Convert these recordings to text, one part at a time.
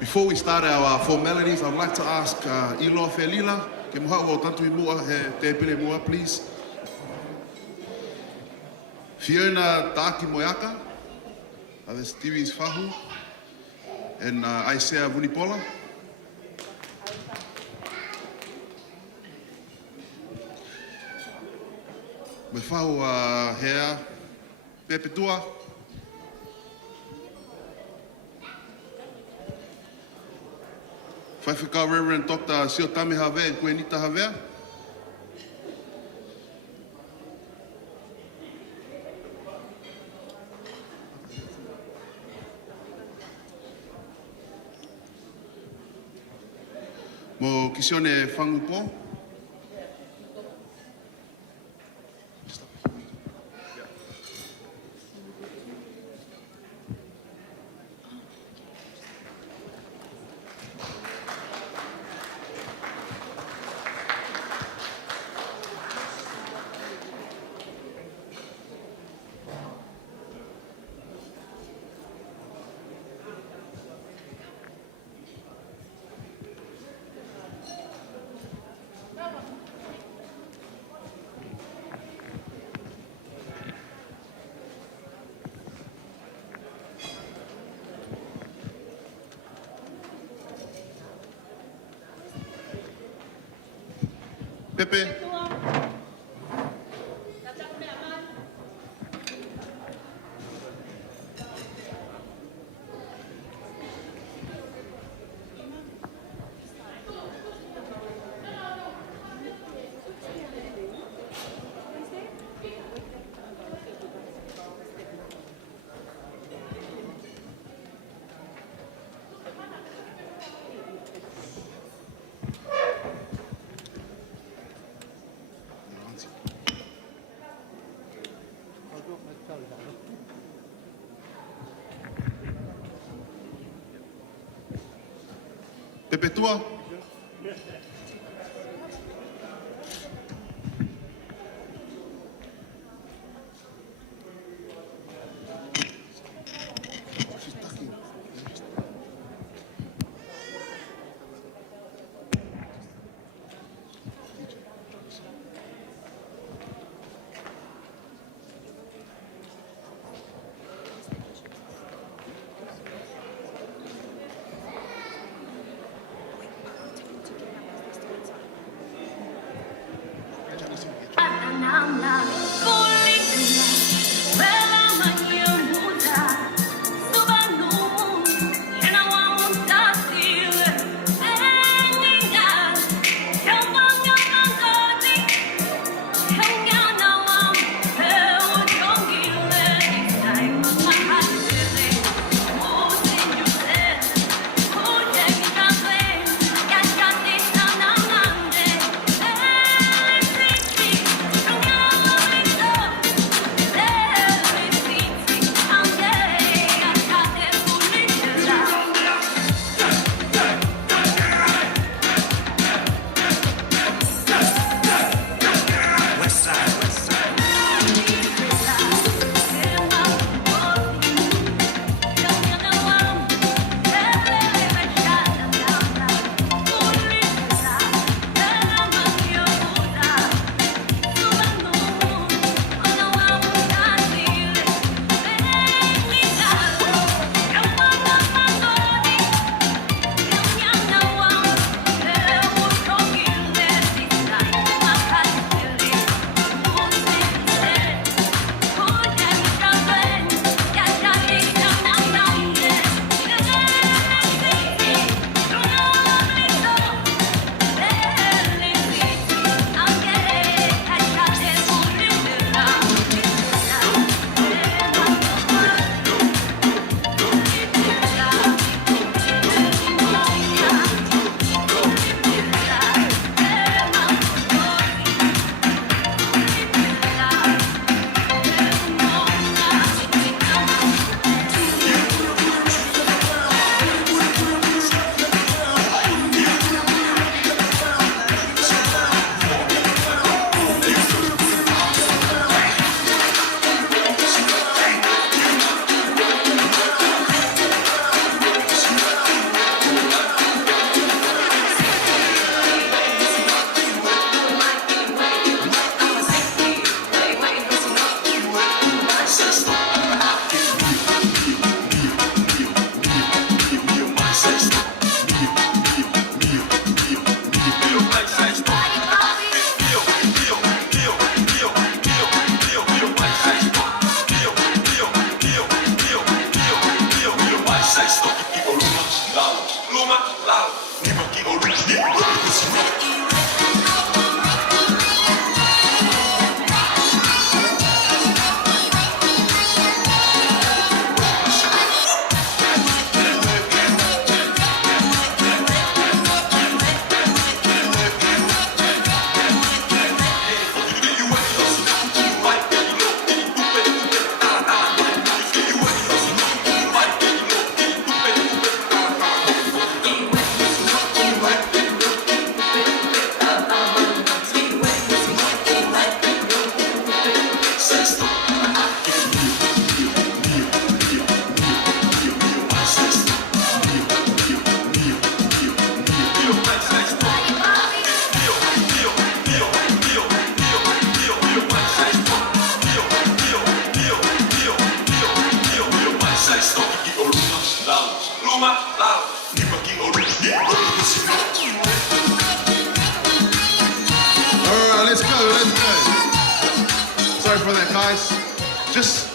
Before we start our formalities, I'd like to ask Ilo Felila, ke moha o tantu I mua he te pele mua, please. Fiona Taki Moyaka, that's Stevie's Fahu, and Isaiah Vunipola. Me Fahu hea, Pepe Tua. Whaiwhika Reverend Dr. Siotami Have and Kuenita Have. Mo Kisione Whangupo. Pepe. Pepe Tua.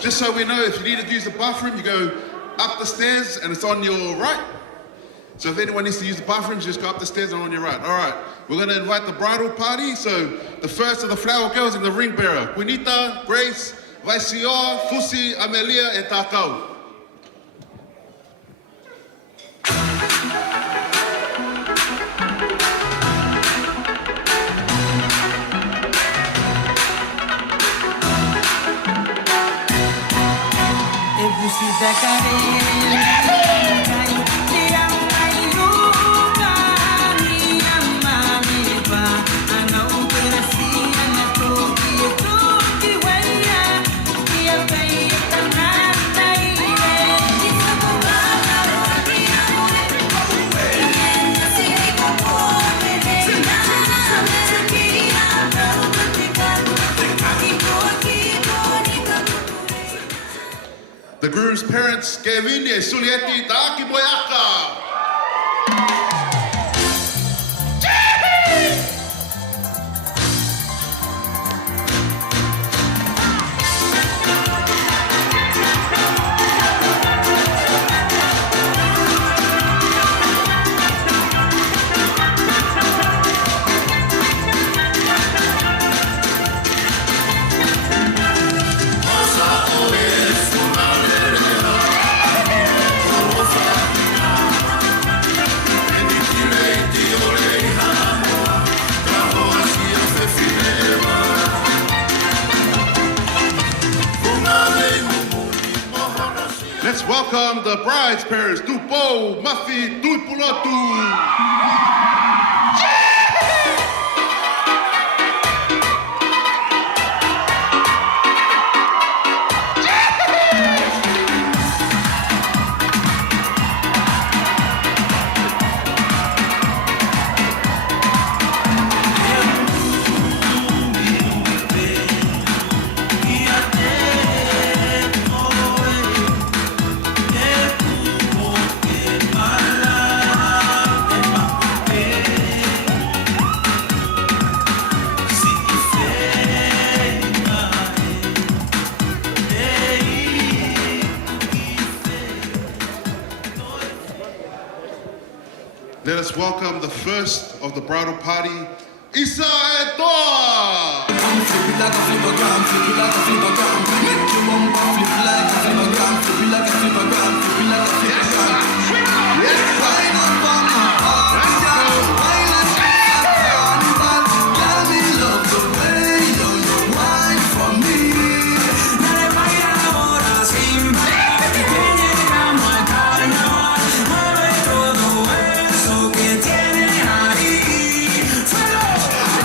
Just so we know, if you need to use the bathroom, you go up the stairs and it's on your right. So if anyone needs to use the bathroom, just go up the stairs and on your right. All right, we're gonna invite the bridal party. So the first of the flower girls and the ring bearer, Quinita, Grace, Vaisior, Fusi, Amelia, and Takau. The groom's parents, Kevin and Sulieti Taki Boyaka. Let's welcome the bride's parents, Tupo, Mafi, Tuipulatu. Let us welcome the first of the bridal party, Isa and Toa. Flip it like a flippergram, flip it like a flippergram. Make your bumper flip like a flippergram, flip it like a flippergram, flip it like a flippergram. Yes, wine up on my heart, girl. Wine like a carnival. Girl, me love the way you wine for me. No le vayas ahora sin parar, que llegamos al carnaval. Mueve todo eso que tienes ahí. Fuego.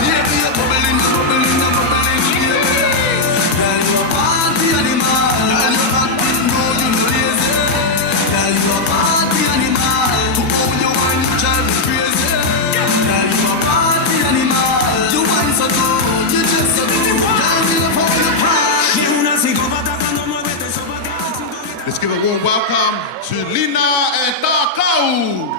Yeah, me a bubbling, bubbling, bubbling, yeah. Girl, you a party animal. Girl, you hot, you know you know lazy. Girl, you a party animal. To go with your wine, you drive me crazy. Girl, you a party animal. You wine so good, you just so good. Girl, me love how you cry. Ni una psicópata cuando mueves eso para atrás. Let's give a warm welcome to Lina and Takau.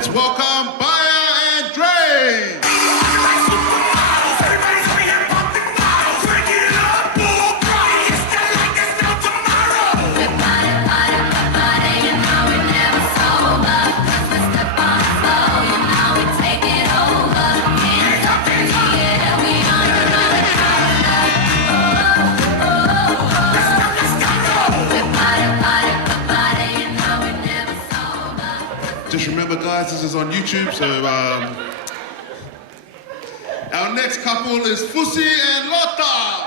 Let's welcome Baya and Dre. Just remember, guys, this is on YouTube, so our next couple is Fusi and Lota.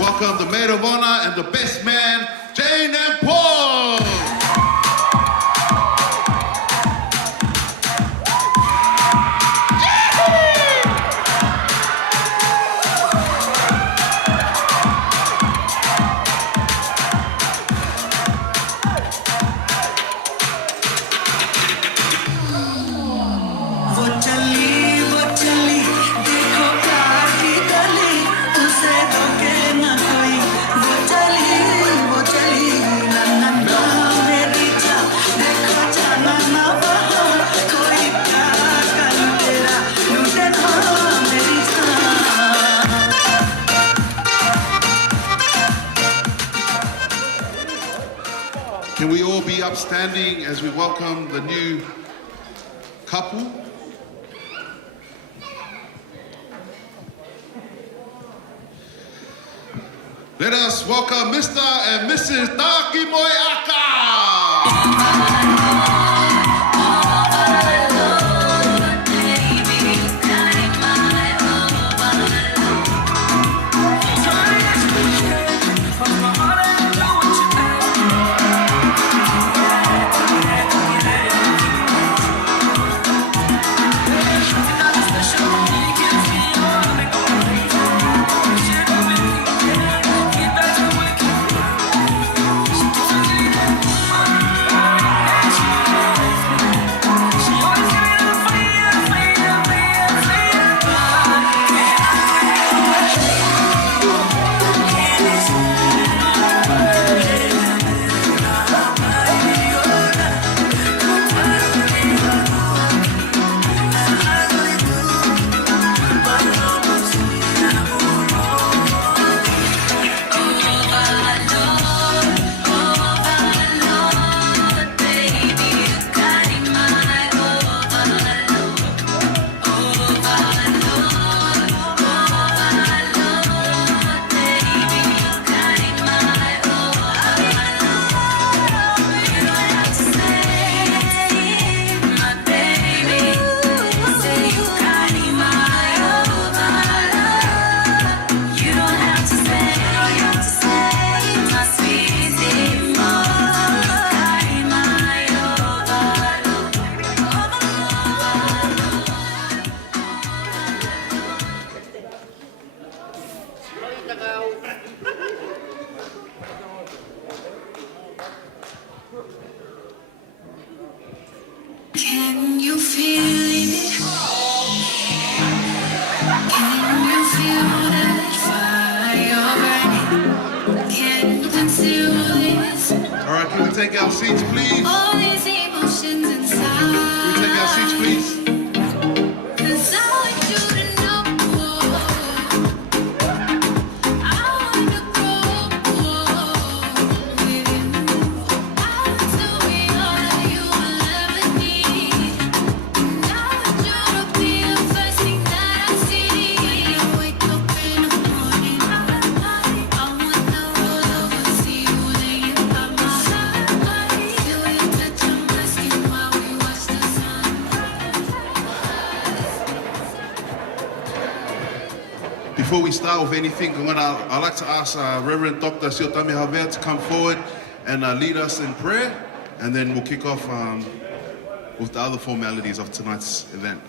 Welcome the maid of honor and the best man, Jane and Paul. Can we all be upstanding as we welcome the new couple? Let us welcome Mr. and Mrs. Taki Moiaka. Can you feel it? Can you feel that fire burning? Can you conceal this? All right, can we take our seats, please? All these emotions inside. Can we take our seats, please? 'Cause I want you to know. I wanna grow with you. I want to be all that you will ever need. And I want you to be the first thing that I see. When I wake up in the morning, I wanna roll over, see you laying by my side. Feel you touch on before we start with anything, I'd like to ask Reverend Dr. Siotami Havea to come forward and lead us in prayer, and then we'll kick off with the other formalities of tonight's event.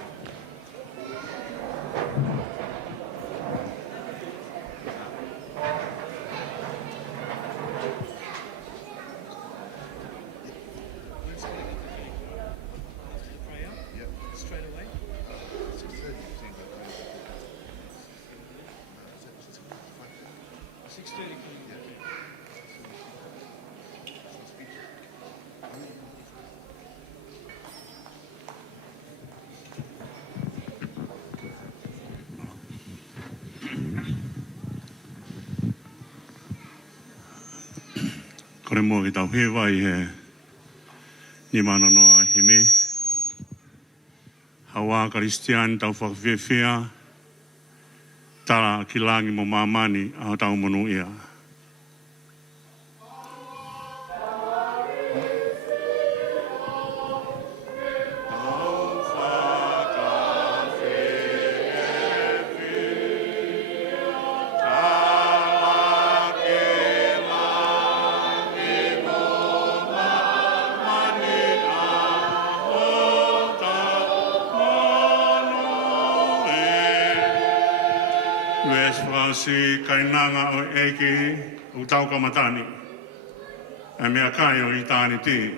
Kore mo ki tau hewa I he ni mana noa hime. Hawa Karistian tau whakawhiawhia. Tara ki langi mo mamani a tau monu ia. Si kainanga o eke o tau kamatani. E mea kai o I tāni ti.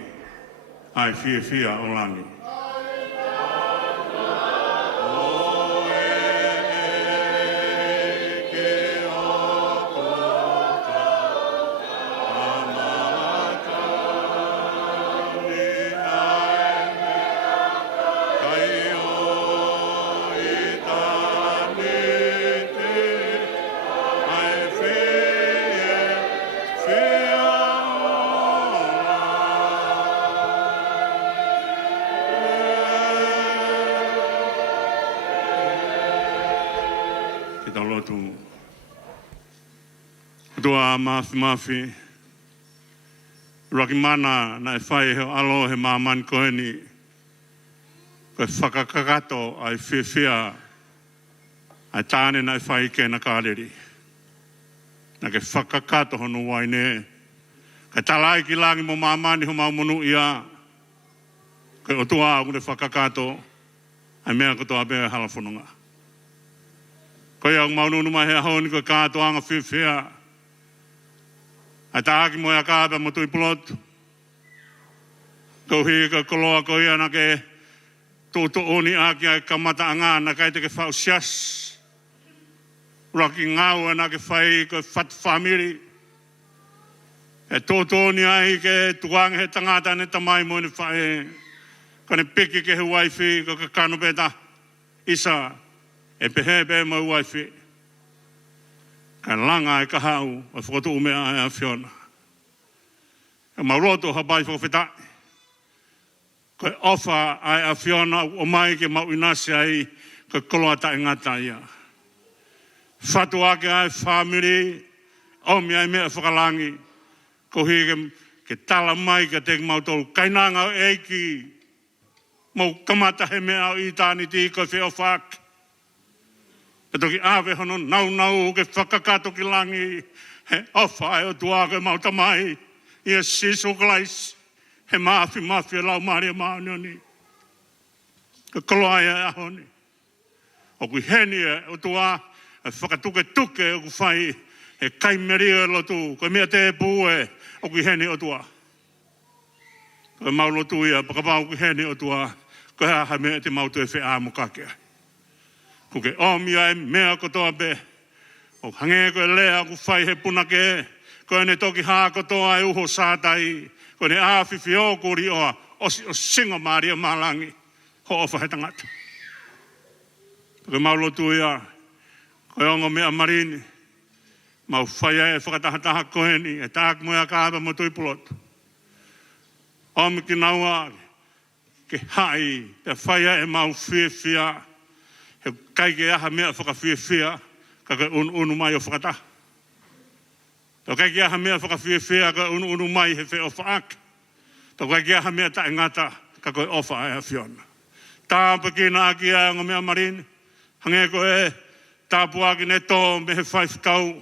Ai whia o langi. Tua mafi. Roki mana na e whai he alo he mamani koheni. Koe whakakakato ai whiwhia. Ai tāne na e whai ke na kāreri. Na ke whakakato honu waine. Kai talai ki langi mo mamani ho maumunu ia. Koe o tua akune whakakato. Ai mea kotoa bea halafonunga. Koe au maununu mai hea honi koe kāto anga whiwhia. Ai tāki mo ia kāpea mo tui plotu. Kau hi ka koloa ko ia na ke tūtu oni aki ai kamata anga na kai te ke whau sias. Roki ngau na ke whai ko what whamiri. E tūtu oni ai ke tuang he tangata ne tamai mo ni whae. Ko ne piki ke he waifi ko ka kanu peta isa. E pehe pe mo waifi. Ka langa e ka hau, o whakotu umea e a whiona. Ka mauroto hapai whakawhitai. Koe ofa ai a whiona o mai ke mau inasi ai ka koloa ta ingata ia. Whatu ake ai whamiri, omi ai mea whakalangi. Ko hi ke tala mai ka te mautolu kainanga o eiki. Mau kamata he mea o I tāni ti koe whio whak. E toki awe hono nau ke whakakato ki langi. He ofa e o tuake mauta mai. Ia siso kalais. He mafi e lau maria maunioni. Ka koloa e ahoni. O kui heni e o tua. E whakatuke o ku whai. He kaimeria e lotu. Koe mea te pue. O kui heni o tua. Koe mau lotu ia. Pakapau kui heni o tua. Koe ha mea te mautu e whi āmu kakea. Ko ke omia e mea kotoa be. O hange koe lea ku whai he punake. Koe ne toki haa kotoa e uho sātai. Koe ne āwhiwhi o kuri oa. O singa maria malangi. Ho ofa he tangata. Koe maulotu ia. Koe ongo mea marini. Mau whai e whakatahataha koheni. E tāku moea kāpa mo tui pulotu. Omi ki naua. Ke hai. Te whai e mau whiwhia. He kai ke aha mea whakawhiawhia, ka koe unu mai o whakataha. Tau kai ke aha mea whakawhiawhia, ka unu mai he wheo whaak. Tau kai ke aha mea ta ingata, ka koe ofa ai a whiona. Tāpa ki nā ki ai ngā mea marini, hange koe tāpua ki ne tō me he whaifkau.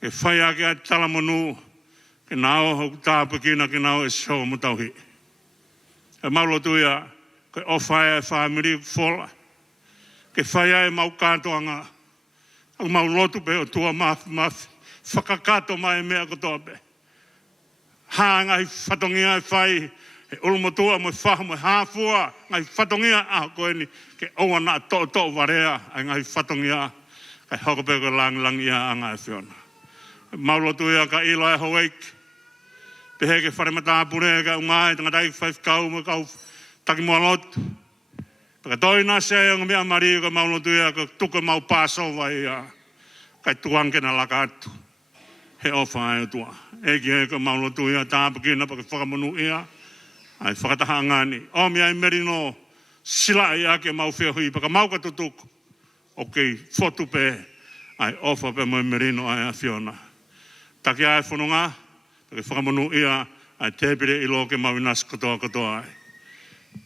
Ke whai ake ai talamonu. Ke nao hau tāpu kina ke nao e show mutauhi. E maulotu ia, ke ofai e whamiri fola. Ke whai ai mau kātoanga. Au maulotu pe o tua mafi. Whakakato mai mea kotoa pe. Hā ngai whatongia e whai. He ulumotua mo whaha mo hāfua. Ngai whatongia a koe ni. Ke oa na to warea. Ai ngai whatongia. Kai hokope ko lang ia anga e whiona. Maulotu ia ka ilo e hoeik. Te heke wharemata apure ka umai. Tanga tai whaifkau mo kau taki mua lotu. Paka toina se e mea mari ka maulotu ia ka tuka mau paso vai ia. Kai tuanke na laka atu. He ofa e tua. Eki e ka maulotu ia tāpakina paka whakamonu ia. Ai whakataha ngani. O mea I merino sila I ake mau whiahui. Paka mau ka tutuku. Ok, fotu pe. Ai ofa pe mo merino ai a whiona. Taki ai whanonga. Paka whakamonu ia. Ai tepire I loke mau inas kotoa ai.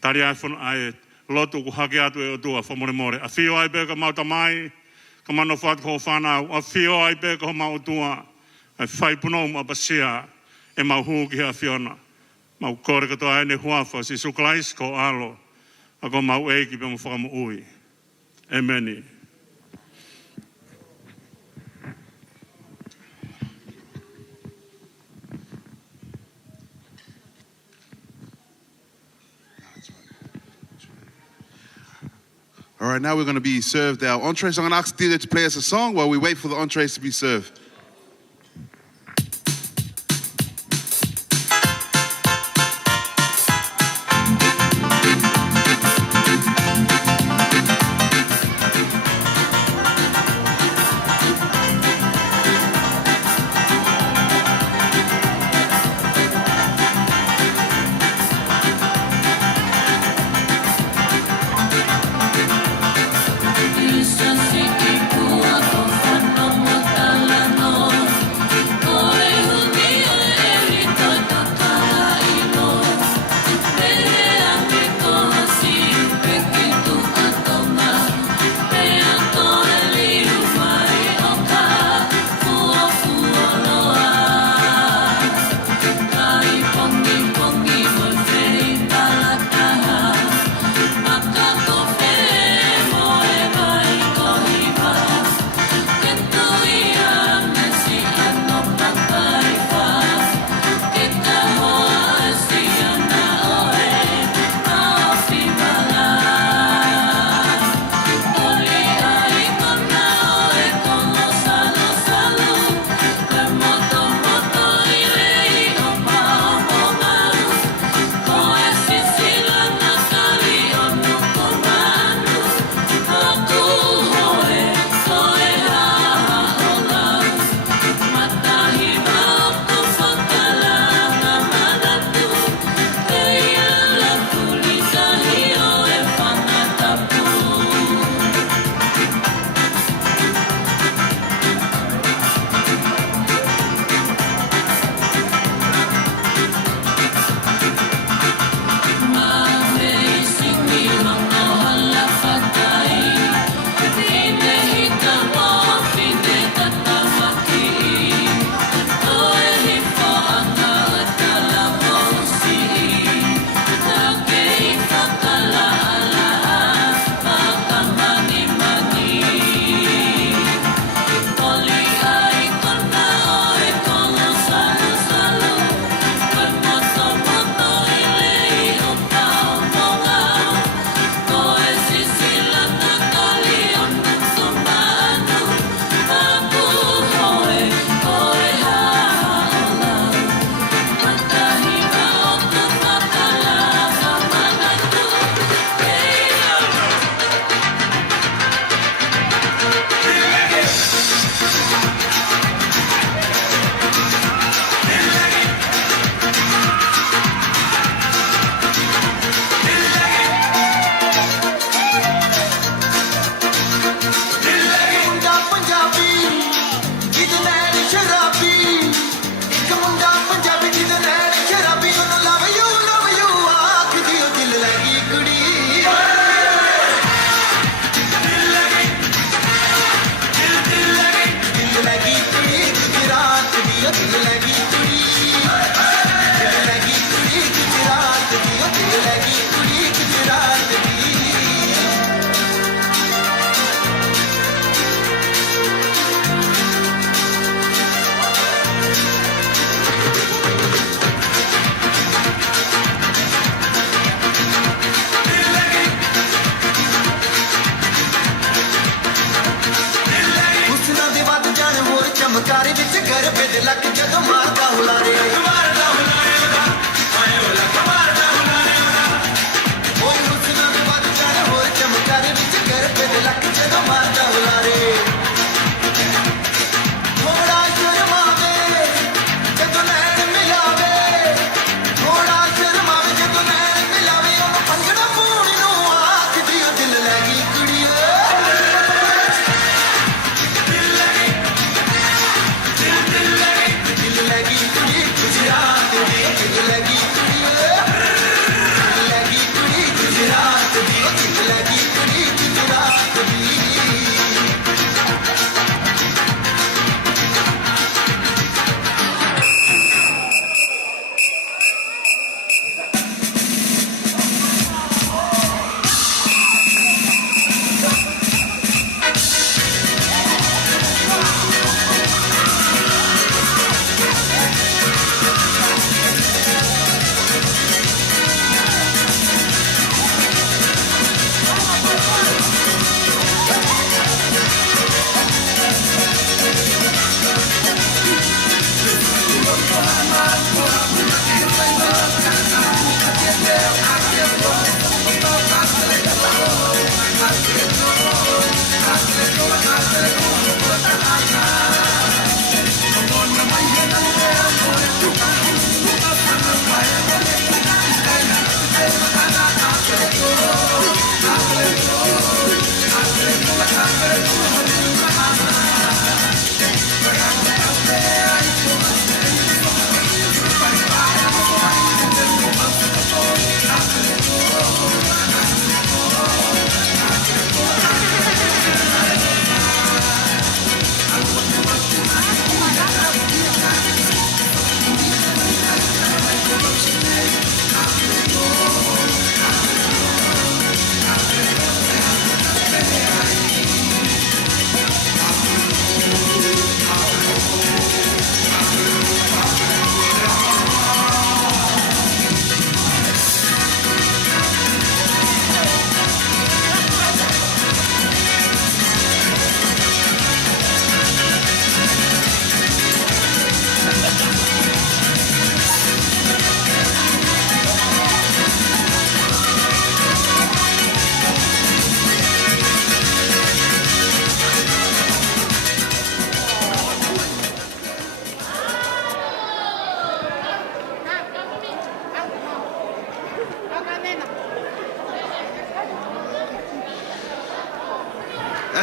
Tari ai whanonga ai lotu ku hake atu e o tua whamore more. A whio ai pe ka mau tamai. Ka mano whaat ko whanau. A whio ai pe ka mau tua. Ai whai punou ma pasia. E mau huu ki a whiona. Mau kore katoa ai ne huafa si suklais ko alo. Ako mau eiki pe mo whakamu ui. Ameni. All right, now we're going to be served our entrees. I'm going to ask DJ to play us a song while we wait for the entrees to be served. Isa si ikuha ko whanonga talana.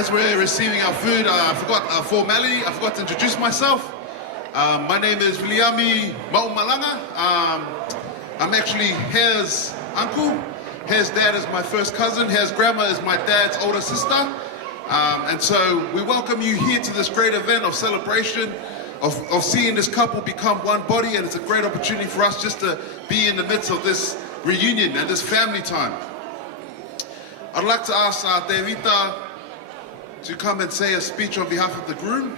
as we're receiving our food, I forgot formality. I forgot to introduce myself. My name is Viliami Maumalanga. I'm actually Hare's uncle. Hare's dad is my first cousin. Hare's grandma is my dad's older sister. And so we welcome you here to this great event of celebration, of seeing this couple become one body, and it's a great opportunity for us just to be in the midst of this reunion and this family time. I'd like to ask Devita to come and say a speech on behalf of the groom.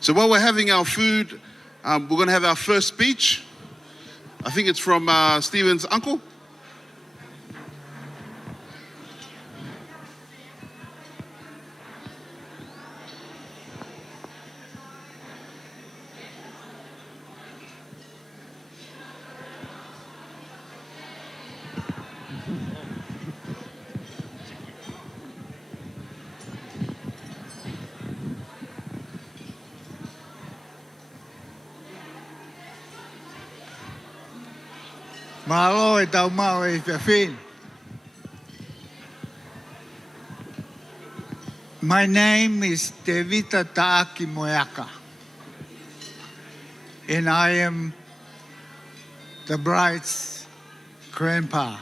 So while we're having our food, we're going to have our first speech. I think it's from Stephen's uncle. Malo e tau mau e whiawhin. My name is Devita Taaki Moeaka, and I am the bride's grandpa.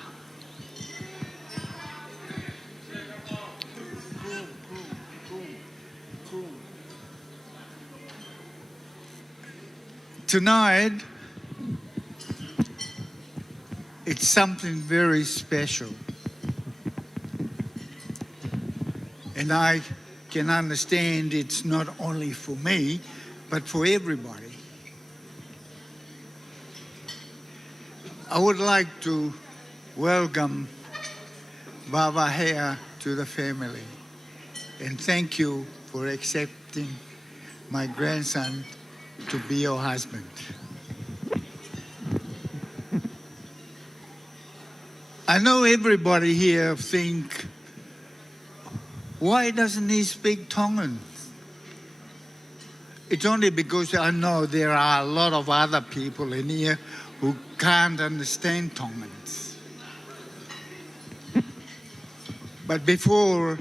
Tonight, it's something very special. And I can understand it's not only for me, but for everybody. I would like to welcome Baba Hea to the family and thank you for accepting my grandson to be your husband. I know everybody here think, why doesn't he speak Tongan? It's only because I know there are a lot of other people in here who can't understand Tongans. But before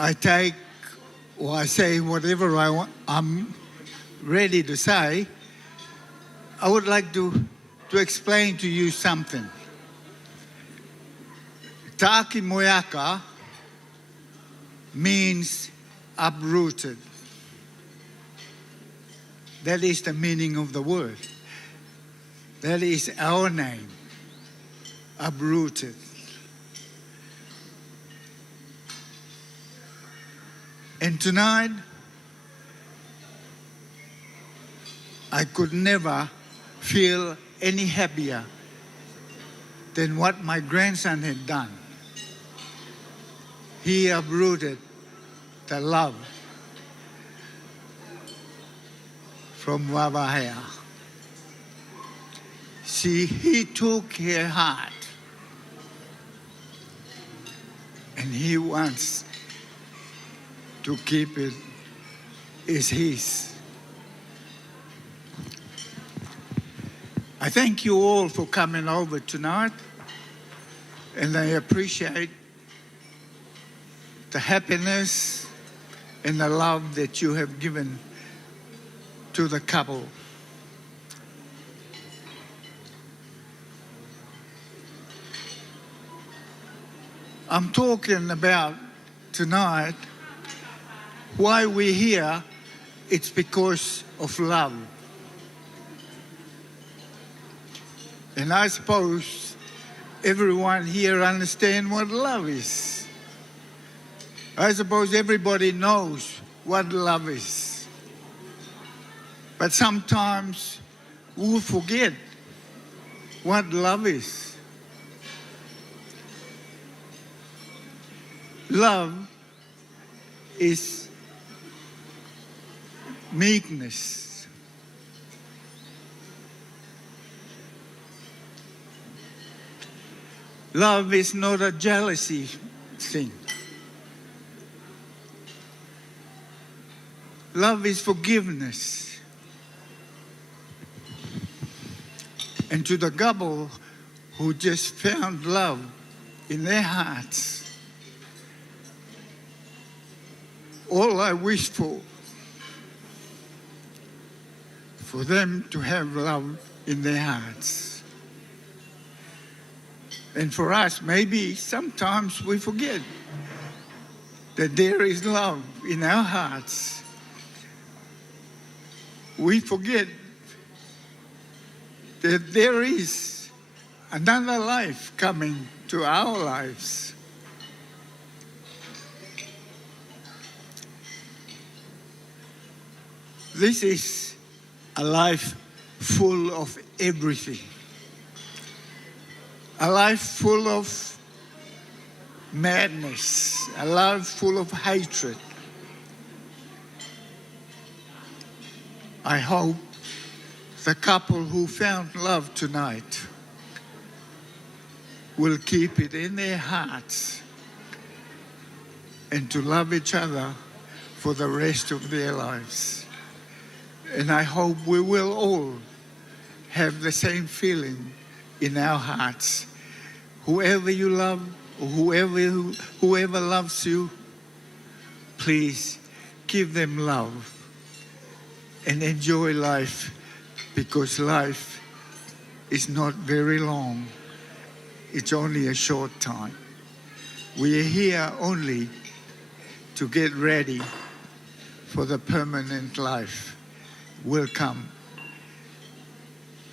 I take or I say whatever I'm ready to say, I would like to explain to you something. Taaki Moeaka means uprooted. That is the meaning of the word. That is our name, uprooted. And tonight, I could never feel any happier than what my grandson had done. He uprooted the love from Wawahea. See, he took her heart and he wants to keep it as his. I thank you all for coming over tonight, and I appreciate the happiness and the love that you have given to the couple. I'm talking about tonight why we're here. It's because of love. And I suppose everyone here understands what love is. I suppose everybody knows what love is. But sometimes we forget what love is. Love is meekness. Love is not a jealousy thing. Love is forgiveness. And to the couple who just found love in their hearts, all I wish for them to have love in their hearts. And for us, maybe sometimes we forget that there is love in our hearts. We forget that there is another life coming to our lives. This is a life full of everything. A life full of madness, a life full of hatred. I hope the couple who found love tonight will keep it in their hearts and to love each other for the rest of their lives. And I hope we will all have the same feeling in our hearts. Whoever you love, or whoever loves you, please give them love and enjoy life, because life is not very long. It's only a short time. We are here only to get ready for the permanent life will come.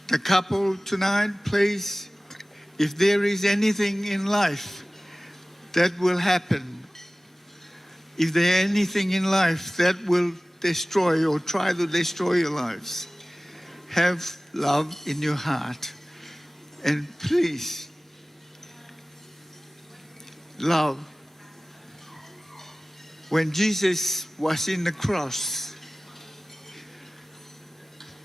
The couple tonight, please, if there is anything in life that will happen, if there is anything in life that will destroy or try to destroy your lives, have love in your heart. And please, love. When Jesus was in the cross,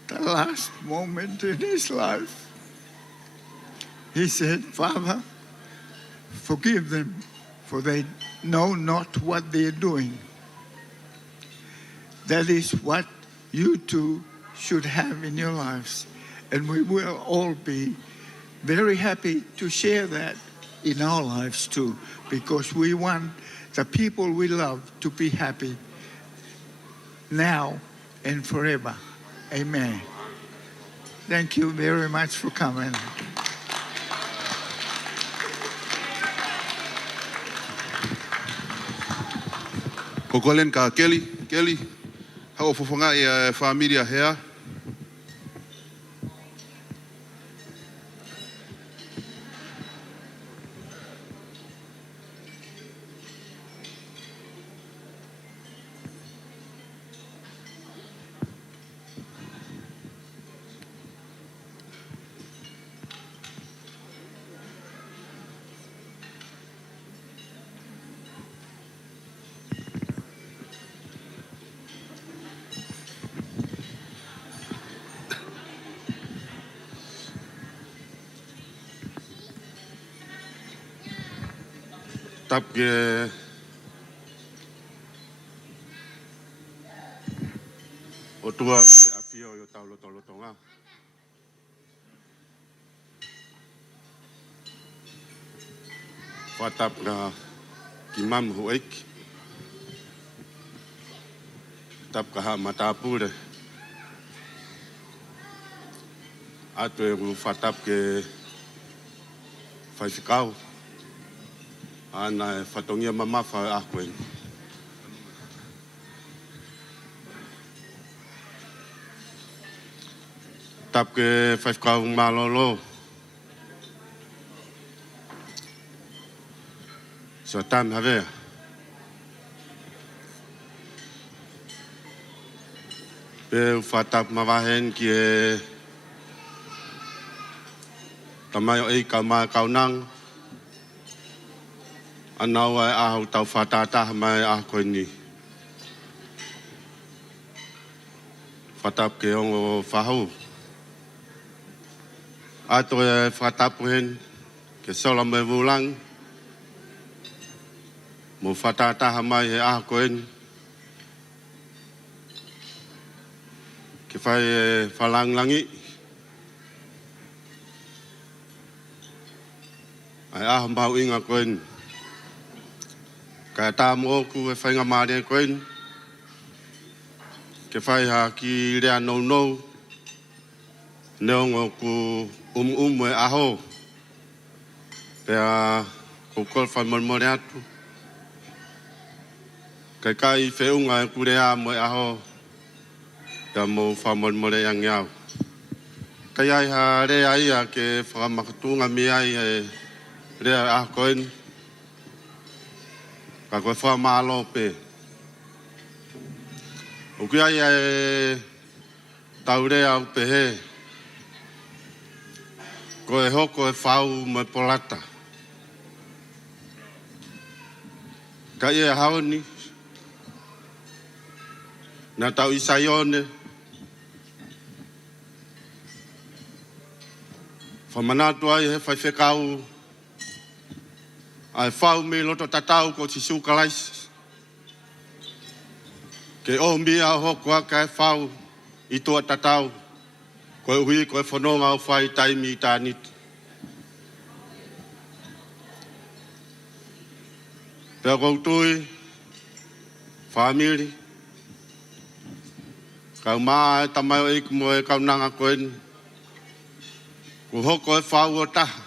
the last moment in his life, he said, "Father, forgive them, for they know not what they are doing." That is what you two should have in your lives. And we will all be very happy to share that in our lives too, because we want the people we love to be happy now and forever. Amen. Thank you very much for coming. Kokolen ka Kelly, hau fofonga e familia hea. Tap ke o tua e apio yo tau lotonga. Watap ka ki mam huik. Tap ka ha matapure. Ato e ru fatap ke faisikau. Ana fatongia mama fa akwen. Tap ke faikau malolo. So tam have. Pe fatap mawahen ki tamayo e kama kaunang. Anau ai ahau tau whatata mai a koe ni. Whatap ke ongo whahau. Ato e whatapu hen ke sola me vulang. Mo whatata mai he a koe ni. Ke whai e whalanglangi. ai a mau inga koen. Ka ta mo ku e whainga maare koen. Ke whai ha ki rea no. Neongo ku e aho. Pea ko kol whai mormore atu. Kai whiunga e ku rea mo e aho. Pea mo whai mormore ang iau. Kai ai ha rea ia ke whakamakutunga mi ai e rea a koen. Ka koe wha maalo pe. O ki ai e tau rea au pe he. Koe hoko e whau me polata. Ka e haoni. Nā tau isaione. Whamanatu ai he whai whekau. Ai whau me loto tatau ko tisu kalais. Ke o mia hoko aka e whau i tua tatau. Koe hui koe whanonga au whai taimi i tānit. Pea koutui, whamiri. Kau maa e tamai o iku mo e kaunanga koen. Ko hoko e whau o taha.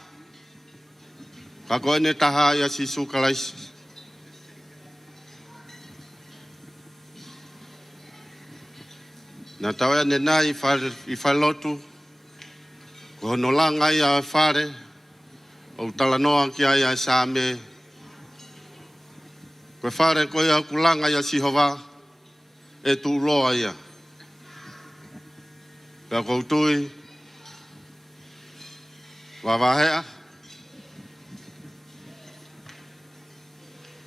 Ka koen e taha ia si sukalais. Nā tau ea nena i whalotu. Ko hono langa ia e whare. O talanoa ki ai a sāme. Ko whare ko ia kulanga ia si hova. E tu loa ia. Pea koutui. Wawahea.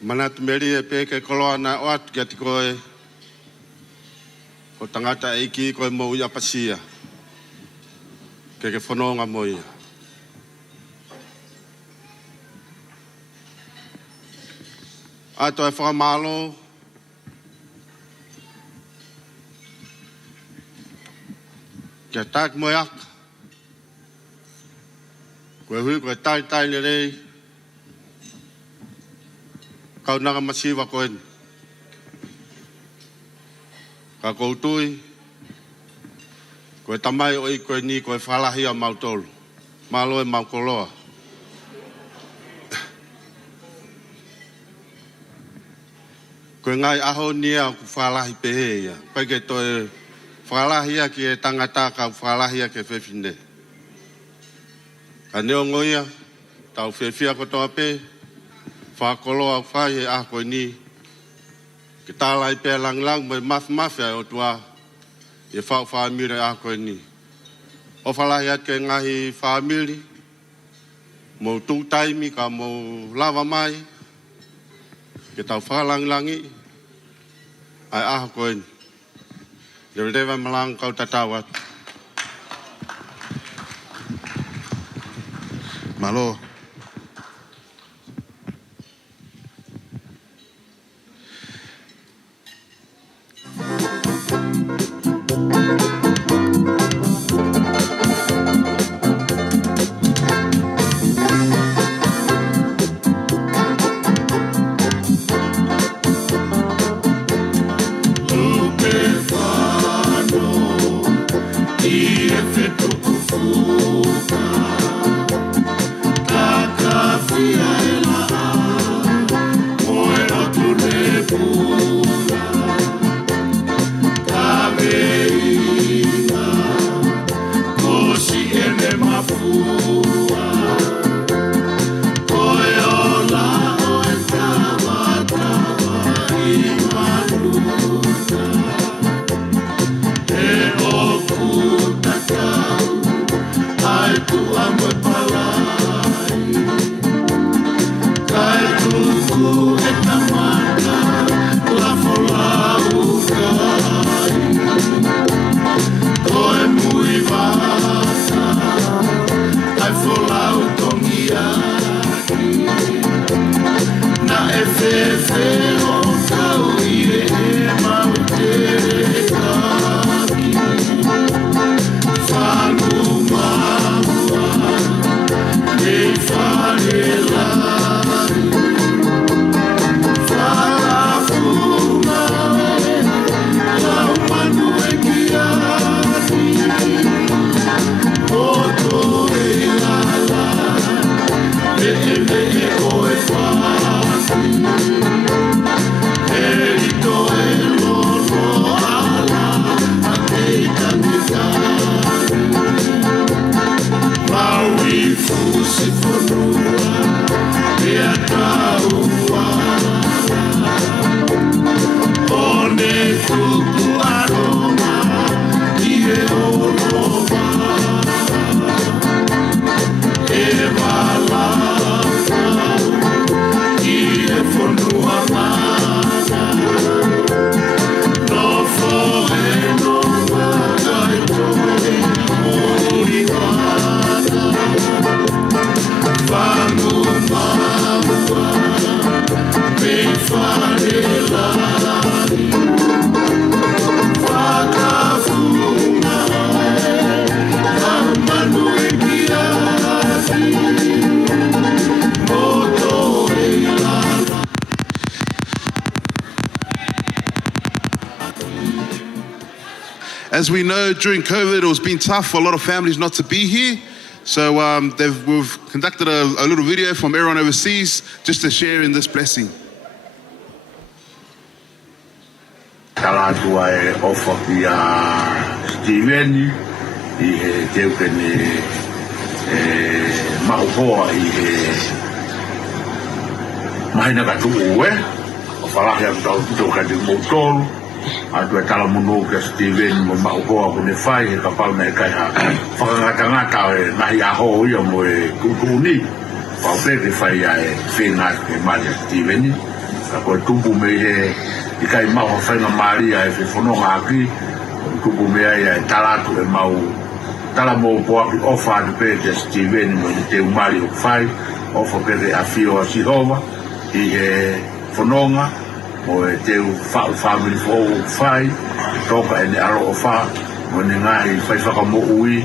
Manatu meri e peke koloa na o atu kia ti koe. Ko tangata eiki koe mo ia pasia. Ke whanonga mo ia. Ato e whakamalo. Kia tak mo iak. Koe hui koe tai le rei. Kau nanga masiwa koen. Ka koutui. Koe tamai o i koe ni koe whalahi a mautolu. Malo e maukoloa. Koe ngai aho nia ku whalahi pehe ia. Paike toe whalahi a ki e tangata ka whalahi a ke whewhine. Ka neo ngoia. Tau whewhia kotoa pe. Whakoloa whai e a koe ni. Ke tālai pē lang mai mawhai o tua. E whaamire a koe ni. O whalahi ake ngahi whaamiri. Mo tūtaimi ka mo lava mai. Ke tau whalangi. Ai a koe ni. Le rewa malang kau tatawat. Malo. Fale As we know, during COVID, it was been tough for a lot of families not to be here. So we've conducted a little video from everyone overseas just to share in this blessing. Talatua e ofa ki a Steven I he teu kene mahopoa I he mahina ka tu ue o whalahi am tau tau ka te motoro a tu e tala mono ka Steven mo mahopoa kone whai he ka pau nei kai ha whakangata e nahi aho ia mo e kukuni pau peke whai a e whenga ke Maria Steven ka koe tupu me he I kai mau whainga Maria e whenonga aki tupu mea ia e talatu e mau tala mo poa ki ofa atu peke Steven mo ni te umari o whai ofa peke a whio a Sihova I he whenonga mo e te whau family fo o whai toka e ne aro o wha mo ni ngahi whai whakamo ui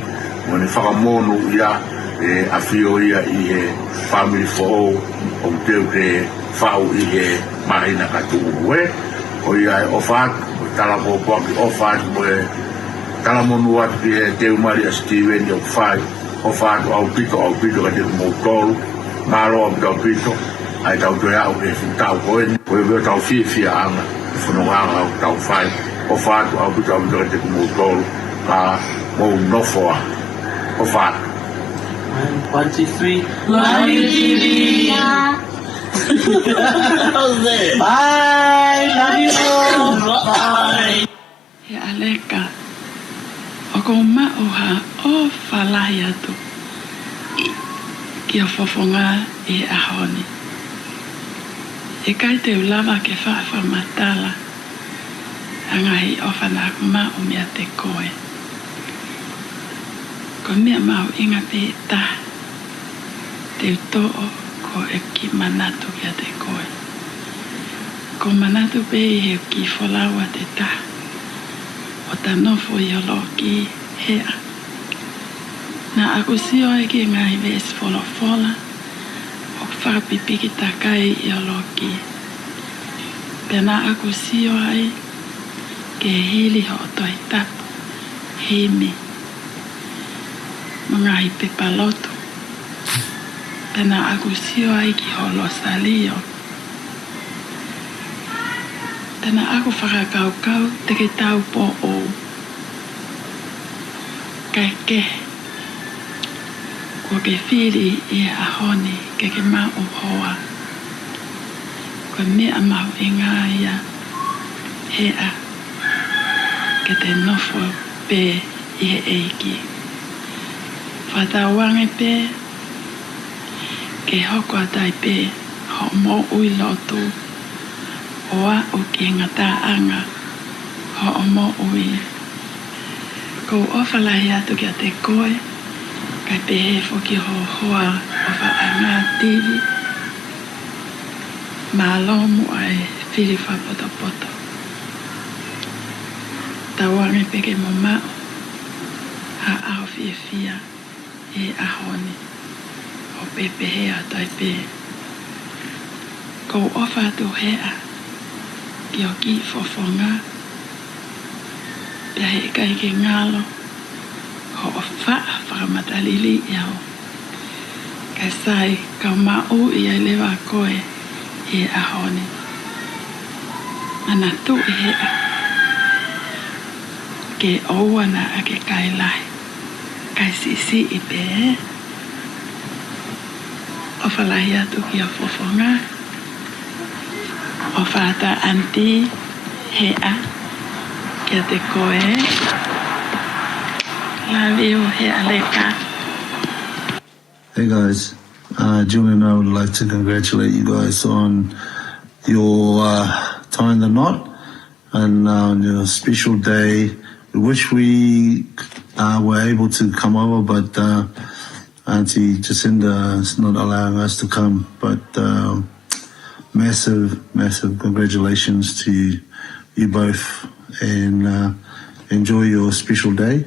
mo ni whakamonu ia e a whio ia I he family fo o teu ke whau I he mahina ka tuue o ia o whaat, tala mo poaki o whaat mo e tala mo nuat ki he Teu Maria Steven o whai o whaat au pito ka te mo tolu maro au pito ai tau toe au ke tau koen o e veo tau fia anga whanonganga au tau whai o whaat au pito ka te mo tolu ka mo nofoa o whaat 1, 2, 3 Love you, TV. Bye. Love you all. Bye. He aleka. O ko mauha o whalahi atu. Kia whafonga I ahoni. E kai te ulawa ke whawha matala. Angahi o whanaku mau mea te koe. Ko mea mau inga pe ta. Te uto'o ko e ki manatu kia te koe. Ko manatu pe I he ki whalawa te ta. O ta nofo I olo ki hea. Na aku sio e ki ngai ves fola. O whakapipiki takai I olo ki. Pena aku sio ai ke hili ho toi tapu. Himi. Mga hi pepaloto. Pena aku sio ai ki holo salio. Pena aku whakakau te ke tau po o. Kai ke. Ko ke whiri I ahoni ke mau hoa. Ko mea mau I ngā ia hea. Ke te nofo pe I he eiki. Whatawange pe. Ke hoko atai pe ho mo ui lotu oa o ki ngata anga ho mo ui ko ofalahi atu kia te koe kai pe he foki ho hoa o wha anga tivi malomu ai whiri whapoto poto tawange pe ke mo mao ha au fia E ahoni o pepe hea tai pe. Ko ofa tu hea ki o ki fofonga. Pia he kai ke ngalo ho o whakamatalili iau. Kai sai ka mau I ai lewa koe E ahoni. Ana tu hea ke ouana a ke kai lai. Kai sisi I pe o whalahi atu ki a fofonga. O whata anti hea kia te koe. Lavi o hea leka. Hey guys, Julie and I would like to congratulate you guys on your tying the knot and on your special day. We wish we were able to come over, but Auntie Jacinda is not allowing us to come. But massive congratulations to you both, and enjoy your special day.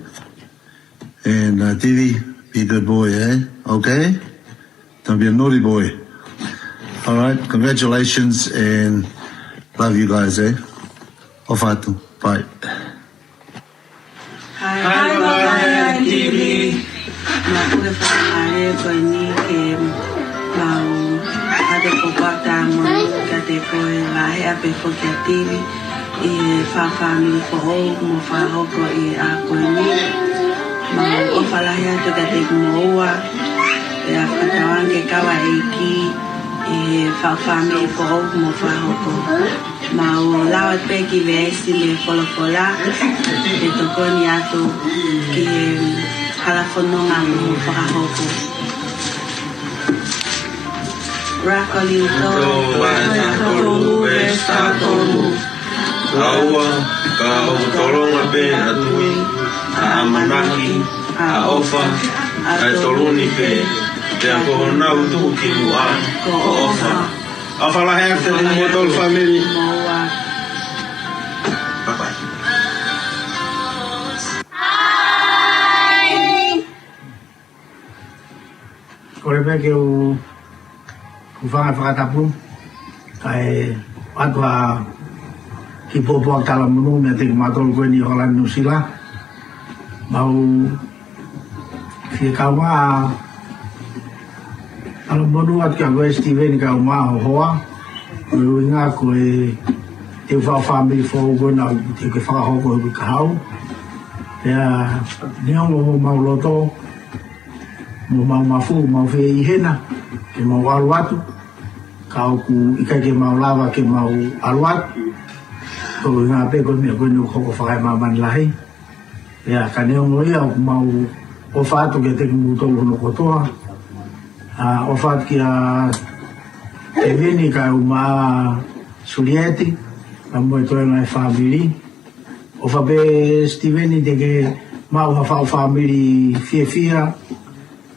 And Tivi, be a good boy, eh? Okay? Don't be a naughty boy. All right, congratulations and love you guys, eh? Ofatu, bye. Hi, Baba TV. Nakuha whakahare koe ni ke mau ate kopata mo kate koe la hea pe whokia TV I whawhami whoho mo whahoko I a koe ni mau o whalahea te kate kumoua e a whakatawang ke kawa eiki I whawhami whoho mo whahoko mau lawa peki veesi me wholofola e toko ni atu ki halafononga mo whakahoko. Rakolito, Tolu, Vesta, Tolu. Aua, ka o tolonga pe atui, a amanaki, a ofa, a toluni pe, te a kohona utuku ki mua, o ofa. A whalahea te motol family. Bye-bye. Kore pe ke o whanga whakatapu, kai atua ki pōpua tala munu me te matolu koe ni Holland New Zealand. Mau whia kauma ala munu at kia koe Steven kauma ho hoa. Koe uinga koe te whawhamiri whau koe na te koe whakahoko koe kahau. Pea niongo mau loto, mo mau mafu, mau whia I hena, ke mau alu atu. Ka oku ika ke mau lava ke mau alu atu. Ko ngā pe ko mea koe no koko whakai mamani lahi. Ea ka niongo ia oku mau o whātu ke te kumu tolu hono kotoa. O whātu ki a te vini ka u maa Sulieti, ka moe toe ngai whamiri. O whape Steveni te ke mau hawhau whamiri fia.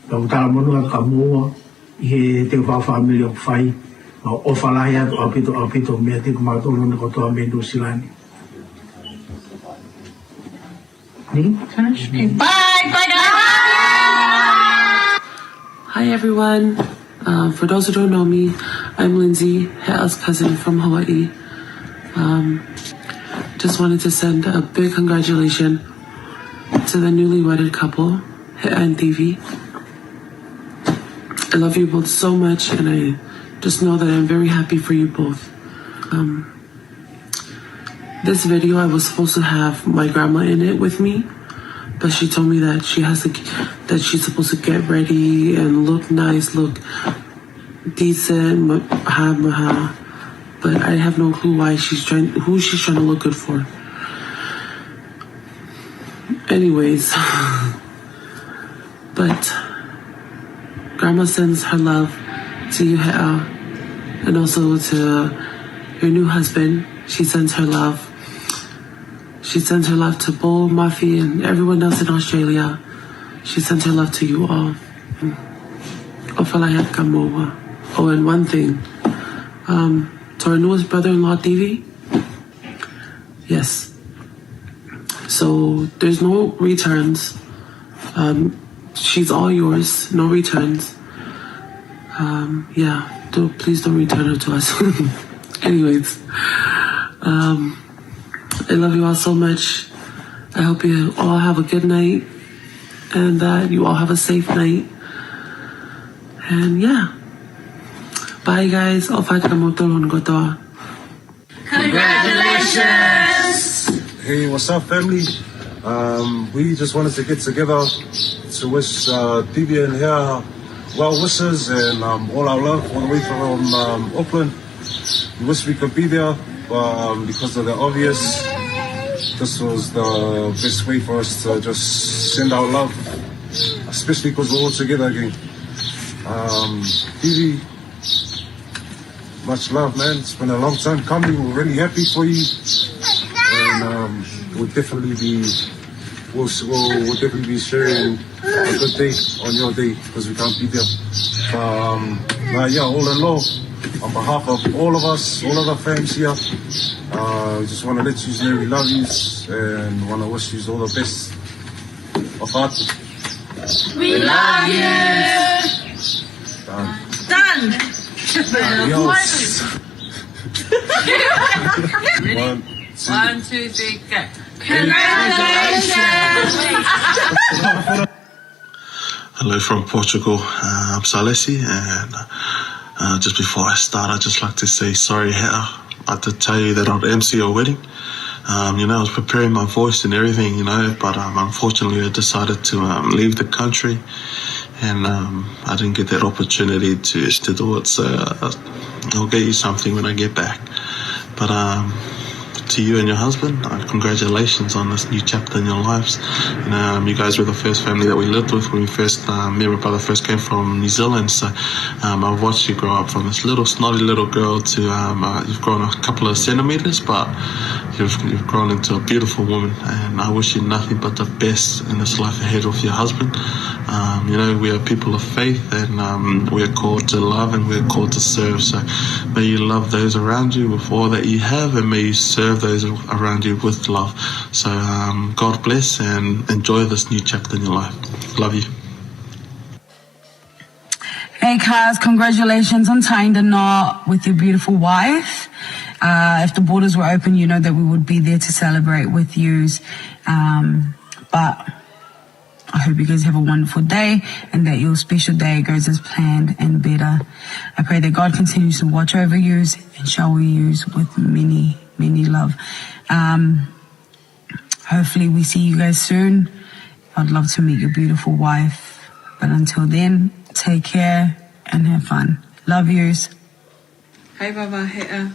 Ka utara monu atu ka mua. I he te whau whamiri o whai. O whalahi atu apito mea te kumatolo na kotoa me New Zealand. Hi everyone. For those who don't know me, I'm Lindsay, Hea's cousin from Hawaii. Just wanted to send a big congratulations to the newly wedded couple, Hea and Tivi. I love you both so much, and I just know that I'm very happy for you both. This video, I was supposed to have my grandma in it with me, but she told me that she's supposed to get ready and look nice, look decent, maha. But I have no clue who she's trying to look good for. Anyways, but grandma sends her love to you, Hea, and also to your new husband. She sends her love. She sends her love to Bo, Mafi, and everyone else in Australia. She sends her love to you all. Oh, and one thing. To our newest brother-in-law, Tivi. Yes. So there's no returns. She's all yours. No returns. Yeah. Please don't return her to us. Anyways. I love you all so much. I hope you all have a good night and that you all have a safe night. And yeah. Bye guys. Congratulations! Hey, what's up, family? We just wanted to get together to wish Tivi and Hea well wishes and all our love all the way from Auckland. We wish we could be there, but because of the obvious, this was the best way for us to just send our love, especially because we're all together again. Tivi, much love, man. It's been a long time coming. We're really happy for you, and we'll definitely be sharing a good day on your day because we can't be there. Yeah, all in all, on behalf of all of us, all of our fans here, we just want to let you know we love you and want to wish you all the best of heart. We love you. Done. Done. Adios. One, two, three, go. Hello from Portugal. I'm Salesi, and just before I start, I'd just like to say sorry, Heta. I had to tell you that I'd MC your wedding. I was preparing my voice and everything, but unfortunately I decided to leave the country, and I didn't get that opportunity to do it, so I'll get you something when I get back. But to you and your husband, congratulations on this new chapter in your lives. You guys were the first family that we lived with when we first, me and my brother first came from New Zealand. So I've watched you grow up from this little snotty little girl to you've grown a couple of centimeters, but you've grown into a beautiful woman. And I wish you nothing but the best in this life ahead with your husband. We are people of faith, and we are called to love and we are called to serve. So may you love those around you with all that you have, and may you serve those around you with love. So God bless and enjoy this new chapter in your life. Love you. Hey Kaz, congratulations on tying the knot with your beautiful wife. If the borders were open, you know that we would be there to celebrate with you. But I hope you guys have a wonderful day and that your special day goes as planned and better. I pray that God continues to watch over you and shower you with many, many love. Hopefully we see you guys soon. I'd love to meet your beautiful wife. But until then, take care and have fun. Love yous. Hai baba hea.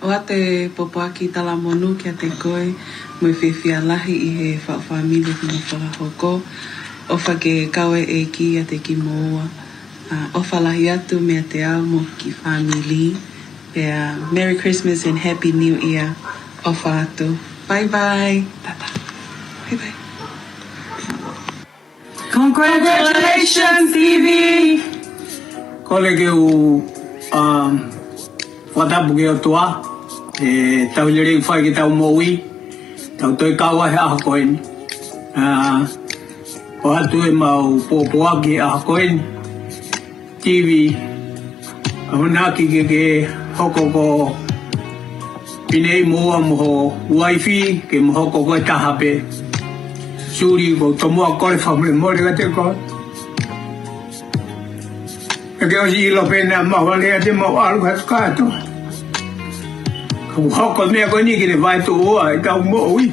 O te popoaki tala monu kia te koe mo whiwhia lahi I he whawhamile ki mo whalahoko. Ofa ke kawe e ki a te ki moa. Ofa lahi atu mea te ao mo ki whamili. Merry Christmas and Happy New Year. Ofa atu. Bye bye. Tata. Bye bye. Congratulations, Stevie! Kole ke u whatapu ke o toa. Tau lere whai ke tau moui. Tau toi kawa he aha koeni. O hatu e mau pōpoa ke aha koeni. TV. Ahunaki ke hoko ko pinei moa moho wifi ke mohoko ko e tahape. Suri ko tomoa kore whamule mole ka te ko. E ke osi ilo pena mawale a te mau alu hatu kato. Ka hoko mea koe ni ki te vai tu oa e tau mo ui.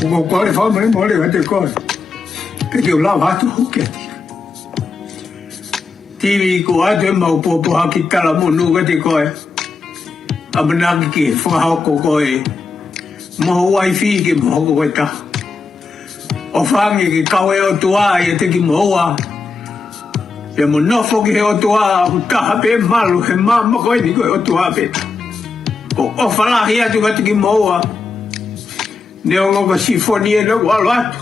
Ko kore whamule mole ka te ko. Ke te ulau hatu huke ati. TV ko atu e mau popo haki tala monu ka te koe. Amanaki ki whakahoko koe. Moho wifi ki mohoko koe taha. O whangi ki kawe o tua I te ki moa. Pe mo nofo ki he o tua hu taha pe malu he mama koe ni koe o tua pe. O whalahi atu ka te ki moa. Ne o ngoka sifoni e no walo atu.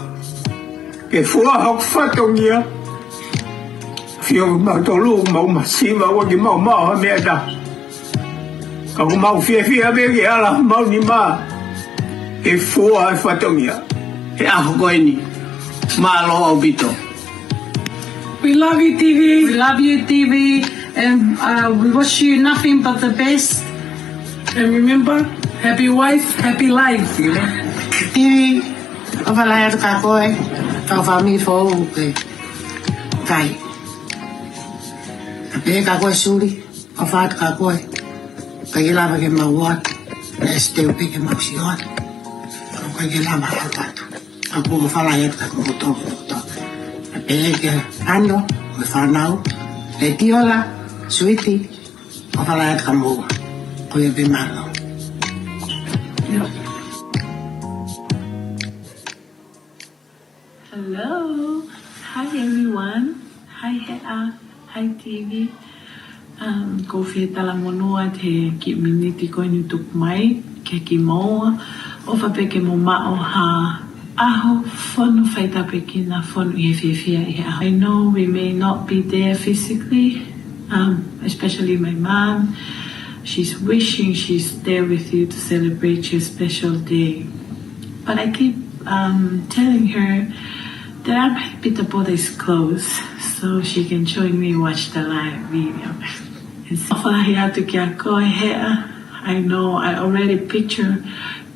Ke fua hok whatongia. Fio mau tolu mau masima wa ki mau ha mea ta. Ka ku mau fia me ki ala mau ni ma. E fua e whatongia. He aho koe ni. Malo au bito. We love you, TV. We love you, TV. And we wish you nothing but the best. And remember, happy wife, happy life. TV, o whalai atu ka koe. Kau whamiri fōu ke. Kai. Ka pehe ka koe suri. O whaatu ka koe. Ka ilawa ke mauat. Na esteu pe ke mausiot. Ka koe ke lama atu. Aku whalai atu ka koto. Ka pehe ke ano. O whanau. Le tiola. Suiti. O whalai atu ka mua. Koe pe malo. Hello. Hi, everyone. Hi, Hea. Hi, TV. Ko whia tala monua te ki miniti koe ni tuk mai. Ke ki moa. O whapeke mo mao ha aho whanu whaitape ki na whanu I he whiwhia I he aho. I know we may not be there physically, especially my mom. She's wishing she's there with you to celebrate your special day. But I keep telling her that I'm happy the border is closed so she can join me watch the live video. I know I already picture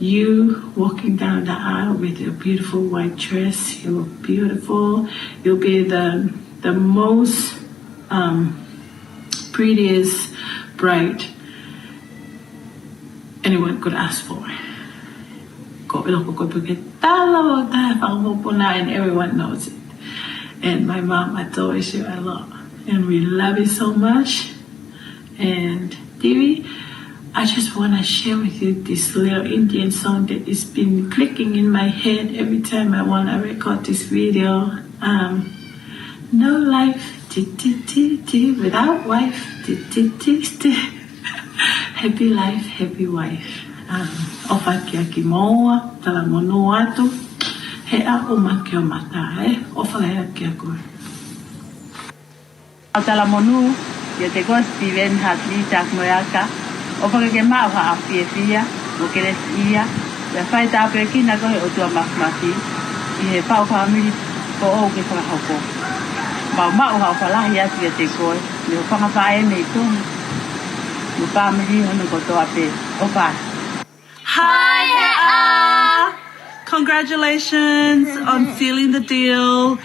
you walking down the aisle with your beautiful white dress. You look beautiful. You'll be the most prettiest bride anyone could ask for. And everyone knows it. And my mom adores you a lot. And we love you so much. And Devi, I just want to share with you this little Indian song that has been clicking in my head every time I want to record this video. No life, without wife, happy life, happy wife. Ofa kia ki moa, tala mono atu, hea o make o mata, ofa lea kia koe. Au tala monu, ia te koa Steven Hartley tak moeaka, ofa ke maa ha awhia fia, o kere ia, ia whai tāpea ki na kohe o tua makmaki, I he whau whamiri ko o ke whakahoko. Mau mau hau whalahi atu ia te koe, ni o whangawhae mei tonu, ni whamiri honu ko toa pe, o pai. Hi, congratulations on sealing the deal.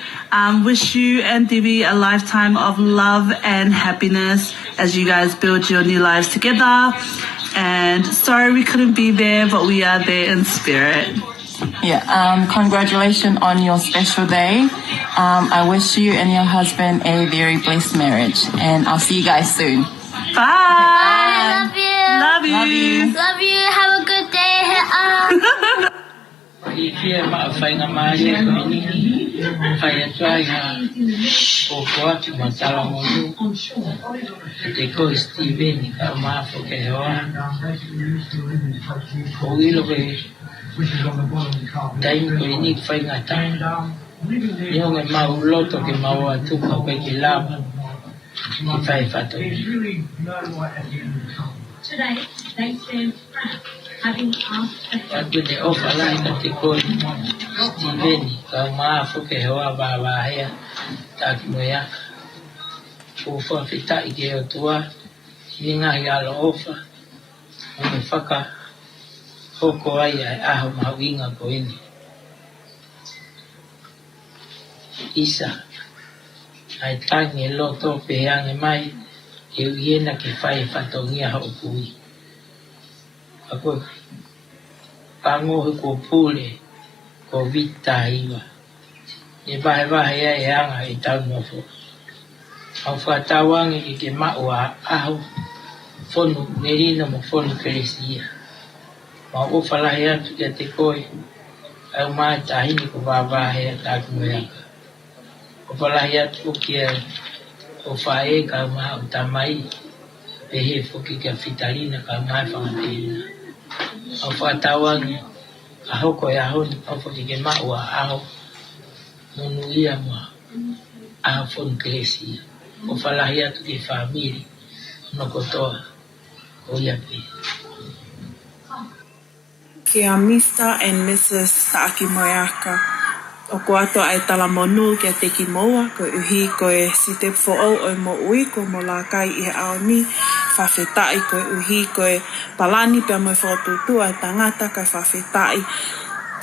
Wish you and Divi a lifetime of love and happiness as you guys build your new lives together. And sorry we couldn't be there, but we are there in spirit. Yeah, congratulations on your special day. I wish you and your husband a very blessed marriage. And I'll see you guys soon. Bye. Love you. Love you. Love you. Have a good day. Ia whainga maia ko ini, whai atua ia o koatu ma tala monu, te ko Steven I ka mafo ke hoa, o ilo ke taim ko ini whainga ta, Iho nge mau loto ke mau atu ka pe ki lava, I whai whato. Today, they serve having Aku te ofa lai ka te koi Steven ka maafo ke hoa wāwāhea tāki moeaka. Ufa whitai ke o tua, I ngahi alo ofa, o me whaka hoko ai ai aho mawinga ko ini. Isa, ai tangi loto pehange mai, e uiena ke whai whatongia ho pui. Ako pangohe ko pule, ko vita iwa. E wahe e anga I tau nofo. Au whatawangi I ke maua aho, whonu merina mo whonu keresia. Ma o whalahe atu kia te koe, au mai tahini ko wawahe a tāku moeaka. O whalahe atu o kia o whae ka maha o tamai, pe he whoki kia whitarina ka mai whangapeina. Au whatawangi, a hoko e ahoni, au whoki ke maua aho, monu ia mua, aho whonu keresia. O whalahi atu ke whamiri, no kotoa, o ia pe. Kia Mr. and Mrs. Taaki Moeaka. O ko ato ai tala monu kia te ki moa, ko uhi ko e si te fo'o o mo ui, ko mo la kai I he ao ni, whawhetai ko uhi ko e palani pia mo whaututua e tangata kai whawhetai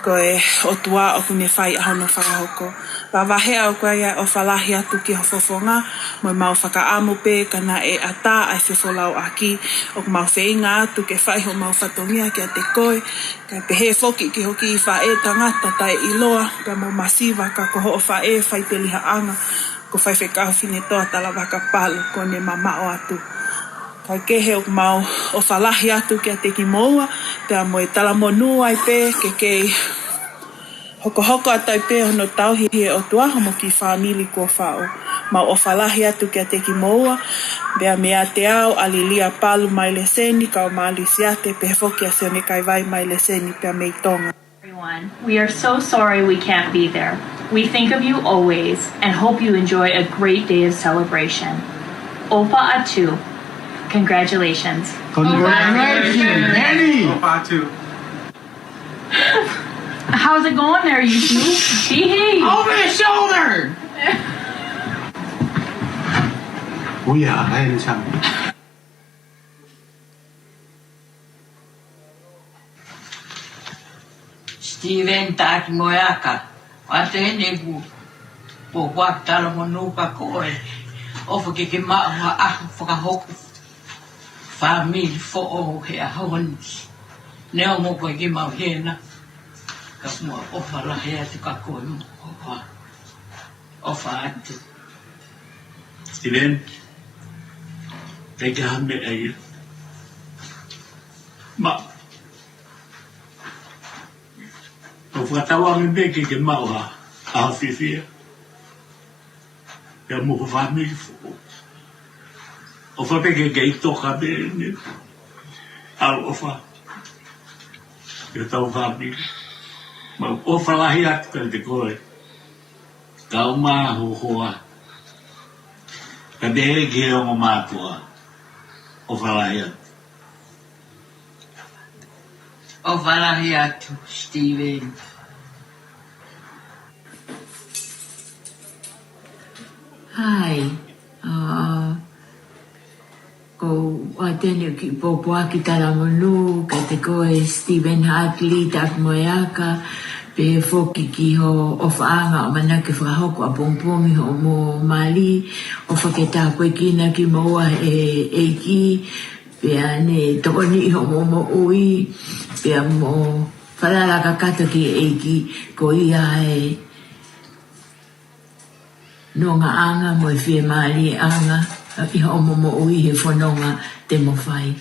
ko e o tua o kune whai aho no whakahoko. Wawahea o koe ia o whalahi atu ki hofofonga, mo mau whakaamu pe kana e ata ai whiwholau aki, o mau wheinga atu ke whai ho mau whatongia kia te koe, kai pehe whoki ki hoki I whae tangata tai iloa, ka mo masiva ka koho o whae whai te liha anga, ko whai whekau whine toa tala waka palu, ko ne mamao atu. Kai kehe o mau o whalahi atu kia te ki moua, te amo e tala monu ai pe, ke kei hoko atai pe hono tauhi he o tuaha mo ki whamili kua whao. Mau o whalahi atu kia te ki moua, bea mea te ao alilia palu mai le seni, ka o maali siate pe whoki a sene kai vai mai le seni pea mei tonga. Everyone, we are so sorry we can't be there. We think of you always and hope you enjoy a great day of celebration. Opa Atu. Congratulations. Congratulations, Danny. How's it going there, you two? Hee Over the shoulder. We are handsome. Steven Taki Moyaka. Watene ku po waktala monuka ko e ofa ke ma a whakahoku family fo o he a hon ne o mo ko ke ma hena ka mo ofa la he atu ka ko ofa atu Steven, take a hand at Ma. O whakatawa me beke ke maua a whiwhia. Pea mo whamiri fo. O whapeke ke i toka me ne. Au o wha. Pea tau whamiri. Ma o whalahi atu ka te koe. Ka o maa ho hoa. Ka te ke o mo mātua. O whalahi atu. o walahi atu Steven. Hai, ko watene ki popoa ki taramonu, ka te koe Stephen Hartley, tak moeaka, pe foki ki ho o whaanga o manake whakahoko a pongpongi ho mo Mali, o whaketa koe kina ki moa e ki, pe ane tokoni ho mo ui, pe mo whalala kakata ki e ki, ko ia e nonga anga mo e whie Mali anga, i ho mo ui he whanonga te mo whai.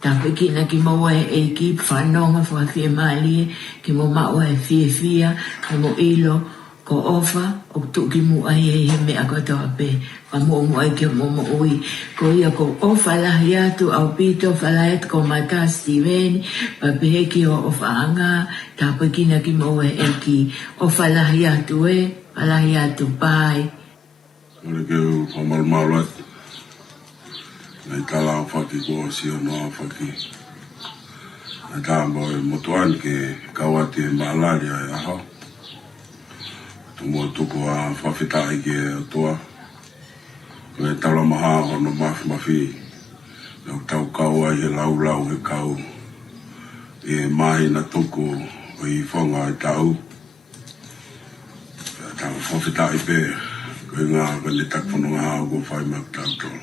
Tāpoi kina ki maua e ki whanonga whawhia Mali, ki mo maua e whia, ki mo ilo, ko ofa, o tuki mu ai e he mea katoa pe, ka mo ai ki mo ui. Ko ia ko ofa lahi atu au pito, whalaet ko mata Steven, pa pehe ki o ofa anga, tāpoi kina ki maua e ki ofa lahi atu e, walahi atu pai. Ore ke u whamalmalu atu. Nei tala o whaki ko si o noa whaki. Nei tāmba e motuan ke kawati e malaria e aho. Tumo tuku a whawhitai ke o toa. Ko e tala maha o no mafi. Nau tau kau ai e lau e kau. E mahi na tuku o i whonga e tau. Tau whawhitai pe. Ko e ngā ka ne takwhanonga hao ko whai mak tau tolo.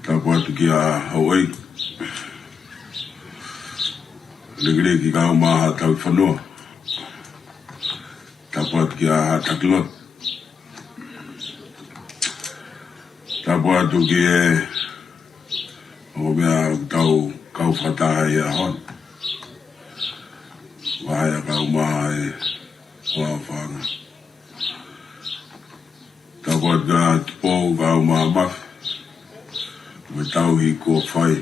Tāpua atu ki a Hawaii. Legre ki ka umaha tau whanua. Tāpua atu ki a Hatakilot. Tāpua atu ki e o mea tau kau whataha i a hon. Wahaya ka umaha e whawhanga. Tāpua atu ki a tupou ka umaha mafi. Me tau hi ko whai.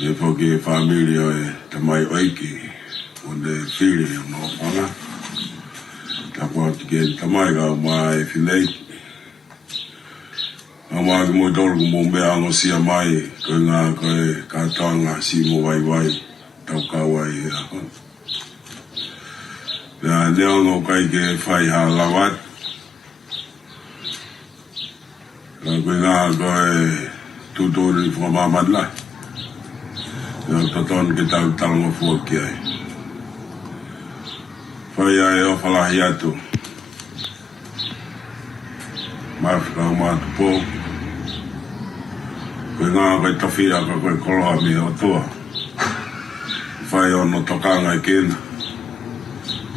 E whoki e whamiri o e tamai oiki. O ne whiri o no whanga. Tāpua atu ki e tamai ka o maa e whinei. A maa ki mo tolu ko mo mea ango sia mai. Koe ngā koe kātanga si mo wai. Tau ka wai e a hon. Pea neongo kai ke whai ha lawat. Koe ngā koe tuturi whamaman lai. Koe taton ki tau talonga fuaki ai. Whai ai o whalahi atu. Mawhika o mātu pō. Koe ngā koe tawhia ka koe koloha mi o toa. Whai o no tokanga i kena.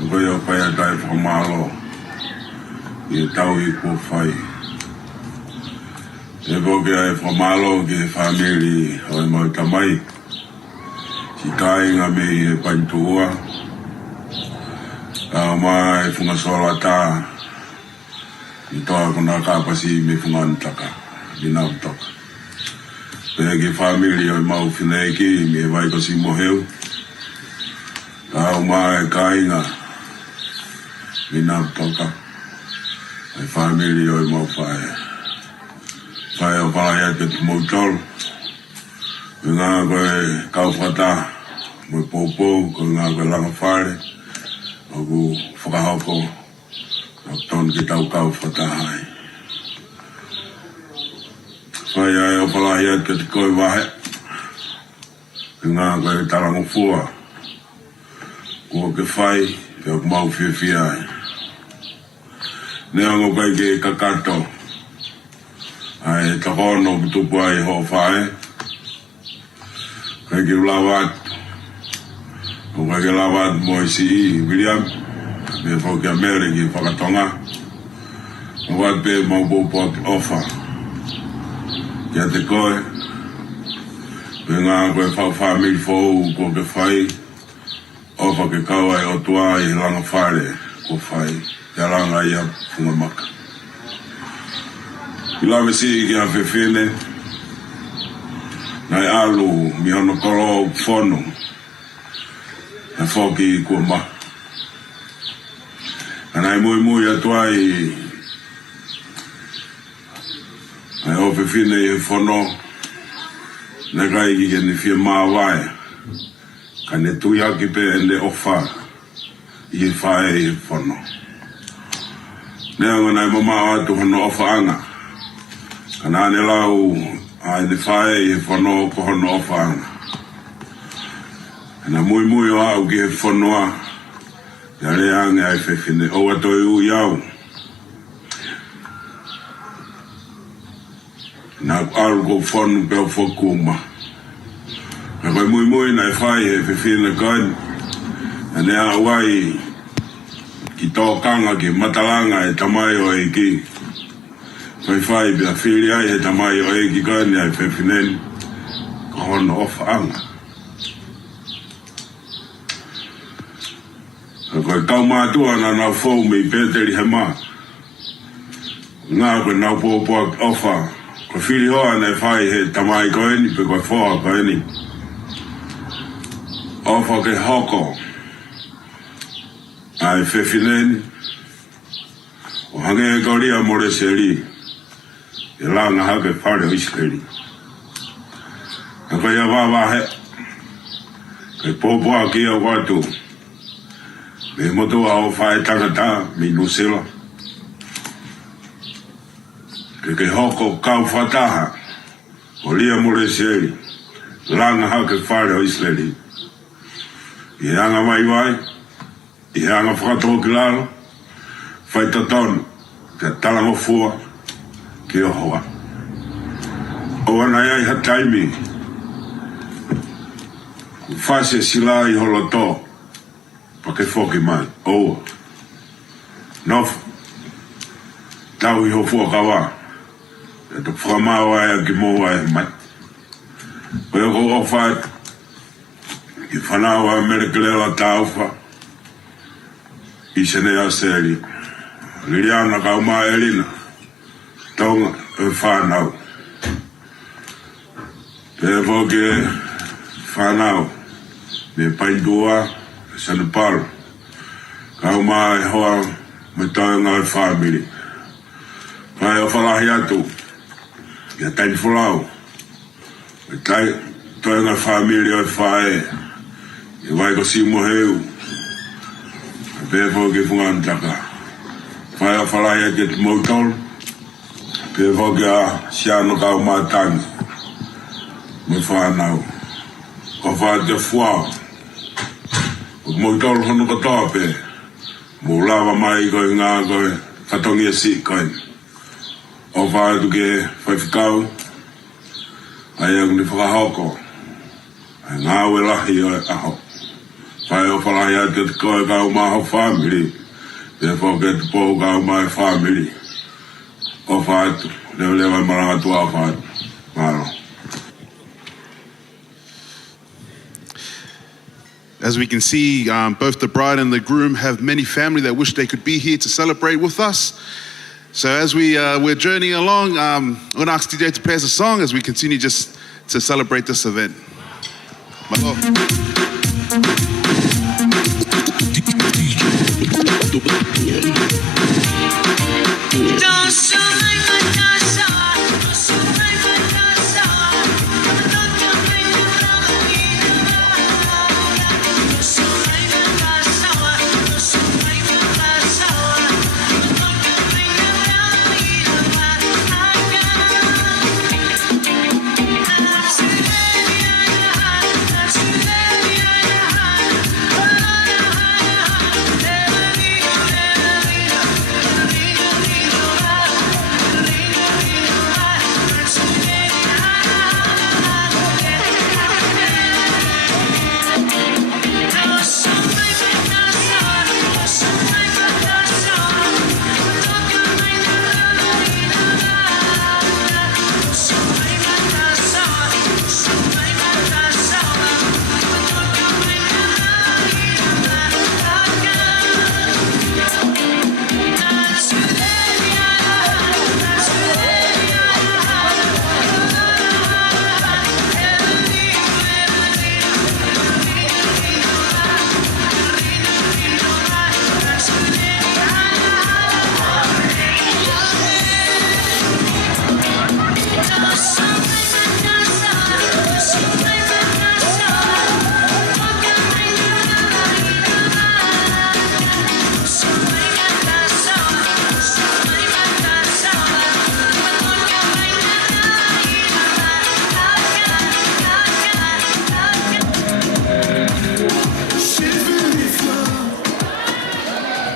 Koe o pai a tai whamalo. I tau i ko whai. E koke ai whamalo ki e whamiri o e mau tamai. Si kāinga me e paintua. Ka mai whungasola tā. I toa kona kāpasi me whungantaka. I nautaka. Pea ki whamiri o e mau whineki me e waikosi moheu. Ka mai kāinga. Me nautaka. ai family o mo fai o para ia te motor nga ko ka fata mo popo ko nga ko la fare o ku whakahoko o ton ki tau ka fata hai fai ai o para ia te koi wahe nga ko tarango fua ko ke fai e o mau fia ai nea ngo kai ke kakato ai takono tupu ai ho fai kai ke lawat o kai ke lawat mo si William me fo ke mere ki whakatonga o wat pe mo bo pot ofa ya te koe me ngā koe whau whamiri fōu ko ke whai ofa ke kaua e o tua i langa whare ko whai te ranga ia funga maka. I lawe si i ki a whewhene, nai alu mi hono koro whono, na whoki i kua ma. Anai mui atua ai o whewhene i whono, na kai ki ke ni whia maa wae, ka ne tui haki pe ende ofa i whae i whono. Nea ngana i mama atu hono ofa anga. Kana ane lau a ene whae i whono ko hono ofa anga. Ana mui o au ki he whonoa. Ia re ange ai whewhine. O ato i u iau. Na aru ko whonu pe o whokuma. Ka koe mui na i whae he whewhine kaini. Ane a wai ki tō kanga ki matalanga e tamai o e ki. Whai bia whiri ai he tamai o e ki kaini ai whewhineni ka hono ofa anga. Ka koe kau mātua na nau whou me i pēteri he mā. Ngā koe nau pōpua ofa. Ko whiri hoa nei whai he tamai kaini pe koe whoa kaini. Ofa ke hoko. Ai whewhineni, o hange e kauria more seri, e langa hake whare o iskeri. A koe a wawahe, koe pōpua ki a watu, me motu a o whae tangata, mi nusila. Ke hoko kau whataha, o lia more seri, langa hake whare o iskeri. I anga wai, I anga whakatoko ki lalo, whai tatonu, te talango fua, ki o hoa. O ana iai ha taimi, ku whase sila I holo tō, pa ke whoki mai, oua. Nof, tau I ho fua kawa, e to whakamau ai a ki mou ai mai. Koe o o whai, ki whanau a merekelela tauwha, I sene a seri. Liliana ka uma Elina. Tonga e whanau. Te voke whanau. Me paidua e Sanupalo. Ka uma e hoa me taonga e whamiri. Pai o whalahi atu. Ia taini whulau. Me taonga e whamiri o e whae. I vai ko simo heu. Pefo ke whungantaka. Whai a whalai a ke te mautol. Pefo ke a siano kau mātangi. Me whanau. Ko whai te whuao. O mautol hono katoa pe. Mo lawa mai koe ngā koe. Whatongi a si koe. O whai tu ke whai whikau. Ai ang ni whakahoko. Ai ngā we lahi o e aho. Whai o whalai a te koe kau maho whamiri. Te whoke te pō kau mai whamiri. O whaitu. Lewa maranga tua whaitu. Maro. As we can see, both the bride and the groom have many family that wish they could be here to celebrate with us. So as we're journeying along, I'm going to ask DJ to play us a song as we continue just to celebrate this event. Malo.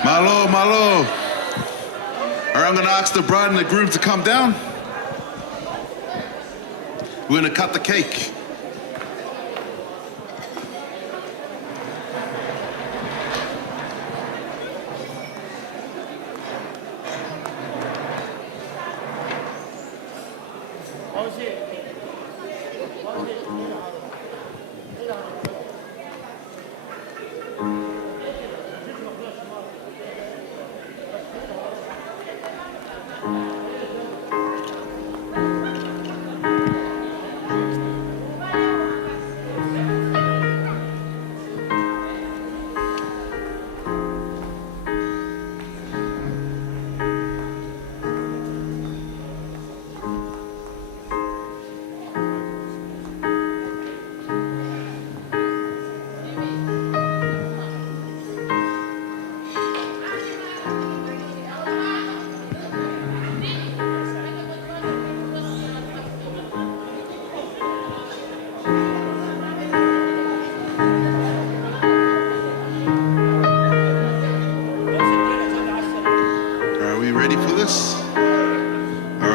Malo, malo. All right, I'm gonna ask the bride and the groom to come down. We're gonna cut the cake.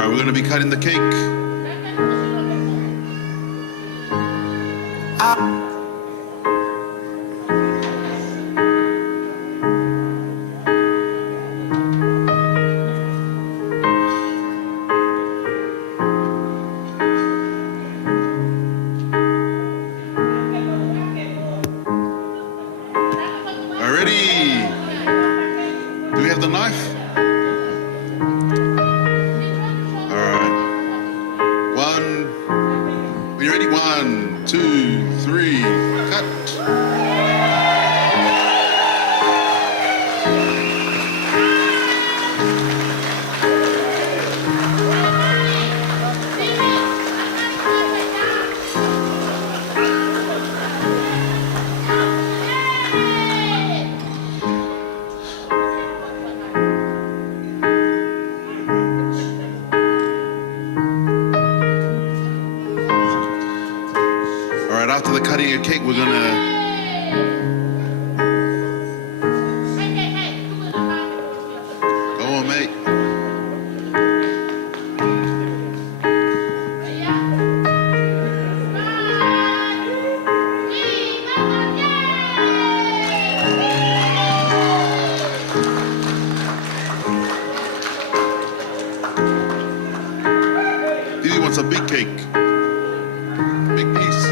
We're going to be cutting the cake. Already. Do we have the knife? One, two, three, cut. After the cutting of cake, we're gonna go on, mate. Didi wants a big cake, big piece.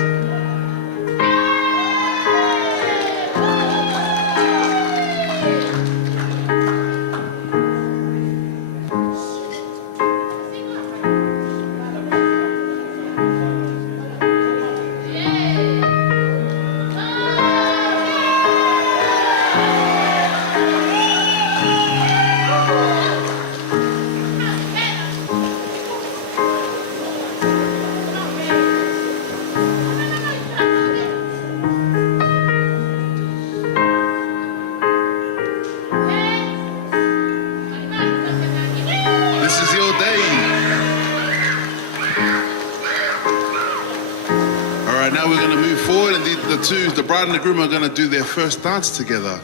right, now we're going to move forward, and the bride and the groom are going to do their first dance together.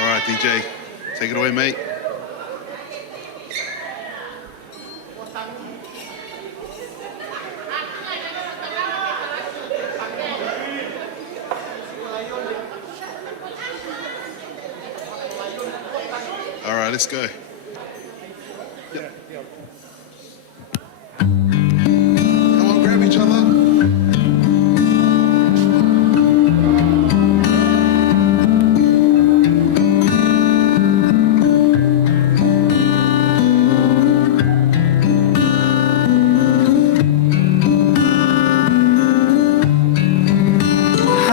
All right, DJ, take it away, mate. All right, let's go. Come on, grab each other.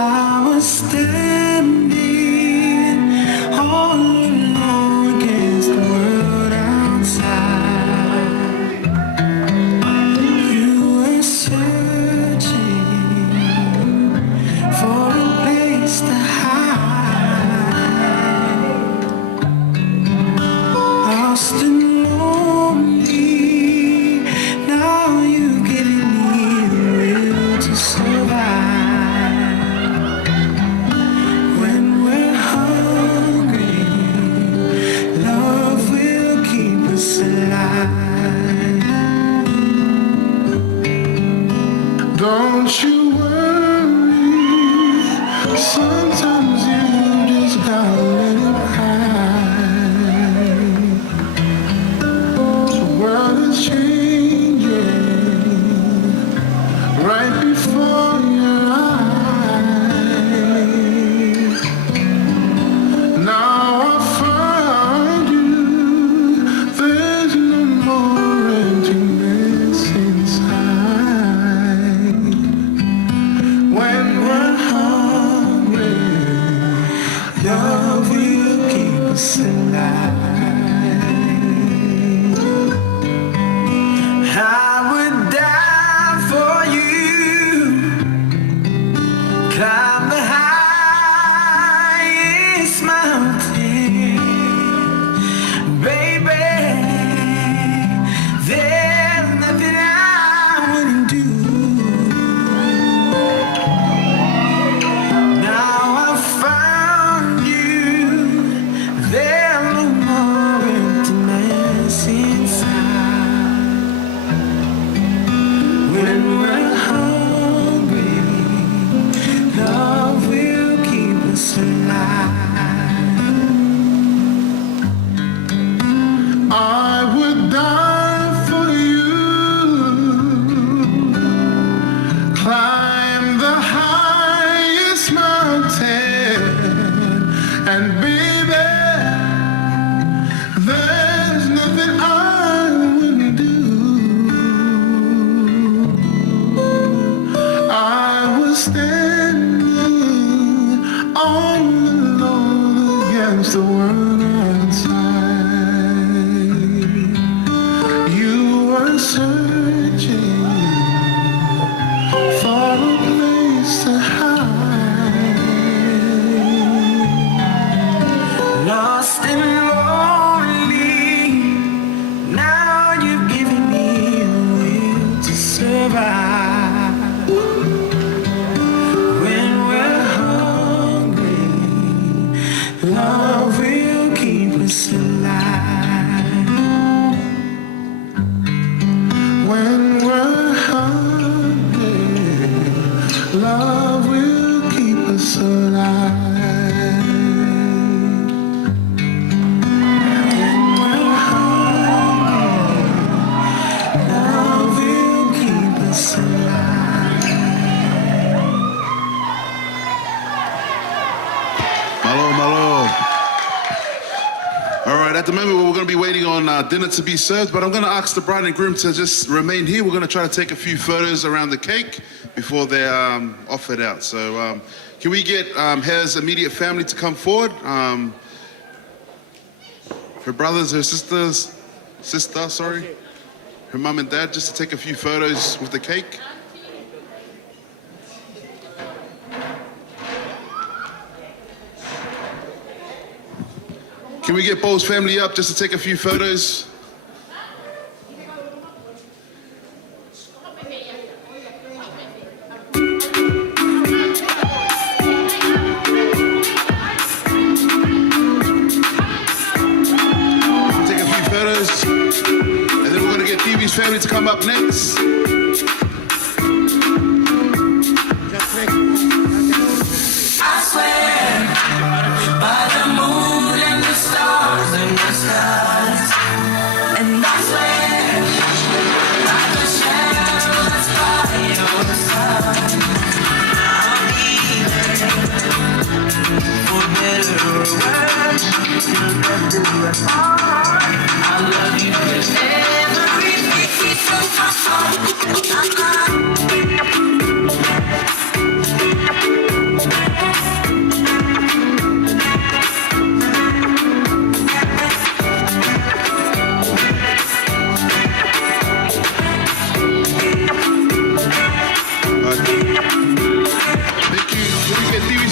I was standing all alone against the world outside. You were searching for a place to hide, lost and lonely. Now you're getting near to survive. When we're hungry, love will keep us alive. Don't you worry, sometimes you just gotta let it hide. The world is changing right before your eyes. Now I find you, there's no more emptiness inside. When we're hungry, love will keep us alive. I would die for you, climb the highest mountain, baby. There's nothing I wouldn't do. Now I found you, there's no more emptiness inside. When we're hungry, love will keep us alive. I would die for you, climb the highest mountain, and baby, there's nothing I wouldn't do. I was standing all alone against the world outside. You were searching for a place to hide. Lost and lonely, now you've given me a will to survive. When we're hungry, love will keep us alive. When we're hungry, love will keep us alive. When we're hungry, love will keep us alive. Malo, malo. All right, at the moment we're going to be waiting on dinner to be served, but I'm going to ask the bride and groom to just remain here. We're going to try to take a few photos around the cake before they're offered out. So can we get Hare's immediate family to come forward? Her brothers, her sister, sorry. her mum and dad just to take a few photos with the cake. Can we get Bo's family up just to take a few photos? Take a few photos, and then we're gonna get Phoebe's family to come up next. I swear by the moon and the stars in the skies, and I swear by the shadow that's by your side, I'll be there for better or worse. You'll get to it all. I love you with every piece of my heart.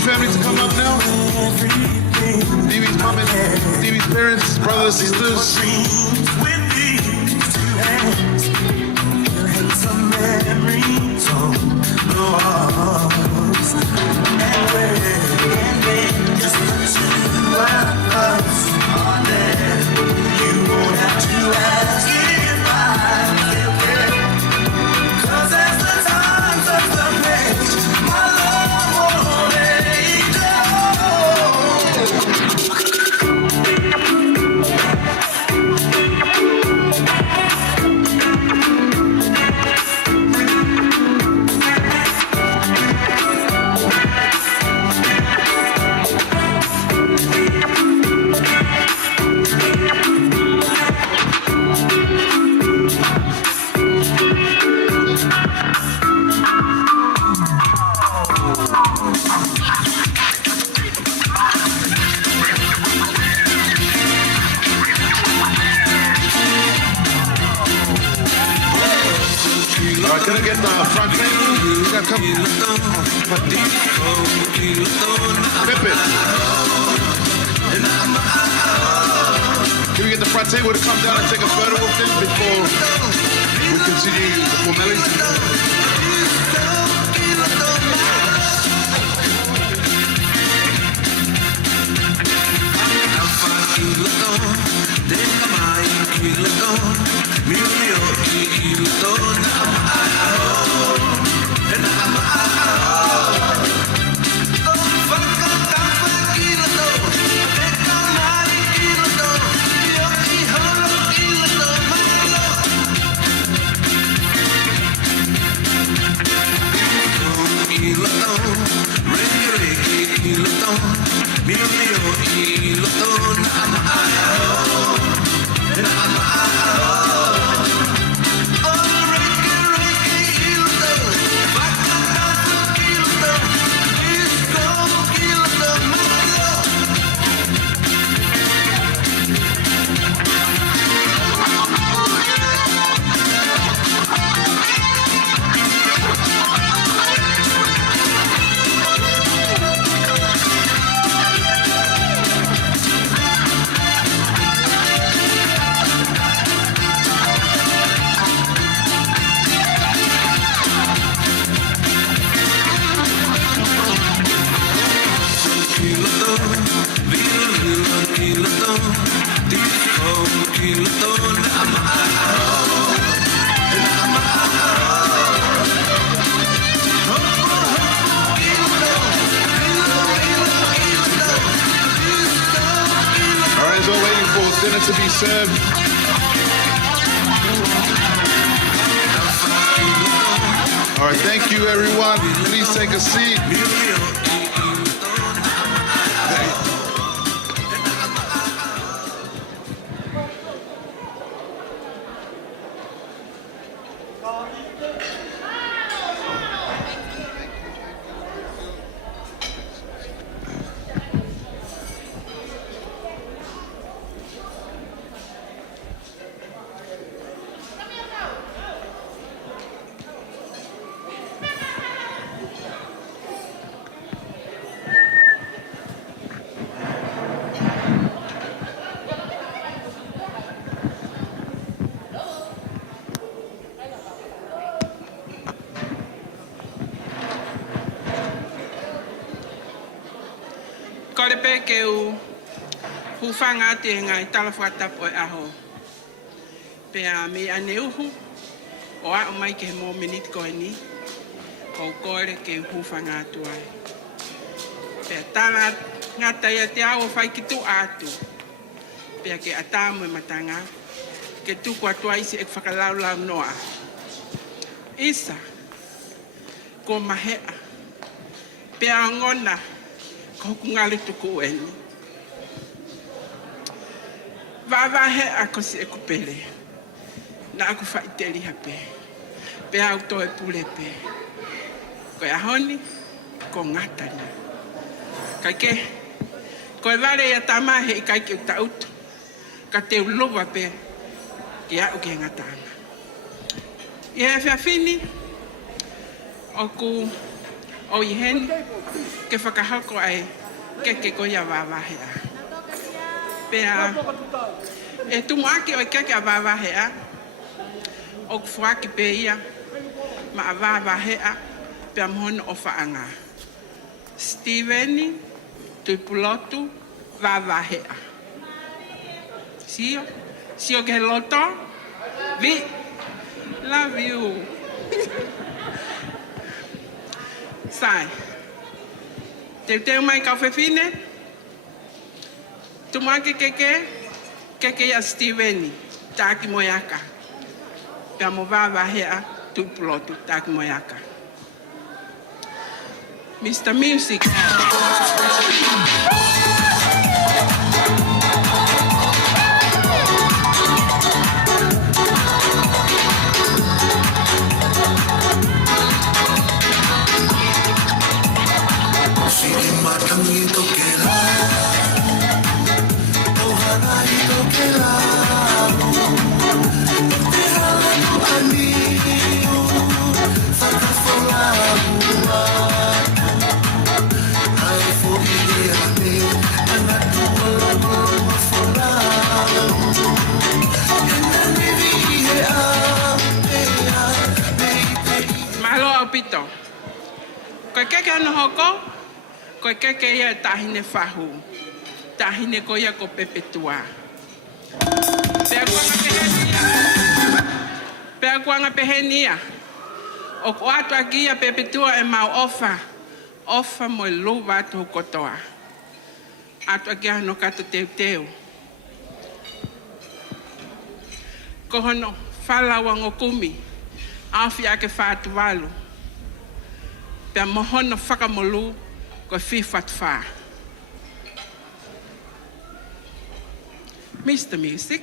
Family to come up now. Deewee's mom and Deewee's parents, brothers, sisters. Some memories on the walls, and when just the two of us are there, you won't have to ask if I care. 'Cause as the times of the page, my love won't age Can I get the front table? You gotta come. Pip it. Can we get the front table to come down and take a photo with them before we continue the formalities? Dinner to be served. All right, thank you everyone. Please take a seat. kore pe ke u hufanga te ngai tala whatapo e aho. Pea me ane uhu o a mai ke mo minute koe ni. O kore ke hufanga atu ai. Pea tala ngata ia te au whai ki tu atu. Pea ke atamu e matanga. Ke tuku atu ai se e whakalaulau noa. Isa. Ko mahea. Pea ngona. Ko kungali tuku eni. Vavahe ako si e kupele. Na aku whaiteri hape. Pea au toe pule pe. Koe ahoni, ko ngatari. Kai ke, koe ware ia tamahe i kai ke uta utu. Ka te ulowa pe, ki au ke ngatanga. I he whiawhini, oku o i heni, ke whakahako ai, ke ko ia wawahea. Pea, e tumuaki o i keke a wawahea, oku fuaki pe ia, ma a wawahea, pea mohono o whaanga. Steveni, tuipulotu, wawahea. Sio? Sio ke loto? Vi? Love you. Sai. Te mai ka whewhine? Tumake keke ia Steveni, tāki moiaka. Pea mo wawahea, tuipulotu, tāki moiaka. Mr. Music. Malo au pito. Koe keke ano hoko, koe keke ia tahine whahu. Tahine ko ia ko pepetua. Pea kuanga pehenia. O ko atu aki ia pepetua e mau ofa. Ofa mo e luwa atu kotoa. Atu aki ano kato teu teu. Kohono whalawa ngokumi. Awhi ake whaatu walu. Pea mohono whakamolu ko whiwhat wha. Mr. Music.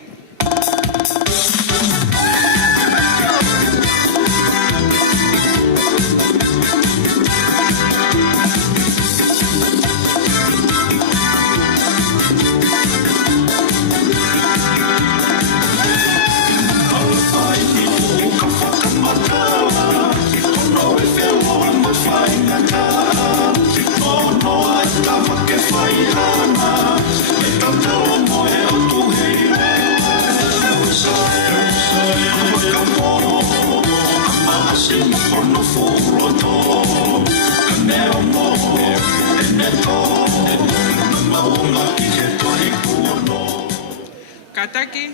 Kataki,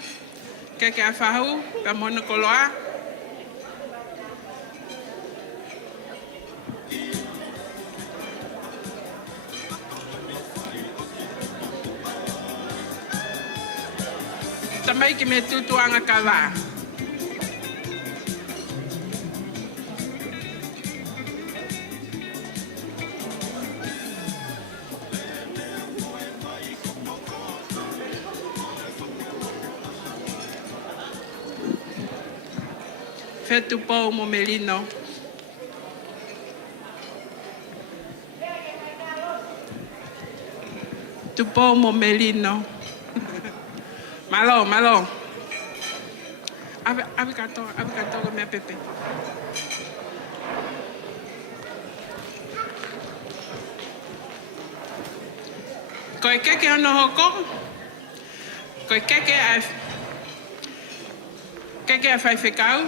keke a whahu, pa mono koloa. Tamai ki me tutuanga kawa. Fetu pau mo melino. Tu pau mo melino. Malo. Abi kato ko me pepe. Koe keke ano hoko. Koe keke a whaiwhekau.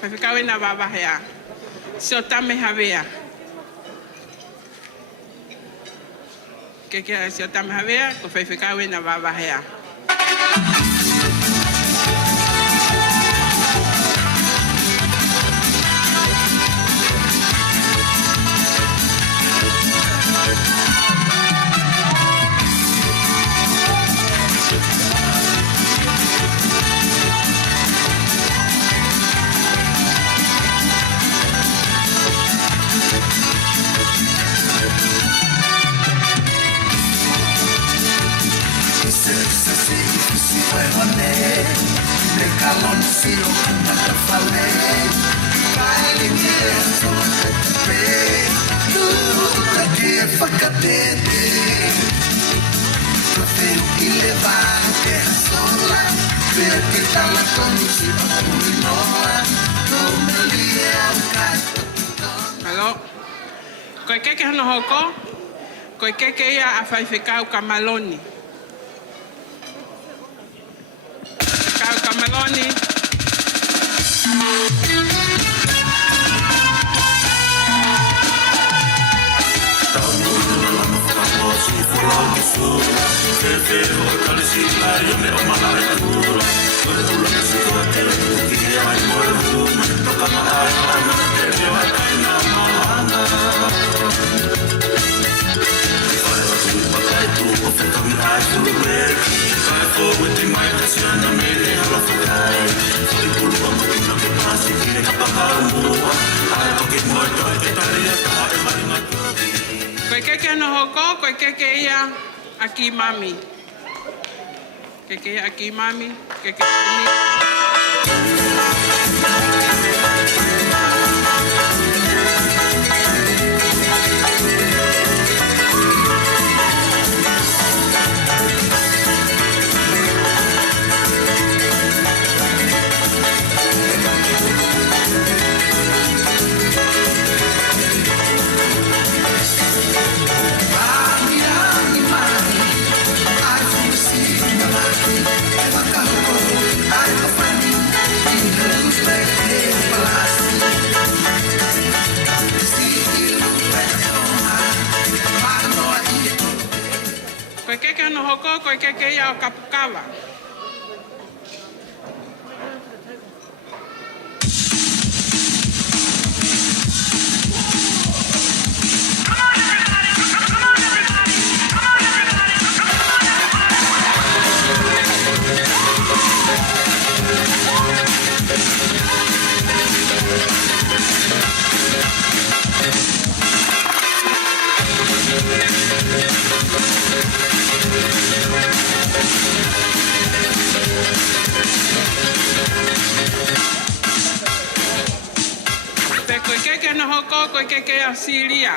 Whaiwhekau e na wawahea. So tame hawea. keke a sia tama havea, ko whaiwhikau e na wawahea. Hello. Koe keke hana hoko, koe keke ia a whaiwhikau ka maloni. Whaiwhikau ka maloni. Koe keke ana hoko, koe keke ia a ki mami. Keke ia a ki mami, keke ni. Koe keke ana hoko, koe keke ia o kapukawa. Pe koe keke ana hoko, koe keke ia o Siria.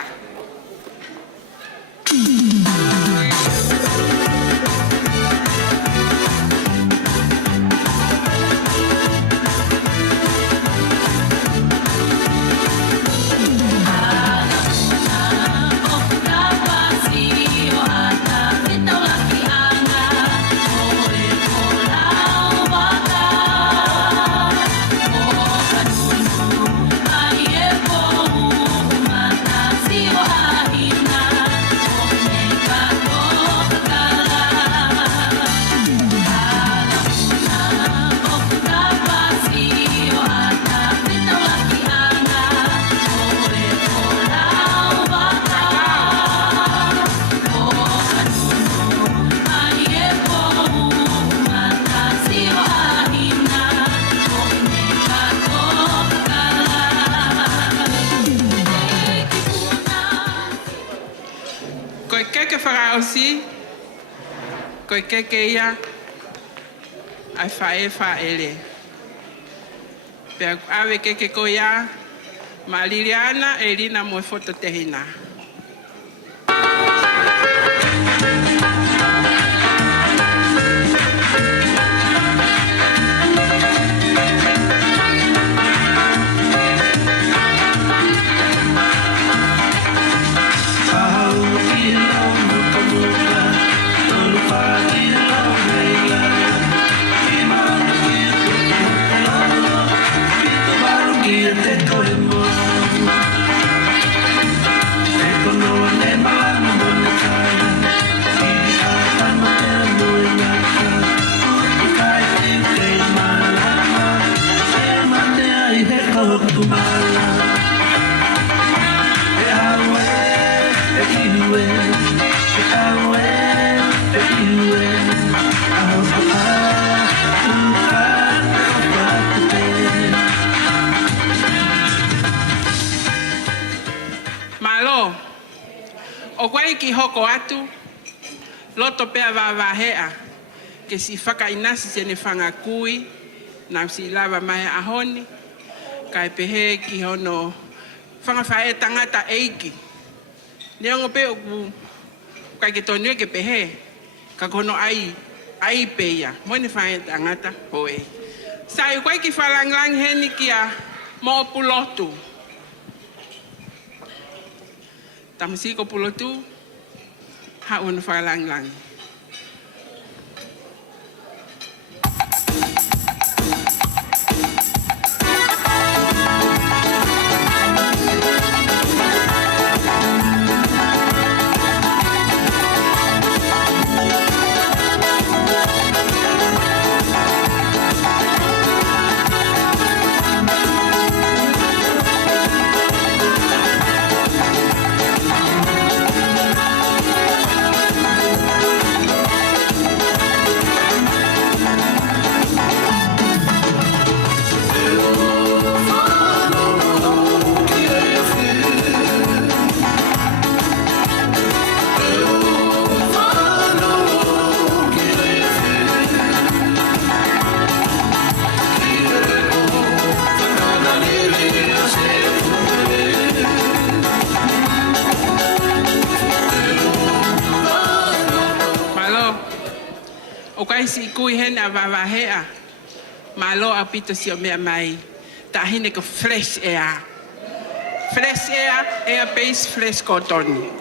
Koe keke whakaosi, koe keke ia, ai whae whaele. Pea awe keke ko ia, ma Liliana e Lina mo foto tehina. Malo, o koe ki hoko atu, loto pea wawahea, ke si whakainasi se ne whangakui, na si lava mai ahoni, kai pehe ki hono whangawhae tangata eiki. Neongo pe oku, kai ke tonue ke pehe, ka kono ai peia, moene whae tangata hoe. Sai koe ki whalanglang heni kia mo pulotu. Tamasiko pulotu, haun whalanglang. O kai si kui hena wawahea, malo apito si o mea mai, ta hine ko fresh air. Fresh air, air-based fresh cotton.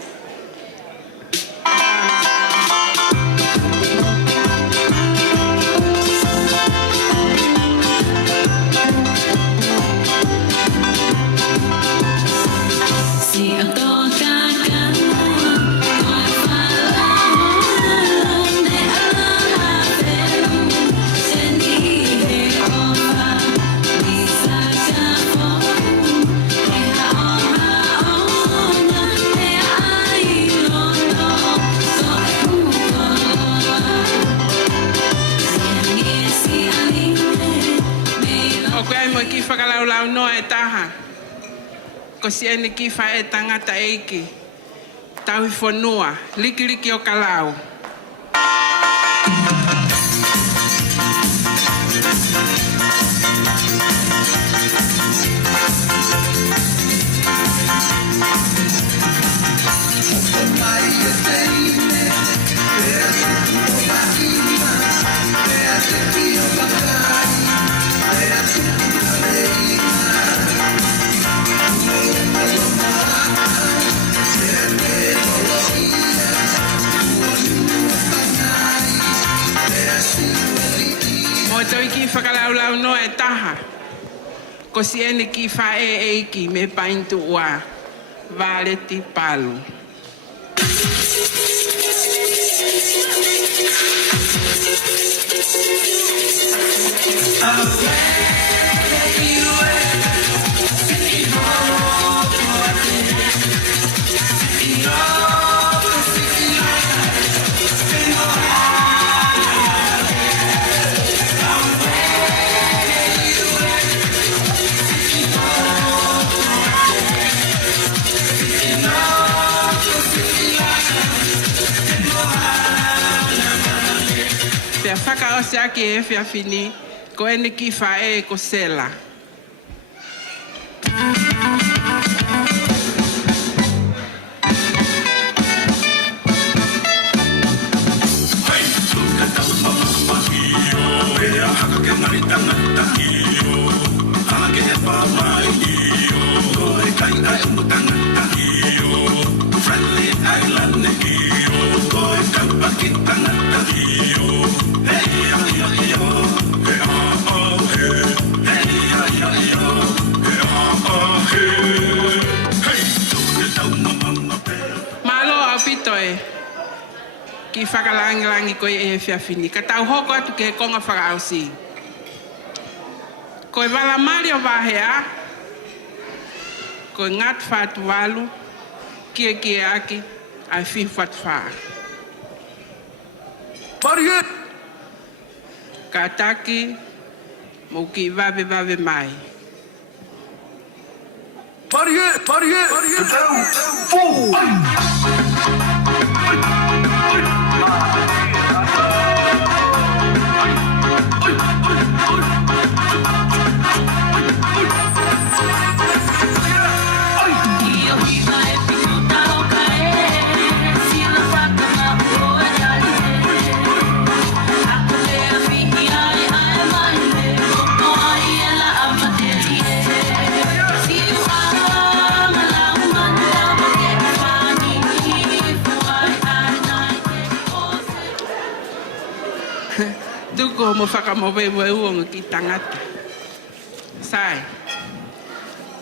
Whakalaulau noa e taha. Ko si ene ki whae tangata eiki. Tauhi whanua. Likiliki o kalau. Toi ki whakalaulau noa e taha. Ko si ene ki whae eiki me paintu ua. Valeti palu. Whaka o se ake e whiawhini, ko ene ki whae ko sela. Ki whakalangi koe e whiawhini. Ka tau hoko atu ke konga whakaausi. Koe wala mari o wahea, ko ngat fatualu kia aki ai fi fatfa. Pariye! Kataki mo ki vave mai. Pariye! Fool! Tuko mo whakamowewe uonga ki tangata. Sai.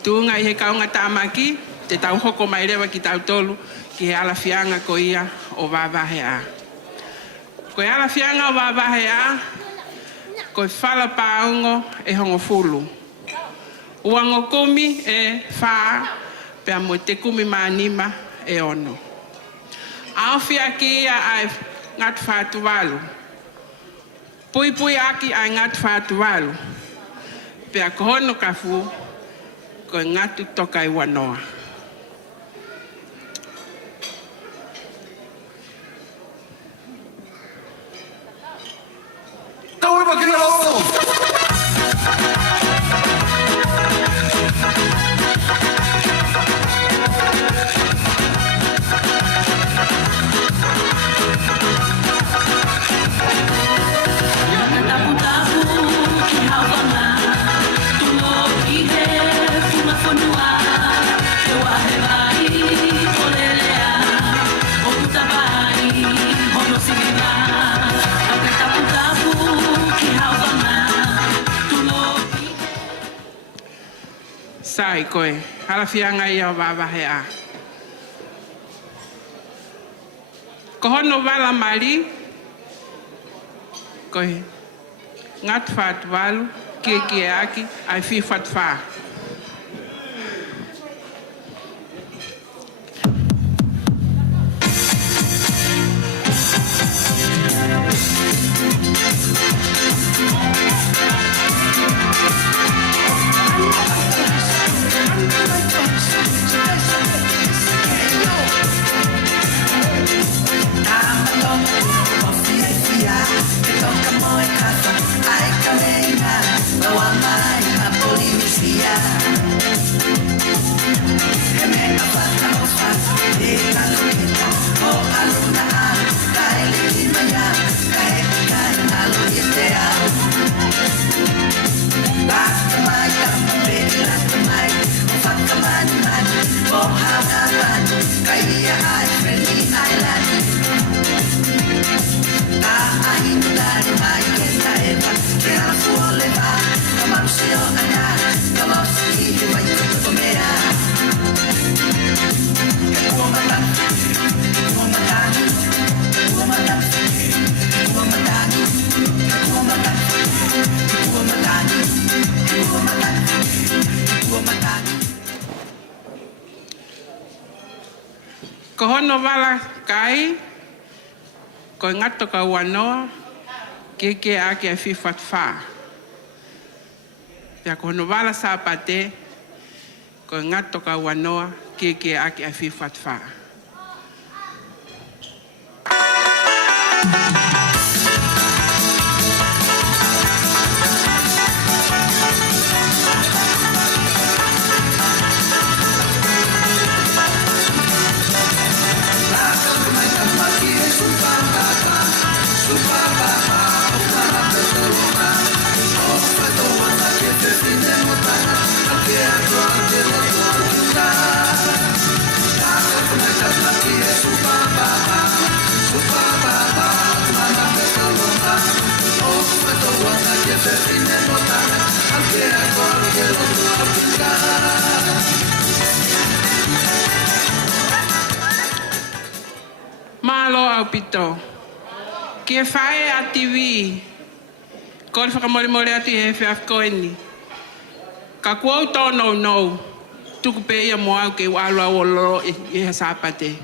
Tuunga i he kaunga tāmaki, te tau hoko mai rewa ki tau tolu, ki he alafianga ko ia o wāwahe a. Ko he alafianga o wāwahe a, ko he whala pāungo e hongo fulu. Uango kumi e whā, pea mo te kumi mānima e ono. Aowhia ki ia ai ngat whātuwalu. Pui aki ai ngat whātuwalu. Pea kohono ka fu, ko ngatu toka i wanoa. Tau iwa ki ngaro! Sai koe, halafianga ia o wāwahe a. Ko hono wala mari, koe, ngat whātuwalu, kia aki, ai fi whatwha. Ko hono wala kai, ko ngato ka wanoa, ke aki a fifat wha. Pea ko hono wala sāpate, ko ngato ka wanoa, ke aki a fifat wha. Malo au pito. Ke whae a TV. Ko le whakamore atu he whiaf koeni. Ka kuau tō nou nou. tuku pe ia mo au ke wala o lo e ha sapate.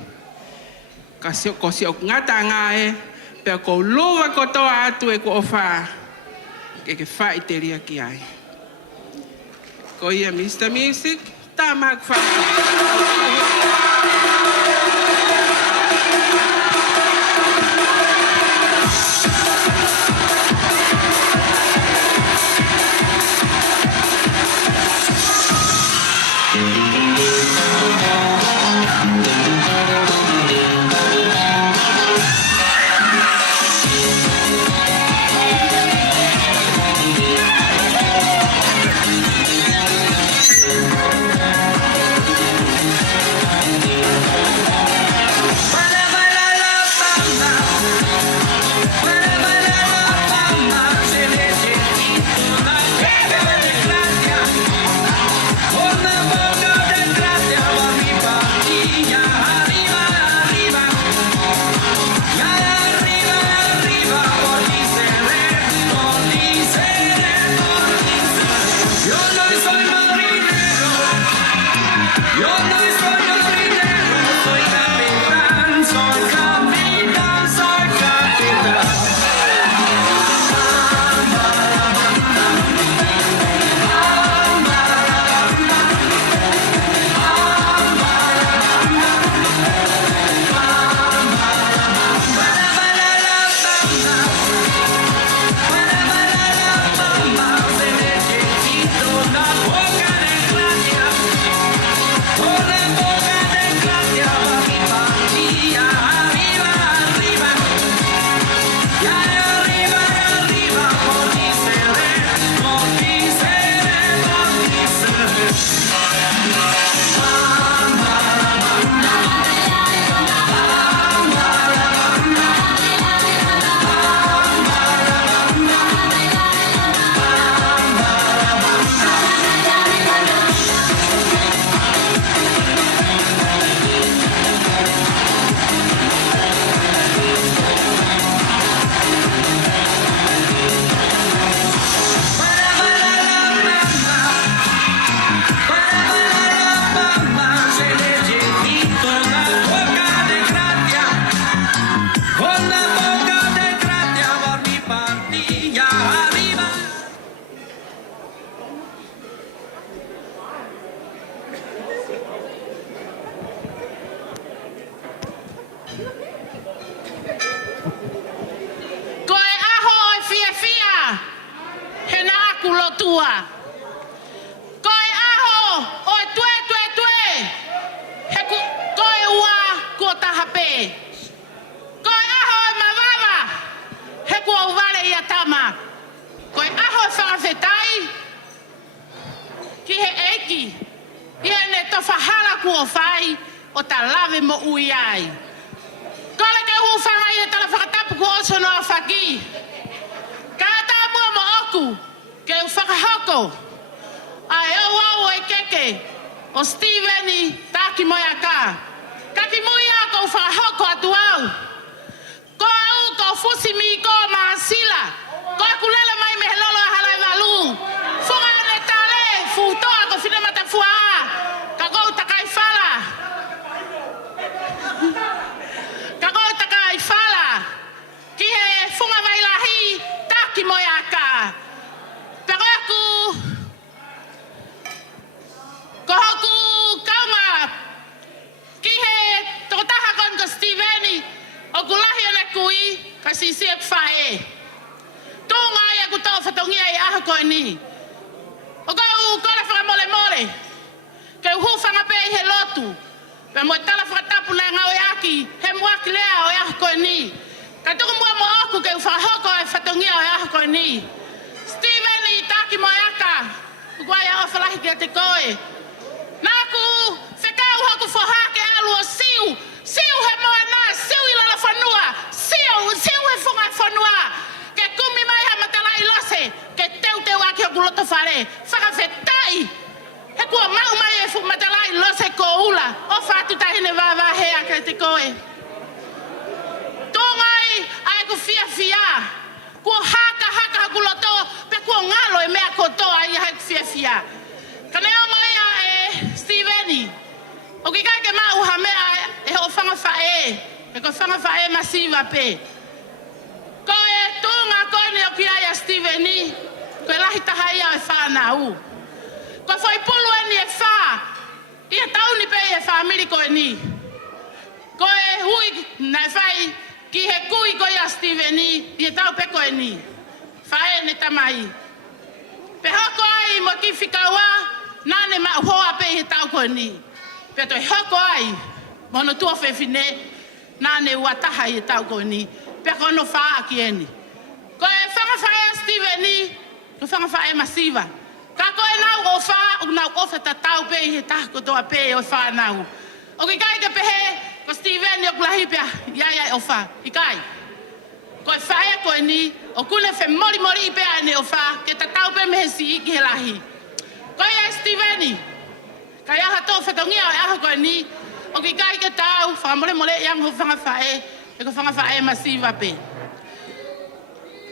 Ka se ko se ngata nga e pe ko lua ko to atu e ko fa ke fa iteria ki ai. Ko ia Mr. Music ta mak fa. O Steveni taki moyaka. Kaki moya ko fa hoko atuau. Ko au ko fusimi ko masila. Ko kulele mai mehlolo halai valu. Funga ne tale futo ko fina mata fua. Ka go takai fala. Ka go takai fala. Ki he funga vai lahi taki moyaka. Pero aku Kohoku kauma ki he totaha kon ko Steveni o kulahi ana kui kasi siek fae tunga ya ku tau fatongia i aha ko ni o ka u kora fa mole mole ke hu fa ngape he lotu pe mo tala fa tapu na ngau yaki he mo klea o ya ko ni ka tu mo mo aku ke fa hoko e fatongia o ya ko ni Steveni taki moyaka ku ya o fa lahi ke te koe Naku, whekau haku whahake alu o siu. Siu he moa nā, siu i lala whanua. Siu he whunga whanua. Ke kumi mai ha matalai lose. Ke teu teu aki o kuloto whare. Whakawhetai. He kua mau mai e fu matalai lose ko ula. O whatu tahine wāwā hea ke te koe. Tōngai ai ku fia fia. Kua haka ha kuloto. Pe kua ngalo e mea kotoa i hai ku fia fia. Kanea mai a e Steve O ki kai ke mau ha mea e ho whanga whae. E ko whanga whae masiva pe. Ko e tūnga koe ni o ki aia Steveni. Ko e lahi taha ia e whanau. Ko whai pulu e ni e wha. Ia tauni pe e whamiri koe ni. Ko e hui na whai ki he kui koe a Steveni. Ia tau pe koe ni. Whae ne tamai. Pe hoko ai mo ki whikaua. Nane ma hoa pe he tau koe ni. Pe toi hoko ai. Mono tua whewhine. Nane ua taha he tau koe ni. Pe kono whaa ki eni. Ko e whanga whae a Steveni. Ko whanga whae masiva. Ka koe nau o whaa. O nau ofa ta tau pe he tako toa pe o whaa nau. O ki kai ke pehe. Ko Steveni o kulahi pia. Iai o whaa. I kai. Ko e whae koe ni. O kune whe mori mori i pea ene o whaa. Ke ta tau pe mehe si iki he lahi. Ko e Steveni. Kai aha tō whetongia o e aha koe ni. O ki kai ke tau. Whamore mole iang ho whanga whae. E ko whanga whae masiva pe.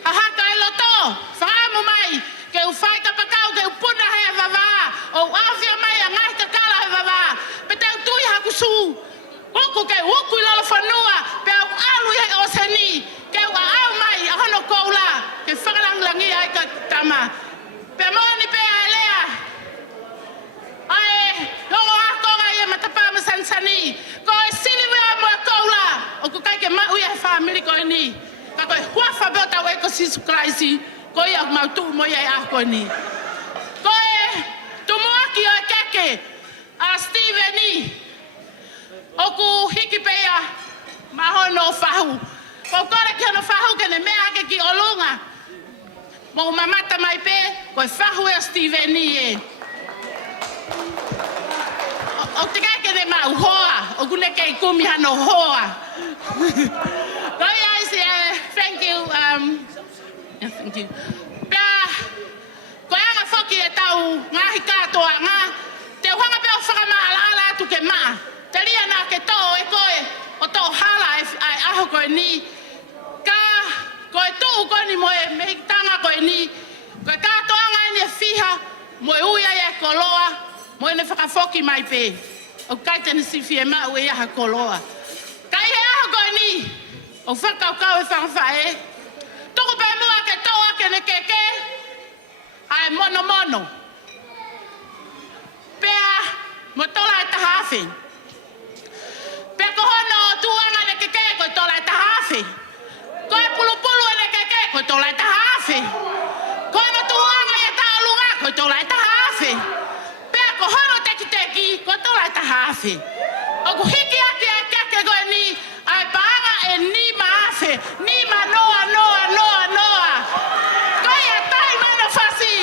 Hahaka e loto. Whaamu mai. Ke u whae ka pakau. Ke u puna hea wawa. O awhia mai a ngai ka kala he wawa. Pe te u tui haku su. Uku ke uku i lolo whanua. Pe au alu i o seni. Ke u au mai a hono koula. Ke whakalangi ai ka tama. Pe moni pe a lea. Ai, hongo ako nga i e matapa masansani. Ko e siliwe a moa koula. O ku kai ke mau i e whamiri koe ni. Ka koe huafa beo tau e ko Sisu Kraisi. Ko i au mautu mo i e ako ni. Ko e tumuaki o e keke. A Steveni. O ku hiki pea. Mahono whahu. Ko kore ki hono whahu ke ne mea ke ki olunga. Mo mamata mai pe. Ko e whahu e a Steveni e. O te kai ke ne mau hoa. O kune kei kumi hano hoa. Koi ai si, thank you. Yeah, thank you. Pea, koe anga whoki e tau ngahi katoa ngā. Te whanga peo whakama ala atu ke maa. Te ria nā ke tō e koe. O tō hala e aho koe ni. Ka koe tū koe ni moe mehi tanga koe ni. Koe katoa ngai ni e whiha. Moe uia e koloa. Moe ne whakawhoki mai pe. O kai tene siwhi e mau e aha koloa. Kai he aho koe ni. O whakaukau e whangawhae. Tuku pe mua ke toa ke ne keke. Ai mono mono. Pea mo tola e tahawhi. Pea ko hono tuanga ne keke koe tola e tahawhi. Koe pulu pulu e ne keke koe tola e tahawhi. Koe no tuanga e taolunga koe tola e tahawhi. Pea ko hono teki teki koe tola e tahawhi. O ku hiki ake e keke koe ni. Ai paanga e ni maafe. Ni ma noa noa noa noa. Koe e tai mano fasi.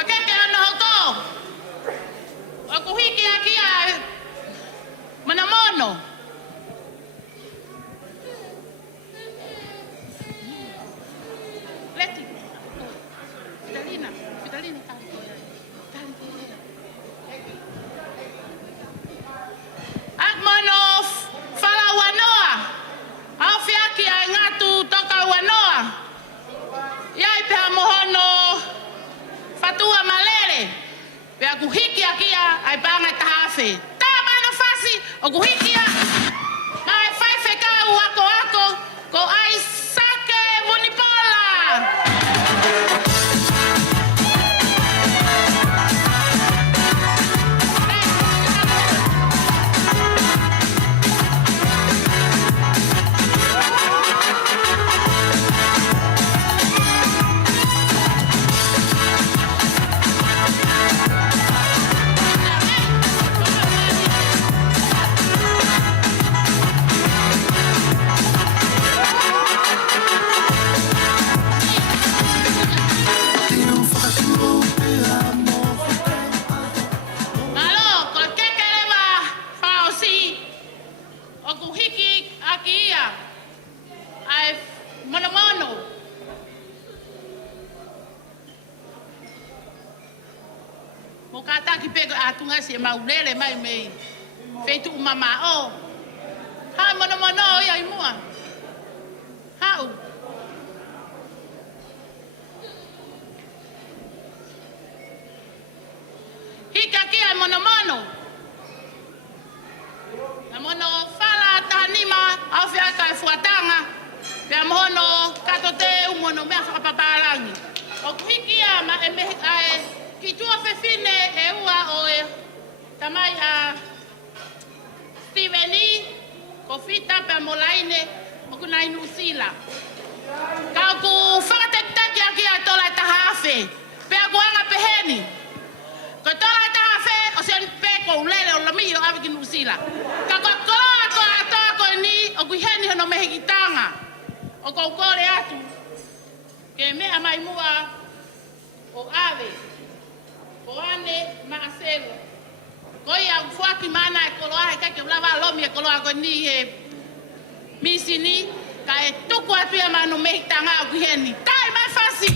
Ko keke ana hoko. O kuhiki akia manamono. Leti. Fidelina Agmono fala wanoa. Au fiaki ai ngatu toka wanoa. Iai pea mohono fatua malere. Pea kuhiki akia ai banga tahafe. Tama nafasi o kuhikia. Mai faife ka wako ko ai sake vunipola. Si maulele mai mei feito mama o ha mono ya imua hau hika kia mono na mono fala tanima au fia kai fuatanga pia mono katote umono mea whakapaparangi o kuhikia ma eme ai kitua fefine e ua oe tamai a Steveni ko fita pe molaine o kuna inusila ka ku fate taki aki a tola tahafe pe aguanga peheni ko tola tahafe o sen pe ko ulele o lami o aviki nusila ka ko ni o kuheni hono mehikitanga o ko kore atu ke me amai mua o ave o ane maaselo Koia fuaki mana e koloa ka ke lava lomi e koloa ko ni e misini ka e tuku atu e manu me tanga ku heni tai mai fasi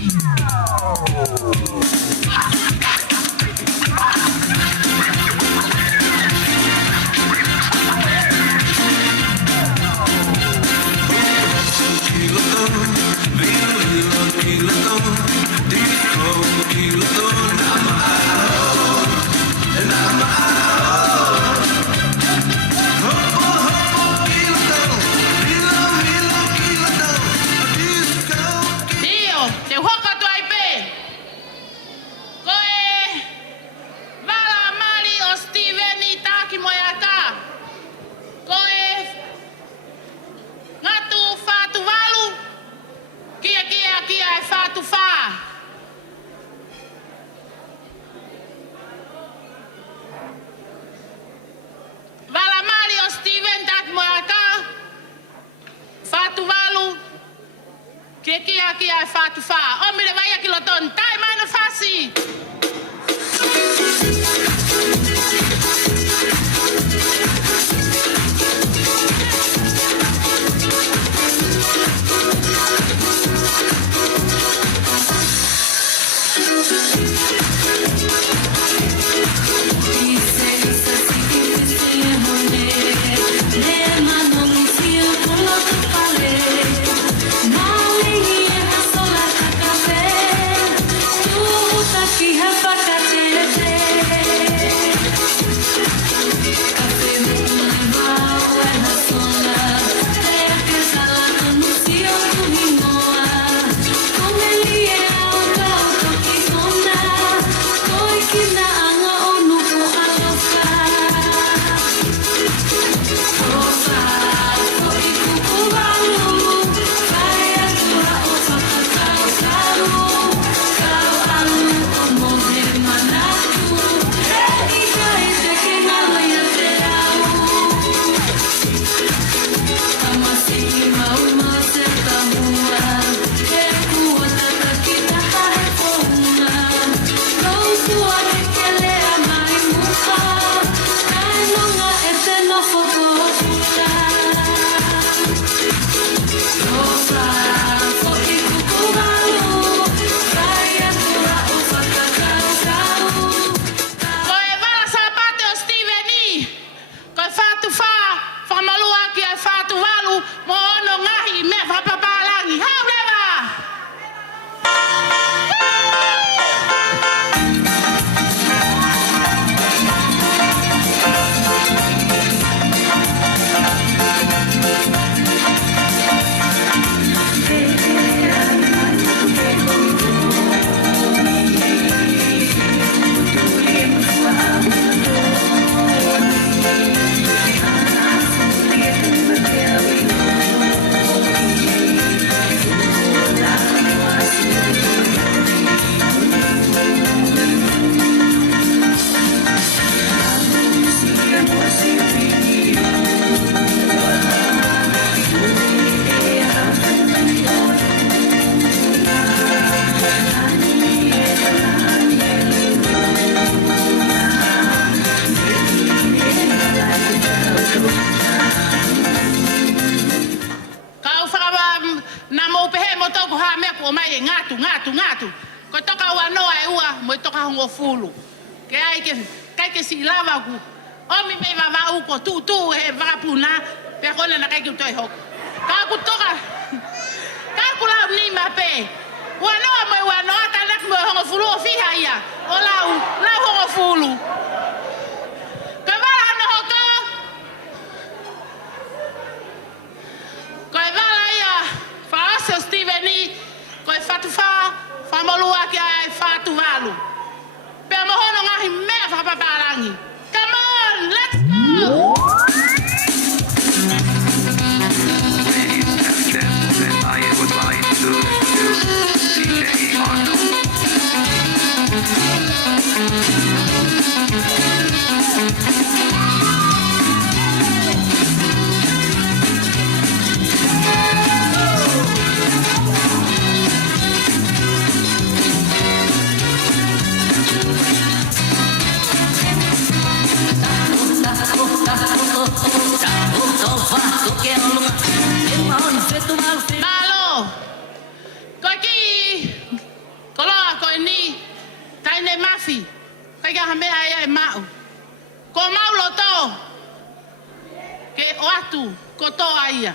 atu. Ko toka ua noa e ua, mo i toka hongo fulu. Ke ai ke si lava ku. Omi me vava uko tu he vapuna. Pe kone na kai ki utoi hoko. Ka ku toka. Ka ku lau ni ma pe. Ua noa mo ua noa tanak mo hongo fulu o fiha ia. O lau hongo fulu. Ka wala no hoko. Ko e wala ia. Faase Steveni. Ko e fatufa. Famolua ki ai fatu valu. Pe mohono ngahi mea whapaparangi. Come on, let's go! I would like to DJ Arnold. Malo, koi ki, koloa koi ni, taine mafi, kai ka hamea ia e mau. Ko mau loto, ke o atu, ko to aia.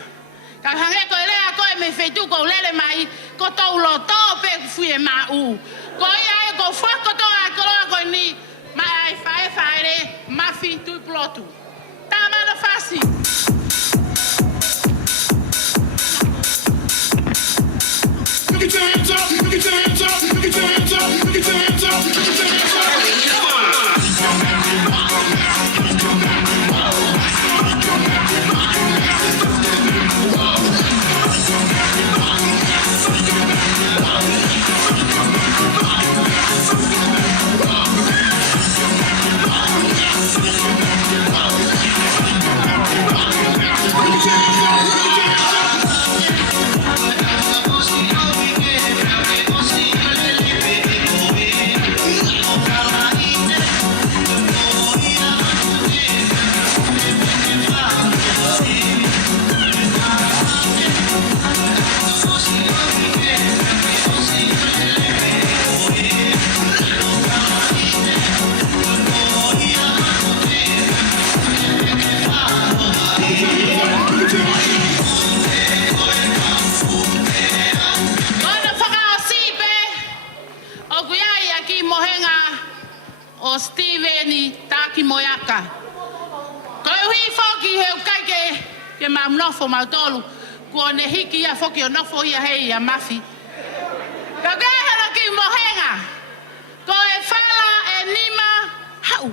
Ka hange koe lea koe me feitu ko lele mai, ko to loto pe fui e mau. Ko ia e ko whakoto a koloa koi ni, mai ai fae re, mafi tui plotu. Tā mana fasi. Get your hands up, get your hands up, get your hands up, get your hands up, get your hands up. O Steveni Taki Moyaka. Ko hui foki he ukai ke mam nofo mautolu. Ko ne hiki ia foki o nofo ia hei ia mafi. Ka gehera ki mohenga. Ko e fala e nima hau.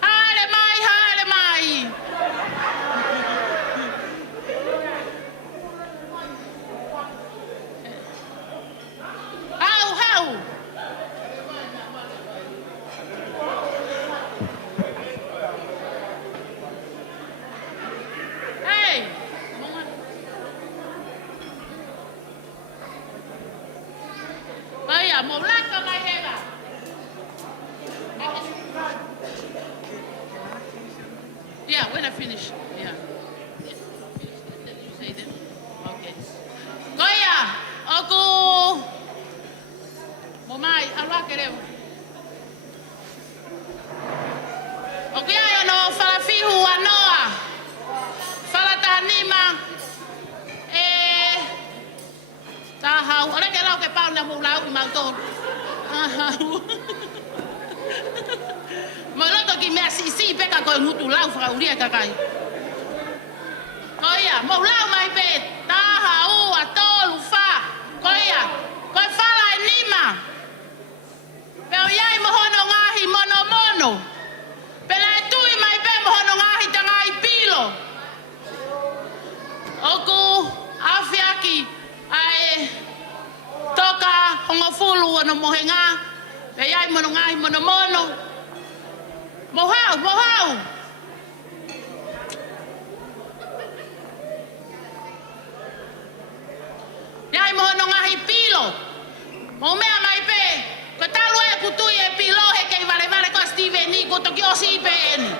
Haere mai, haere mai. Hau, hau. Vaya, moblaka mai hega. Yeah, when I finish. Yeah. You say them? Okay. Goya, oku. Momai, alwa queremos. Okuya no fala fihu anoa. Fala tanima. Tahau, oleh ke lau ke pau na mulau ki mauton. Moloto ki mea si peka koe mutu lau frauria kakai. Koia, mulau mai pe, tahau, atolu, fa. Koia, koe fala e nima. Peo iai mohono ngahi mono mono. Pela e tui mai pe mohono ngahi tangai pilo. Oku, afiaki. Ai toka hongo fulu ono mohenga pe ai mono ngai mono mono mohau ai mono ngai pilo mo mea mai pe ko talu e kutu e pilo he ke vale ko Steveni ko to ki osi pe ni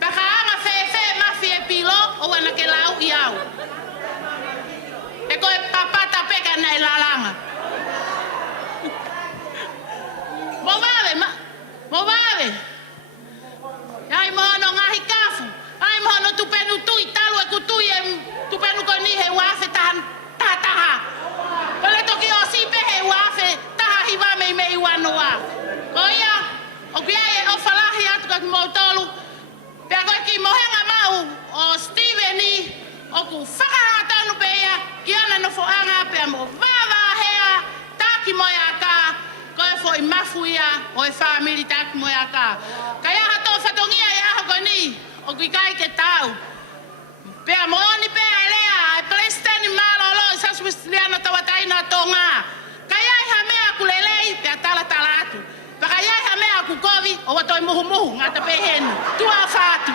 Baka anga fe mafia wana ke lau i au. E koe papata peka nei lalanga. Mo vave. Ai mono ngahi kafu. Ai mono tupenu tui talu e kutui e tupenu ko ni he wafe taha. Pele toki o si pe he wafe taha hiwa me iwano wa. Ko ia o kia e o falahi atu ka ki mautolu. Pea koe ki mohenga mau o Steveni o ku whakahatanu pe ia ki ana no foanga pea mo vava hea taki moia ka. Koe fo I mafu ia o e whamiri taki moia ka. Kai aha tō whatongia e aha koe ni o kui kai ke tau. Pea mooni pea e lea e plestani malolo I saswistiliana tawataina tō ngā. Kai ai ha mea ku lelei pea tala atu. Pea kai ai ha mea ku kovi o watoi muhu ngata pe henu. Tua whātu.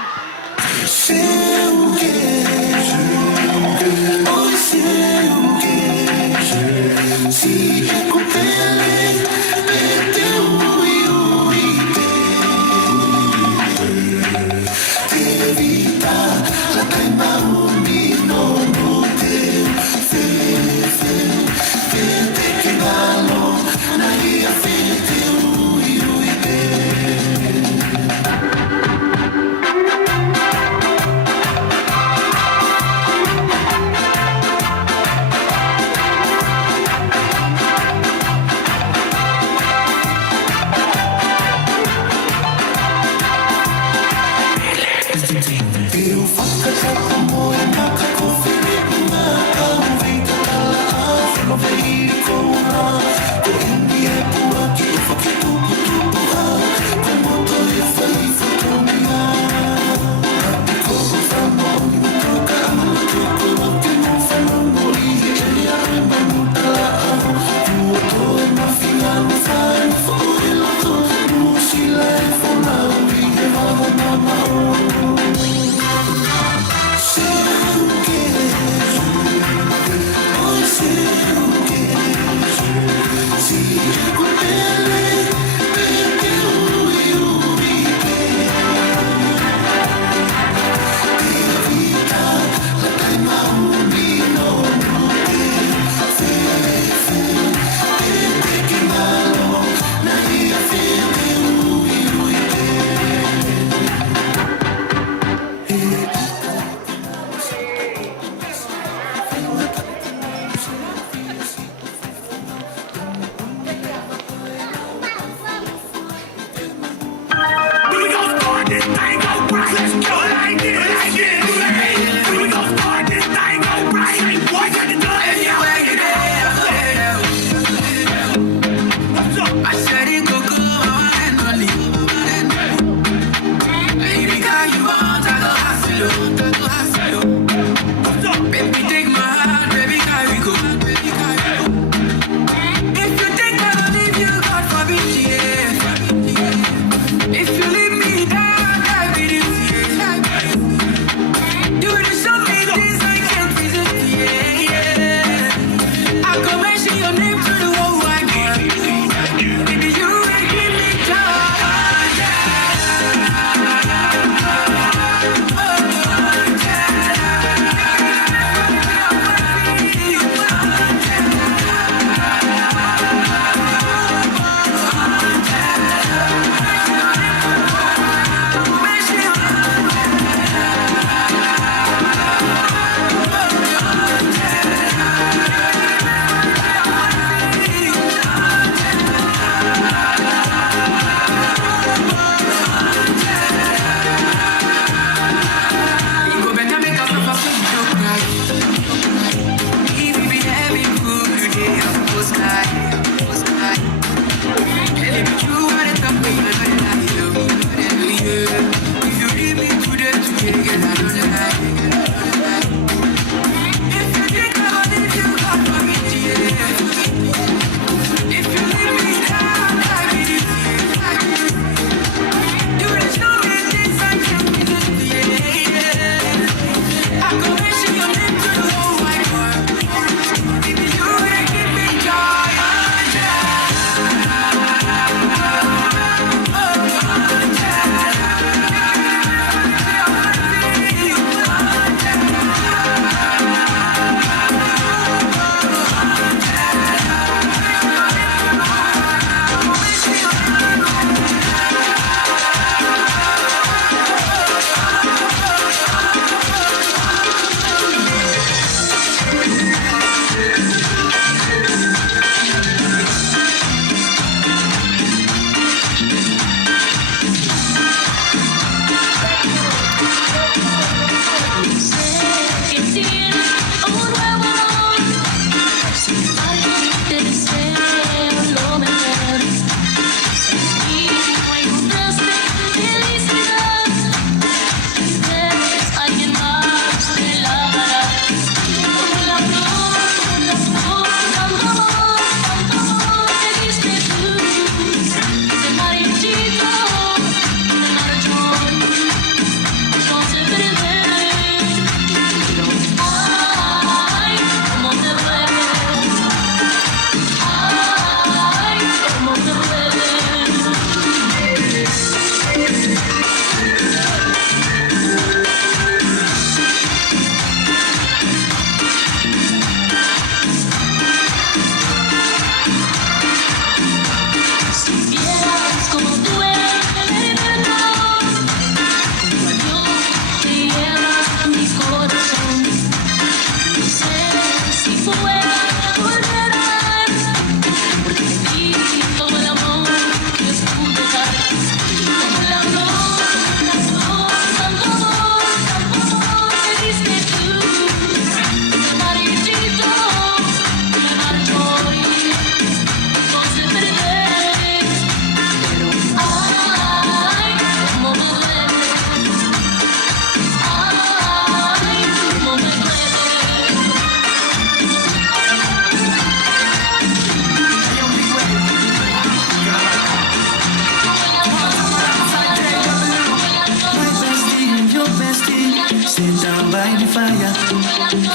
ride the fire.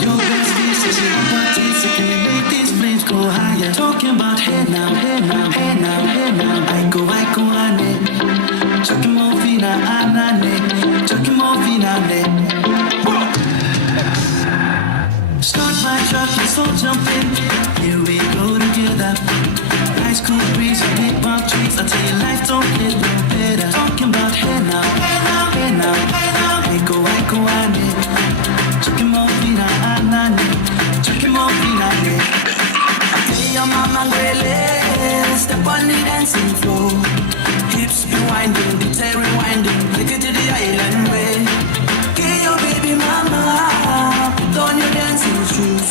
Your bestie says she want parties, so can we make these flames go higher? Talking about hey now, hey now, hey now, hey now. I go, ane. Chucking more fina, anane. Chucking more fina, ne. Start my truck, let's all jump in. Here we go together. Nice cool breeze, big palm trees. I tell you, life don't get no better. Talking about hey now, hey now, hey now, hey now. I go, ane. Chucking more fina, anane. Chucking more fina, ne. Hey, your mama, really, step on the dancing floor. Hips be winding, the tail rewinding. Take it to the island way. Get your baby mama, put on your dancing shoes.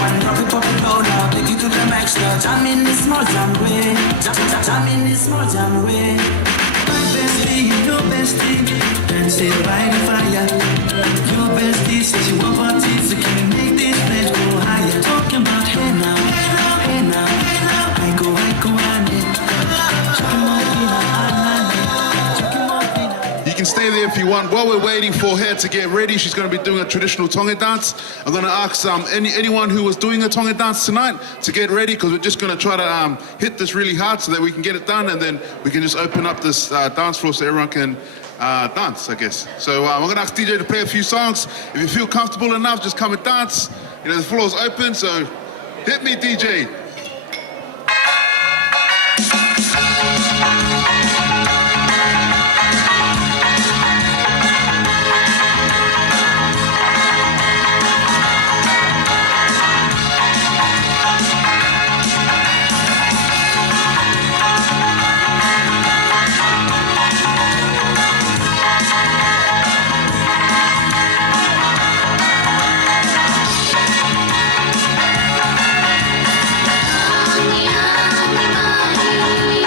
One drop it, pop it low now. Take it to the max now. Jam in this small jam way. Jam in this small jam way. My bestie, your bestie, dancing by the fire. Your bestie says she want parties, so can we make these flames go higher? Talking about hey now, hey now, hey now, hey now. I go, ane. You can stay there if you want. While we're waiting for her to get ready, she's going to be doing a traditional Tonga dance. I'm going to ask anyone who was doing a Tonga dance tonight to get ready, because we're just going to try to hit this really hard so that we can get it done, and then we can just open up this dance floor so everyone can dance, I guess. So I'm going to ask DJ to play a few songs. If you feel comfortable enough, just come and dance. You know, the floor's open, so hit me, DJ. Ani, ani,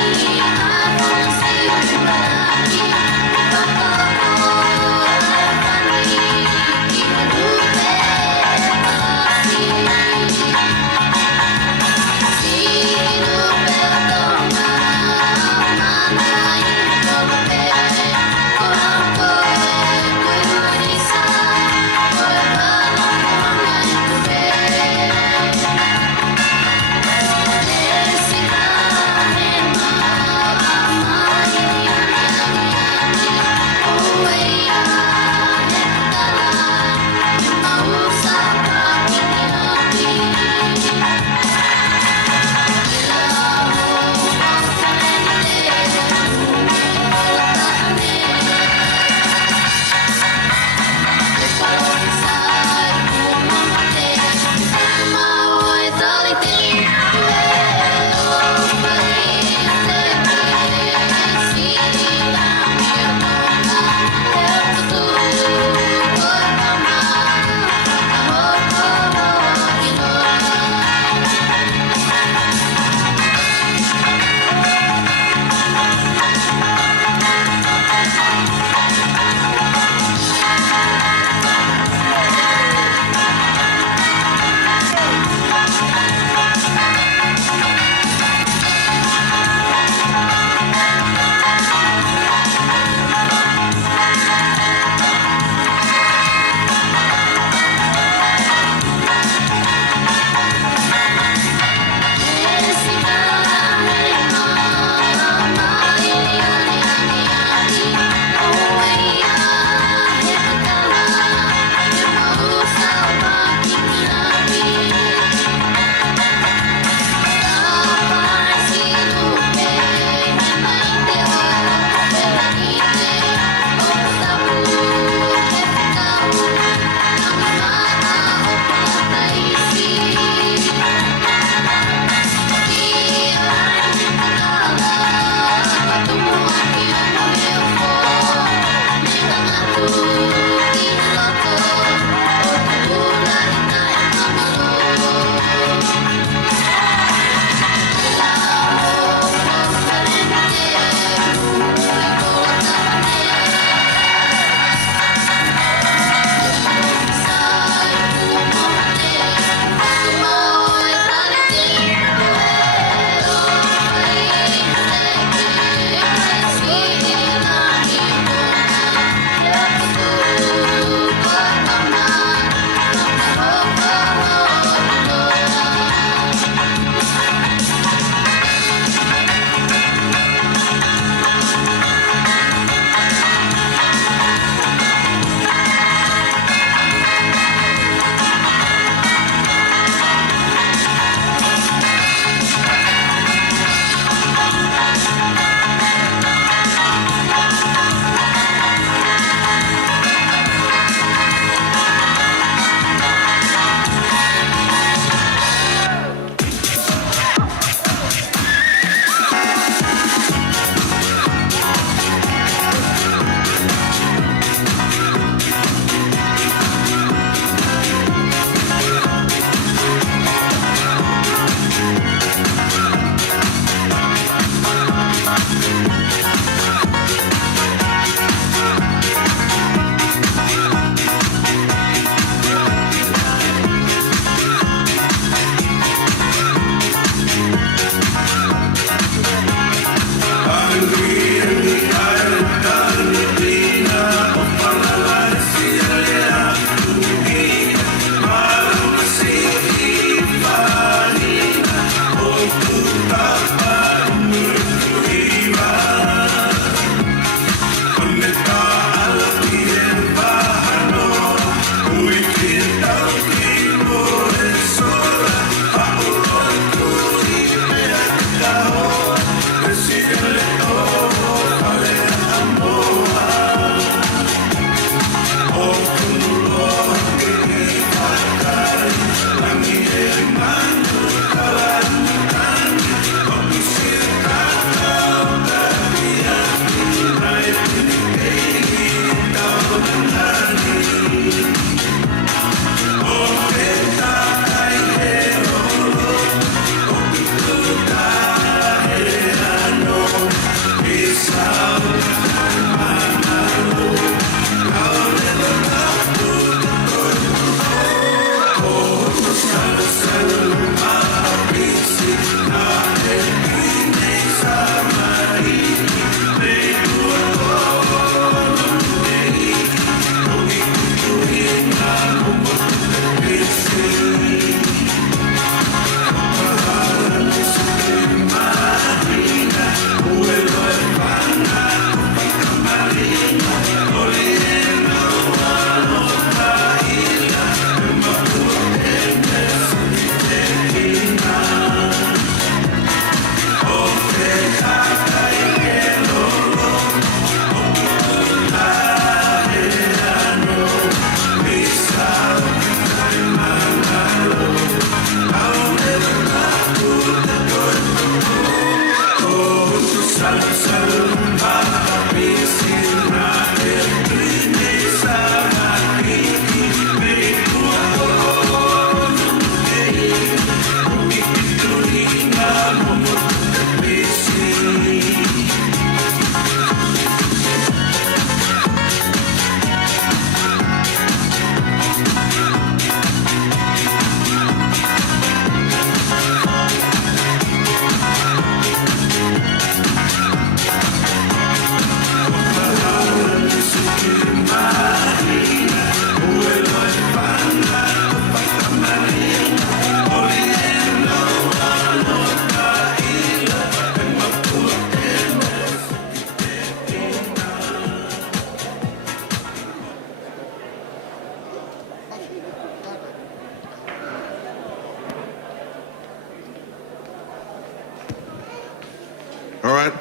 All right.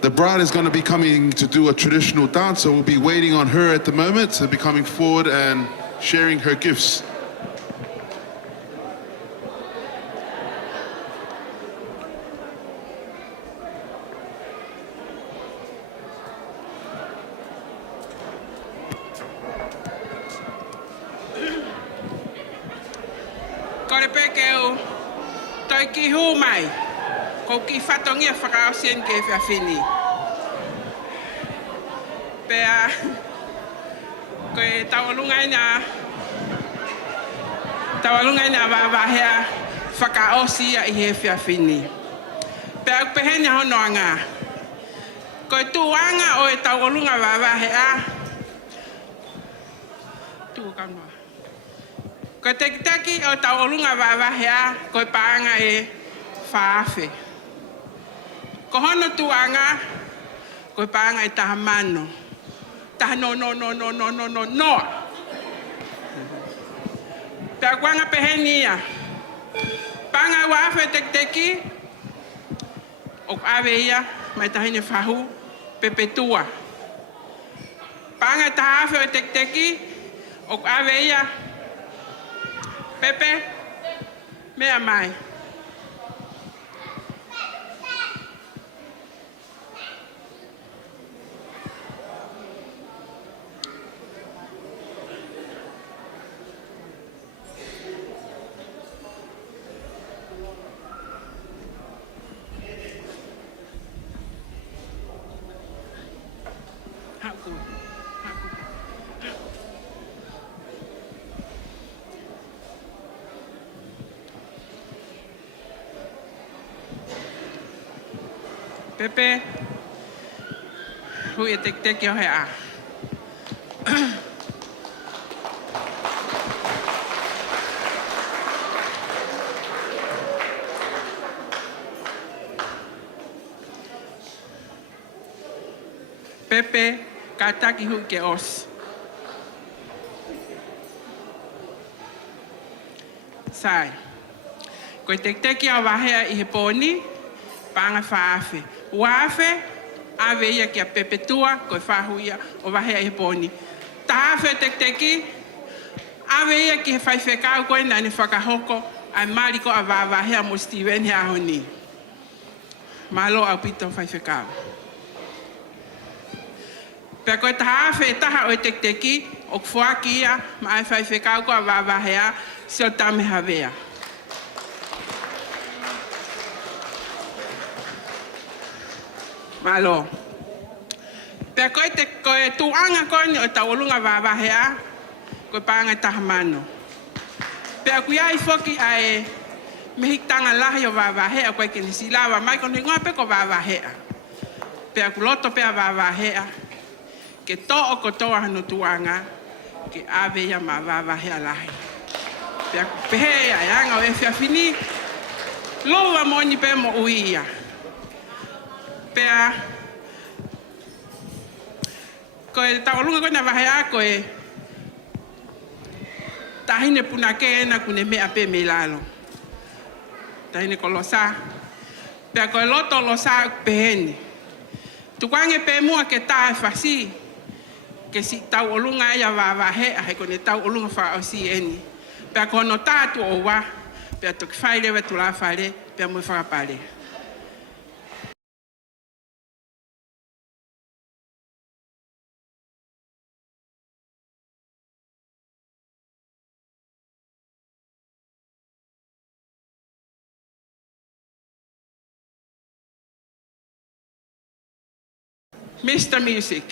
The bride is going to be coming to do a traditional dance, so we'll be waiting on her at the moment to be coming forward and sharing her gifts. Kore pekeu, toi ki hu mai, ko ki whatongia whakaosien ke whiawhini. Pea, koe tawalungai na wawahea whakaosia I he whiawhini. Pea upehenia honoanga, koe tuanga o e tawalunga wawahea, tuukanoa. Ko teki o tauolunga wawahea, ko paanga e whaafe. Ko hono tuanga, ko paanga e taha mano. Taha no. Pea kuanga pehenia. Paanga wafe teki, o awe ia, mai tahine whahu, pepetua. Paanga taha afe o teki, o awe ia, Pepe, mea mai. Pepe, hui e teki o hea. Pepe, ka taki hui ke os. Sai, koe teki o wahea I he poni, panga whaafe. Wafe, awe ia kia pepetua, koe whahuia o wahea I he poni. Tahafe teki, awe ia ki he whaiwhekau koe na ni whakahoko, ai mariko a wawahea mo Steven hea honi. Malo au pito whaiwhekau. Pea koe tahafe taha o teki, o kwhaki ia, ma ai whaiwhekau ko a wawahea, se o tame hawea. Malo. Pea koe tuanga koe ni o tawalunga wawahea, koe paanga taha mano. Pea kuia I foki ai mehitanga lahi o wawahea koe ke nisi lawa mai koe ngoa pe ko wawahea. Pea kuloto pea wawahea, ke to'o ko toa hano tuanga, ke ave ia mawava he alahi. Pea pehe ai anga o e whiawhini, loa moni pe mo ui ia. Pea, koe taolunga koe na wahe a koe, tahine puna ke ena kune mea pe me lalo. Tahine ko losa. Pea koe loto losa peheni. Tukwange pe mua ke tae whasi, ke si tau olunga ia wawahe, ahe kone tau olunga wha o si eni. Pea kono tātu o wa, pea toki whaere we tula whaere, pea mui whakapare. Mr. Music.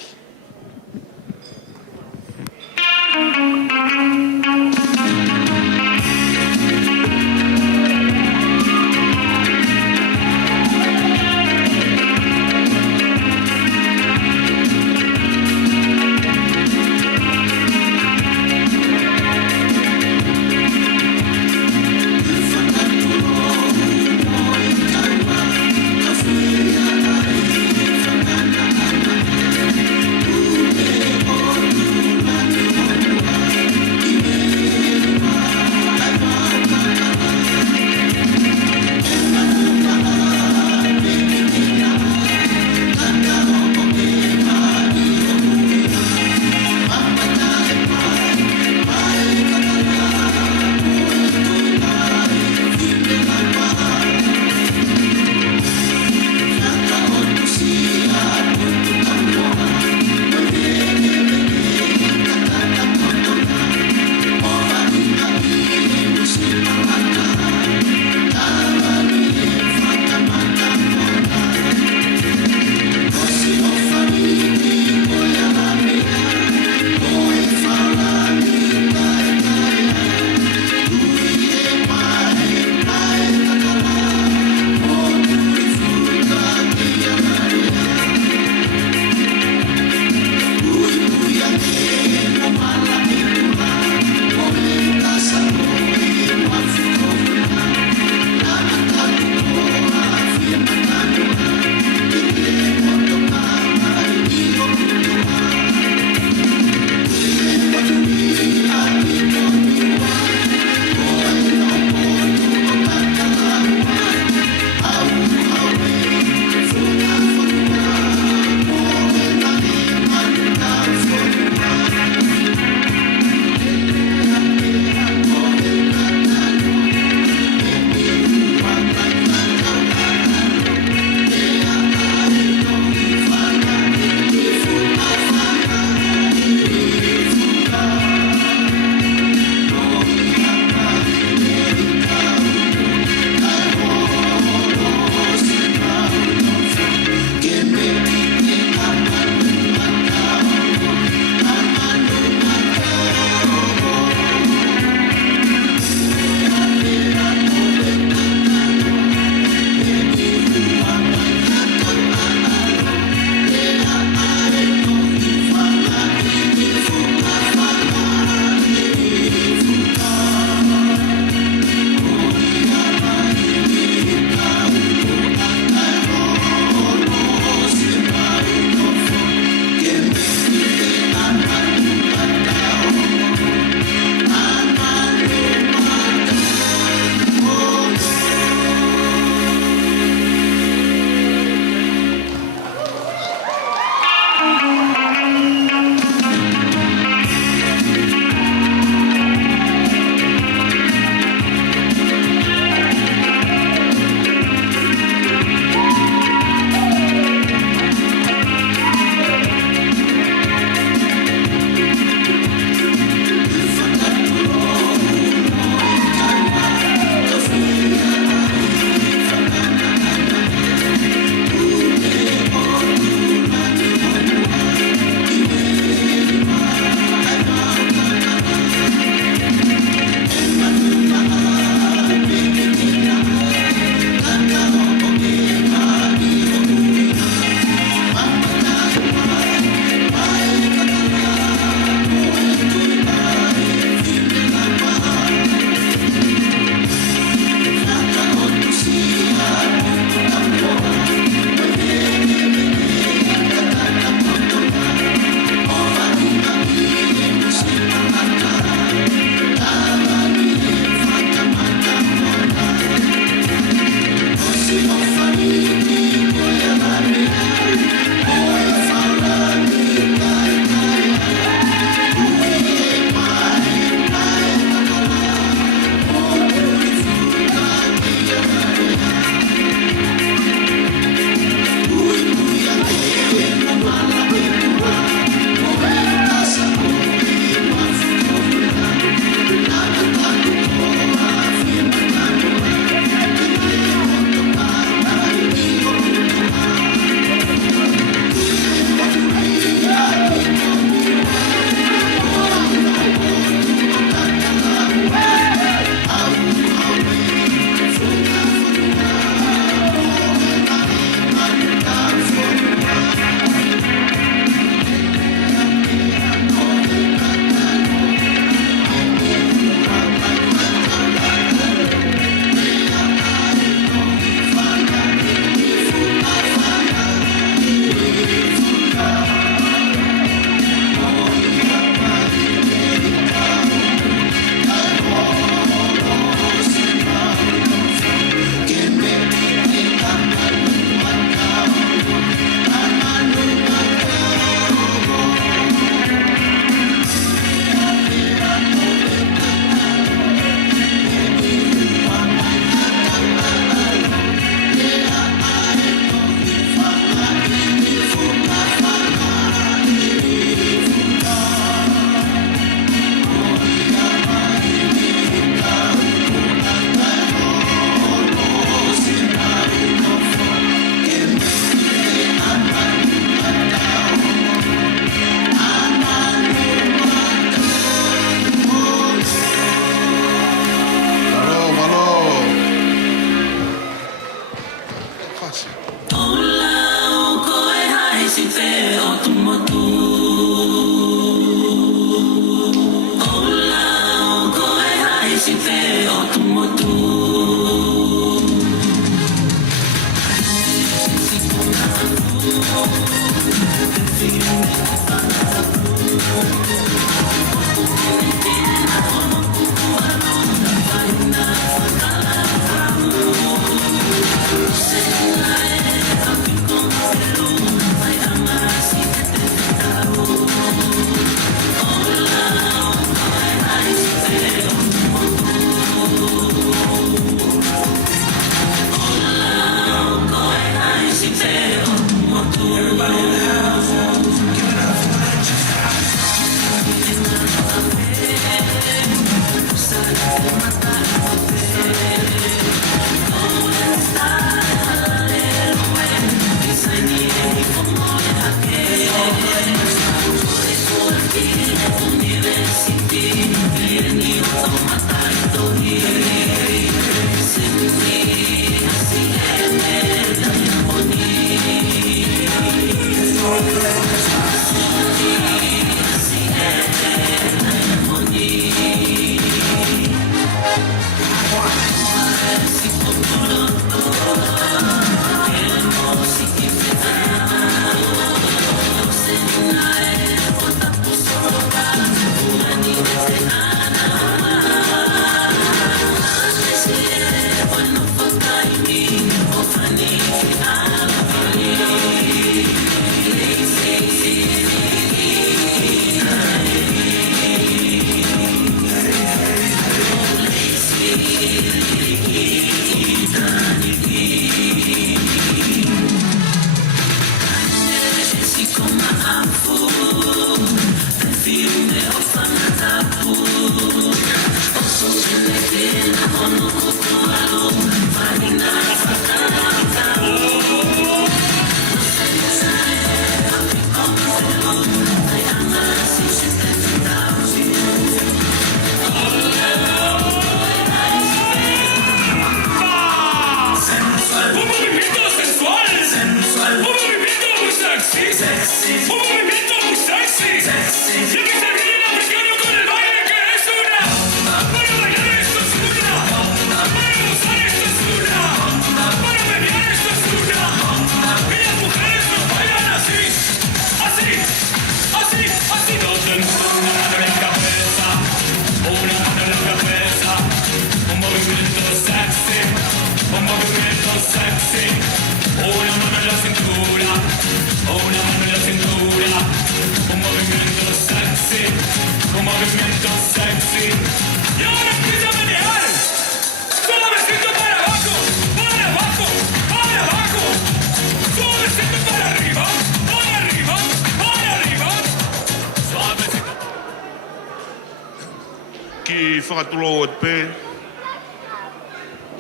Ki whakatulo o te pē,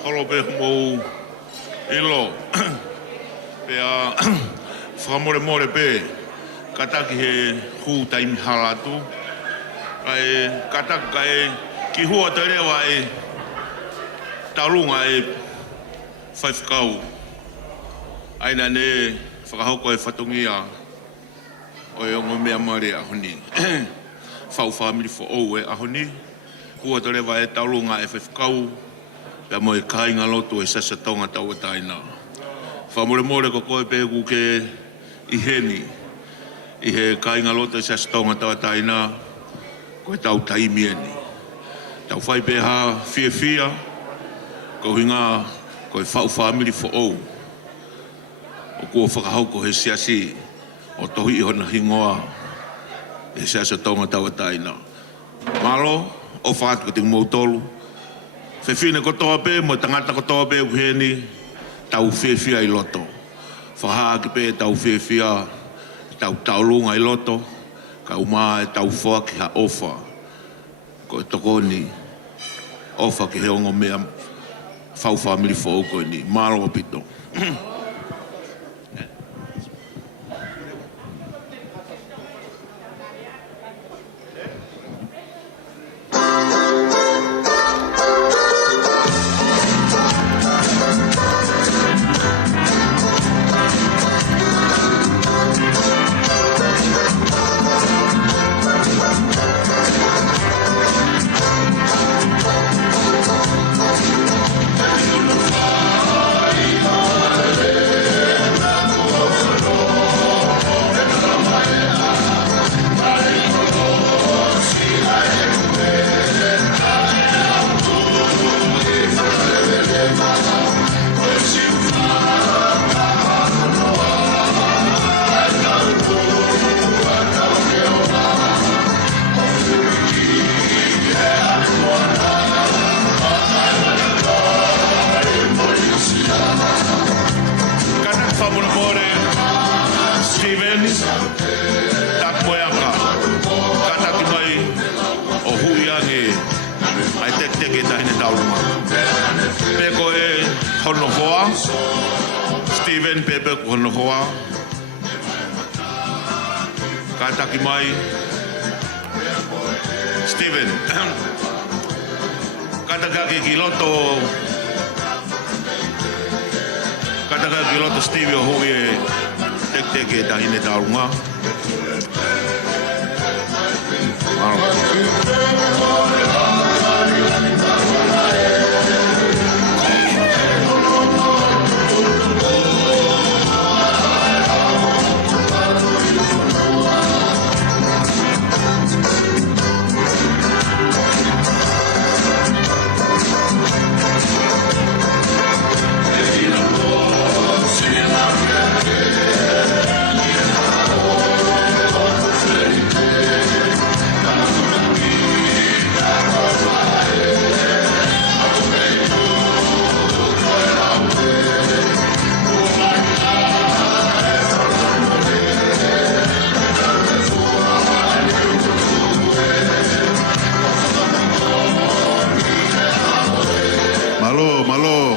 holo pē mou ilo, pēa whakamore more pē, kataki he hū taimi halatu, kai kataki kai ki hua te rewa e taurunga e whaiwhakau, aina ne whakahoko e whatungia o e ongo mea mare ahoni. Whau whamiri fo ou e ahoni, hua te rewa e taurunga e whaiwhakau, pia mo e kāinga loto e sasa tonga tau e taina. Whamore more ko koe pēku ke i heni, i he kāinga loto e sasa tonga tau e taina, koe tau taimieni. Tau whai pēha fia, ko hinga koe whau whamiri fo ou. O kua whakahauko he siasi, o tohi i hona hingoa, e sasa tonga tau e taina. Malo, o whaatu ko tingu mautolu, whewhine kotoa pē, mo tangata kotoa pē uheni, tau whewhia i loto. Whahaa ki pē tau whewhia, tau taulunga i loto, ka umaa e tau whoa ki ha ofa. Ko e tokoni, ofa ki he ongo mea whau whamiri fo o koe ni. Malo o pito. Steven Pepe kono hoa. Kataki mai. Steven. Katagaki kiloto Stevie hui e tek tahine taunga. Malo.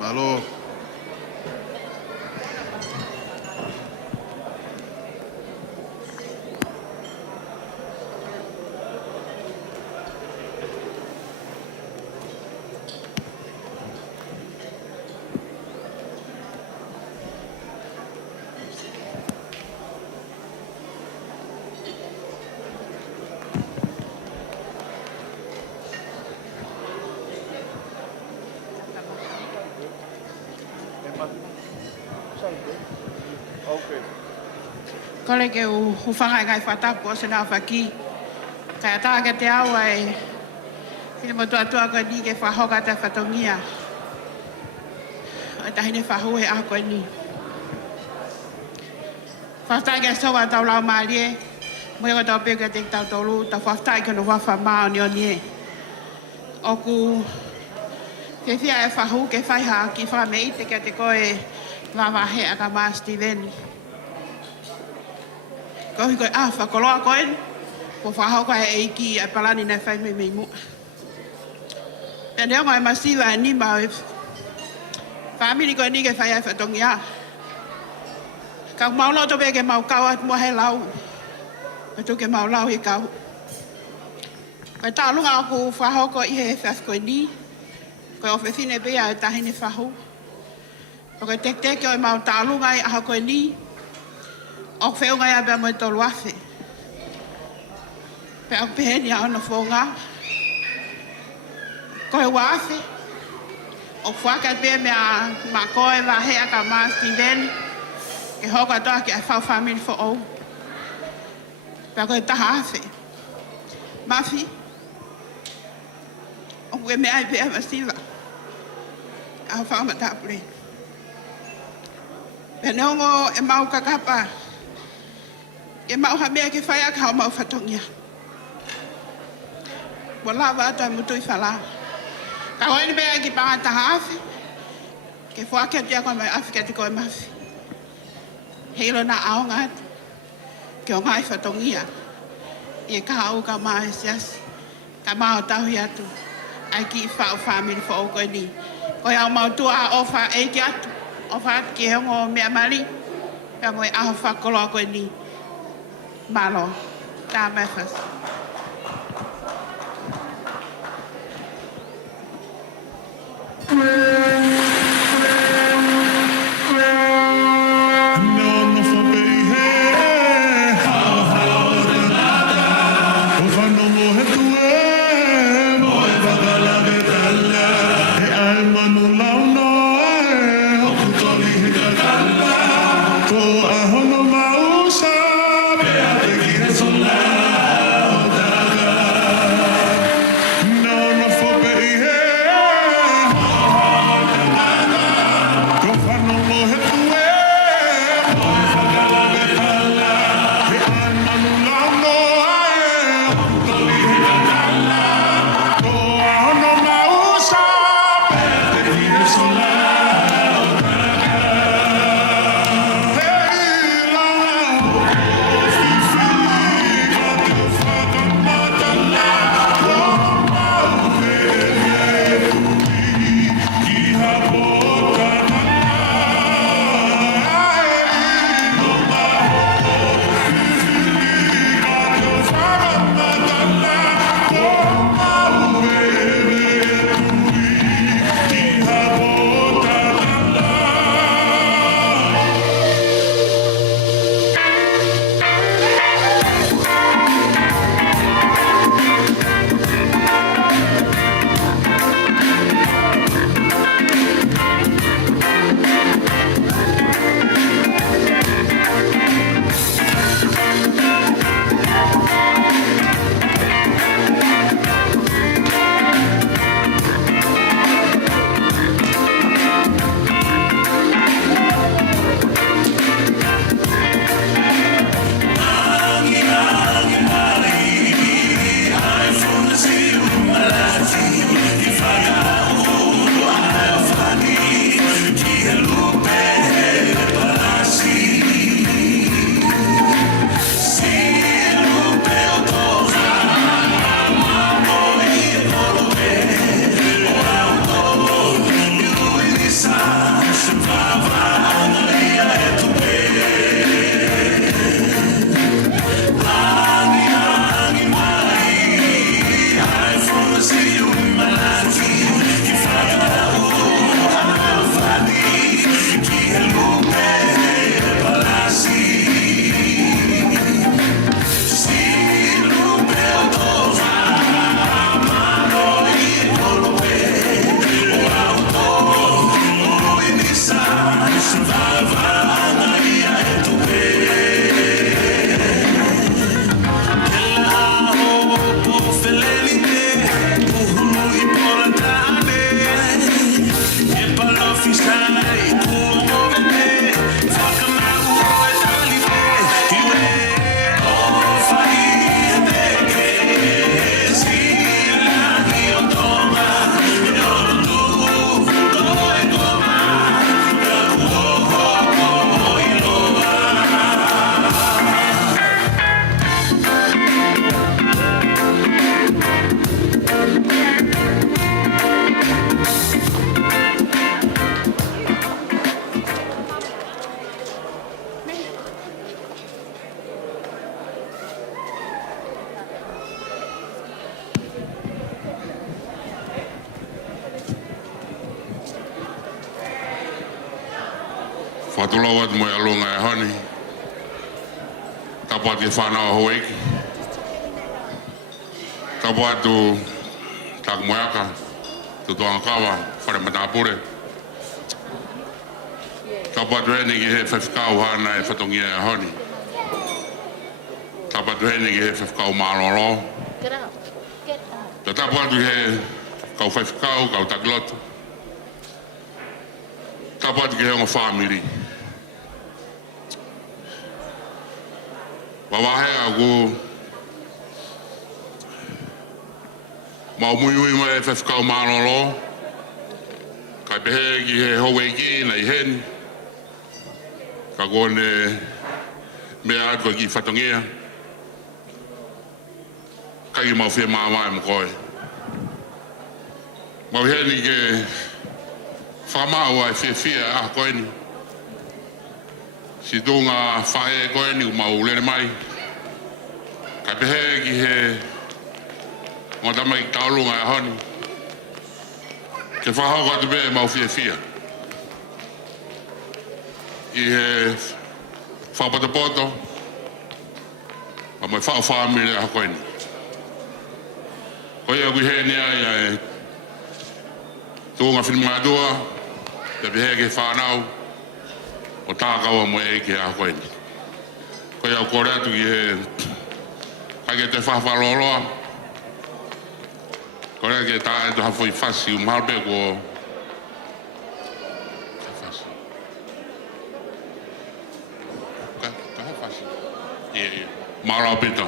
Malo. Kole ke u whanga ngai whatapu o se nā whaki. Kai ata ke te awa e hine mo tuatua koe ni ke whahoka te whatongia. O tahine whahu e a koe ni. Whaftai ke soa tau lau maalie. Mo e tau peke te tau tolu. Ta whaftai ke no wafa maa ni o nie. Oku ke fia e whahu ke whaiha ki whamei te ke te koe wawahe a ka maa Steven. Ko hi koe whakoloa koe, ko whahau koe e iki a palani nei whai mei mua. E neo ngai masiwa e ni mau e whamiri koe ni ke whai ai whatongi a. Ka maulo to ke mau kau at mua he lau. E tu ke mau lau hi kau. Koe tālunga aku whahau koe i he whaf koe ni. Koe o whewhine bea e tahine whahu. Koe tek o mau tālunga i aha koe ni. O wheunga ia bea moi tolu awhi. Pe au peheni a ona whonga. Koe wawhi. O whaka pia mea ma koe wa hea ka maa Steven. Ke hoka toa ki a whau whamiri fo ou. Pe koe taha awhi. Mawhi. O koe mea i pia ma siwa. A whau ma tapure. Pe neongo e mau kakapa. Ke mau ha mea ke whai a kau mau whatongia. Wala wata mutu i whala. Ka hoi ni mea ki panga taha awhi. Ke whake tia koe mai awhi ke te koe mawhi. Heilo na aonga atu. Ke o ngai whatongia. I e kaha au ka maa e siasi. Ka maa o tahui atu. Ai ki whao whamiri wha o koe ni. Koe au mau tua a ofa e ki atu. Ofa atu ki hongo mea mari. Ka moe aho whakoloa koe ni. Malo, tā mewhas. No, no, for baby. Whatulawa mo alunga e honi. Tapo ati whanau hoeki. Tapo atu tak moyaka. Tutuanga kawa, whare matapure. Tapo atu heni ki he whewhikau hana e whatongia e honi. Tapo atu heni ki he whewhikau maalolo. Ta tapo atu he kau whewhikau, kau taklotu. Tapo atu ki he onga whamiri. Wawahe aku mau muiui mai e whewhikau maalolo. Kai pehe ki he haueki na i heni. Ka kone mea atu ki whatongia. Kai mau whia maawai mo koe. Mau heni ke whamau ai whia a koe ni. Si tunga whae koe ni mau lere mai. Kai pehe ki he ngota mai taulunga e honi. Ke whahau katu be mau whia. I he whapato a mai whamire a koe ni. Koe a kui he nea ia e tunga whinumadua te pehe ke whanau o tākaua mo e ke a koe ni. Koe au kore atu ki he hake te whawhaloloa. Kore ke tā e tu hawhoi whasi umalpe ko Mara Pita.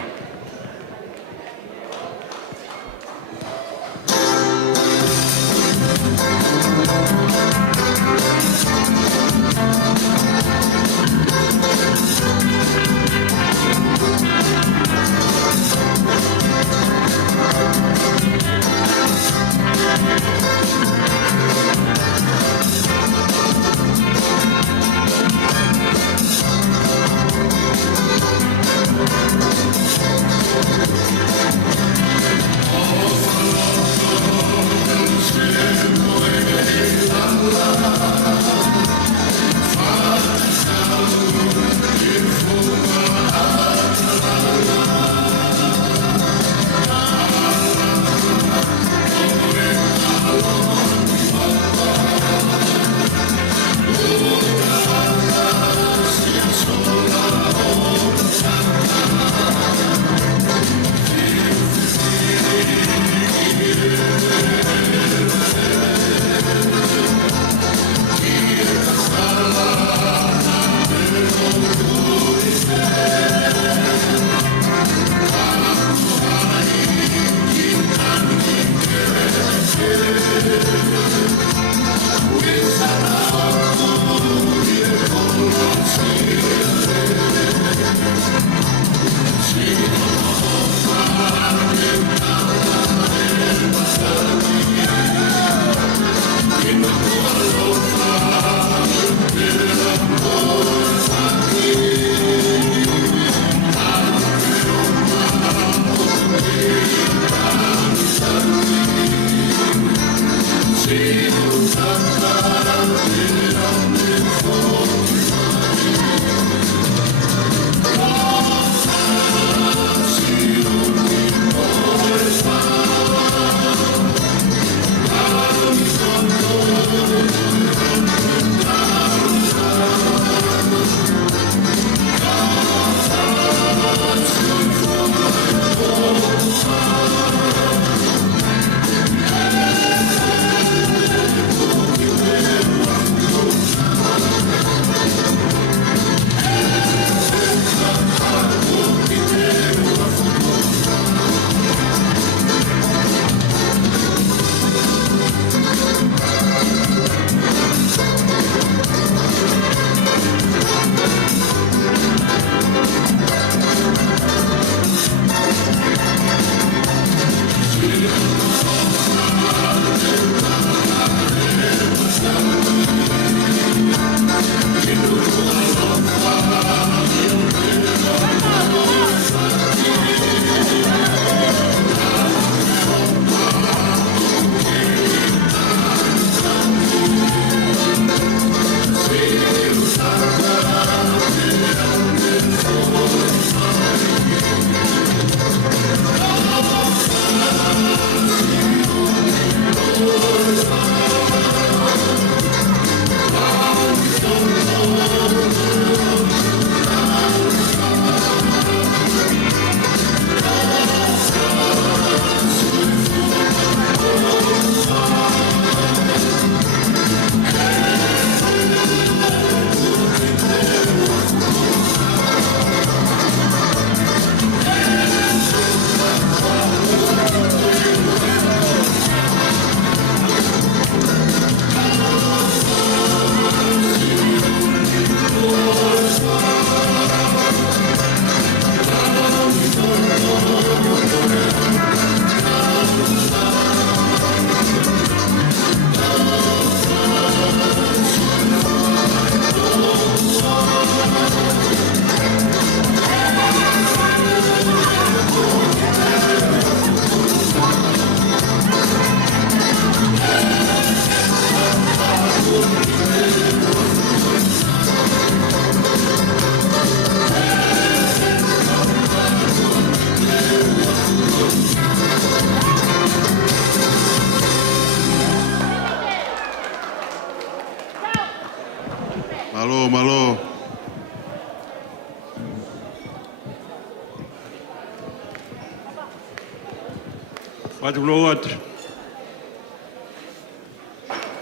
Watulo atu.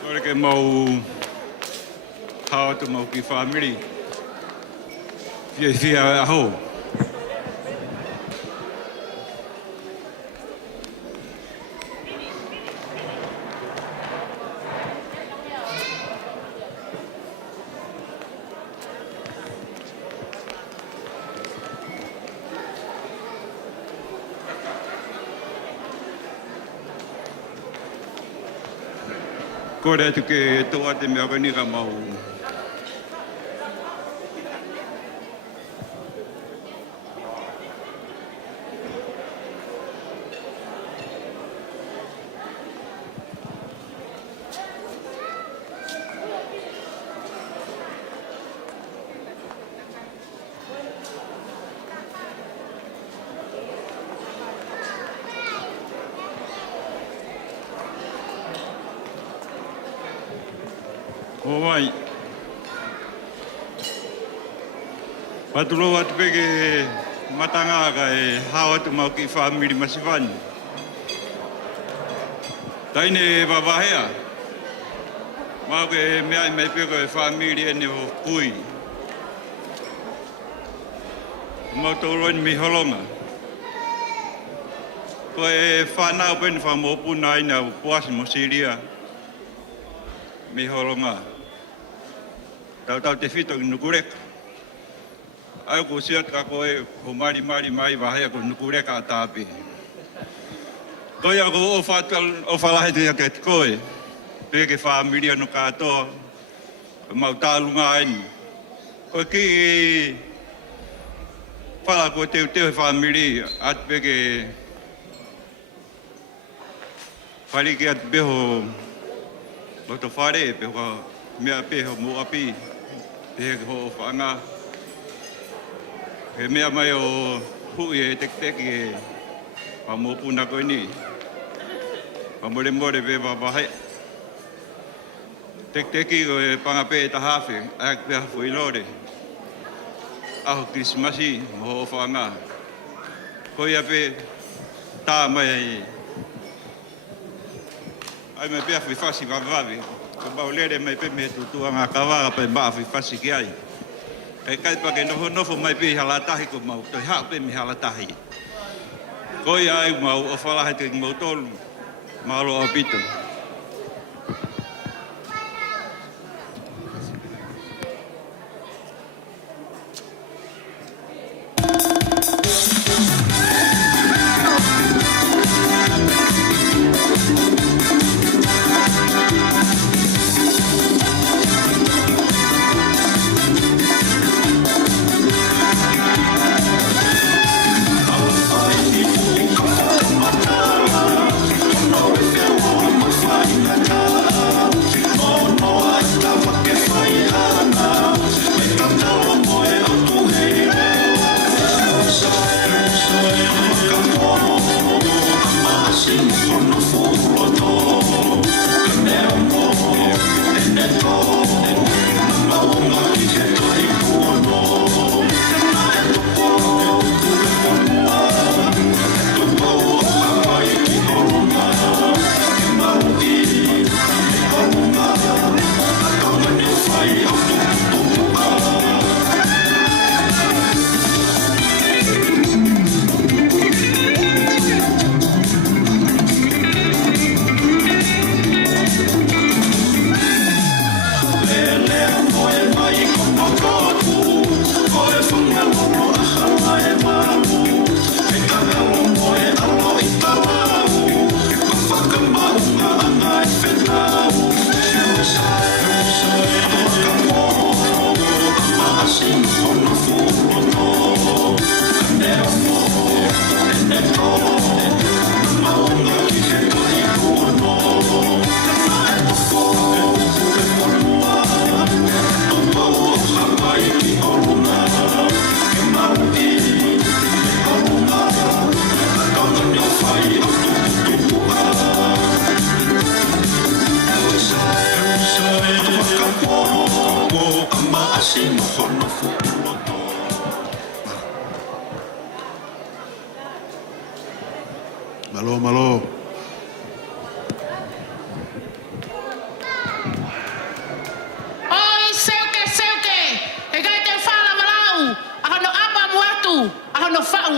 Kore ke mau hao tu mau ki family. Fia aho. Kore tu ke toa te mea kani ka mau. Oi. Patulo atu peke matanga ka e hawa tu mau ki family masifani. Taine babahea. Mau ke mea me peke family ene o kui. Mau tolon mi holonga. Ko e whanau pen whamopuna ina puasi mo Siria. Mi holonga. Tau te whito ki nukureka. Ai ko siat ka koe ho mari mai wahea ko nukureka a tāpi. Koe ako o whalahe te ake te koe. Peke whamiri anu katoa. Mau tālunga aini. Koe ki whala ko teo whamiri at peke whaliki at beho loto whare peho mea peho mo api. Pehe ho whanga. He mea mai o hui e teki e whamopuna koe ni. Whamore pe wawahai. Teki ko e panga pe ta hawhi, aak pe hafu i lore. Aho Krismasi mo ho whanga. Koe a pe tā mai ai. Ai me pe hafu i whasi wawawi. Ko mau lere mai pe me tutua ngā kawara pe maafi whasi ki ai. Kai pa ke nofo mai pe halatahi ko mau. Toi hao pe mi halatahi. Koi ai mau o whalahe te mau tolu. Malo o pito.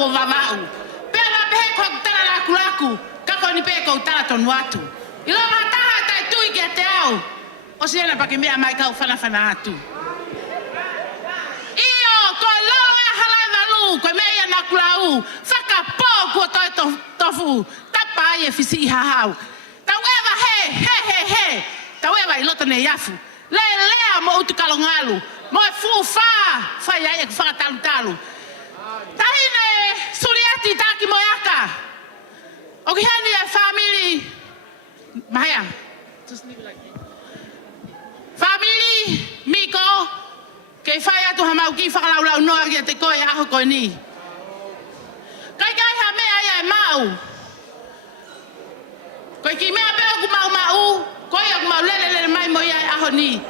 o vavau. Pea la pehe ko tala laku laku, kako ni pehe ko tala tonu atu. Ilo mataha tai tui ki te au. O siena pake mea mai kau whana atu. Io, ko longa halai valu, ko mea na kulau. Whaka pō kua toi tofu, tapa ai e fisi i hahau. Tau ewa he. Tau ewa i loto ne iafu. Lea mo utu kalongalu. Mo e fufa, whai ai e ku whakatalu. Tahine, suriati taki moiaka. O ki hani e family. Mahaya. Just leave it like that. Family, Miko. Kei whai atu hamau ki whakalaulau noa ki te koe aho koe ni. Kai ha mea ia e mau. Koe ki mea peo ku mau. Koe aku mau lele mai mo ia e aho ni.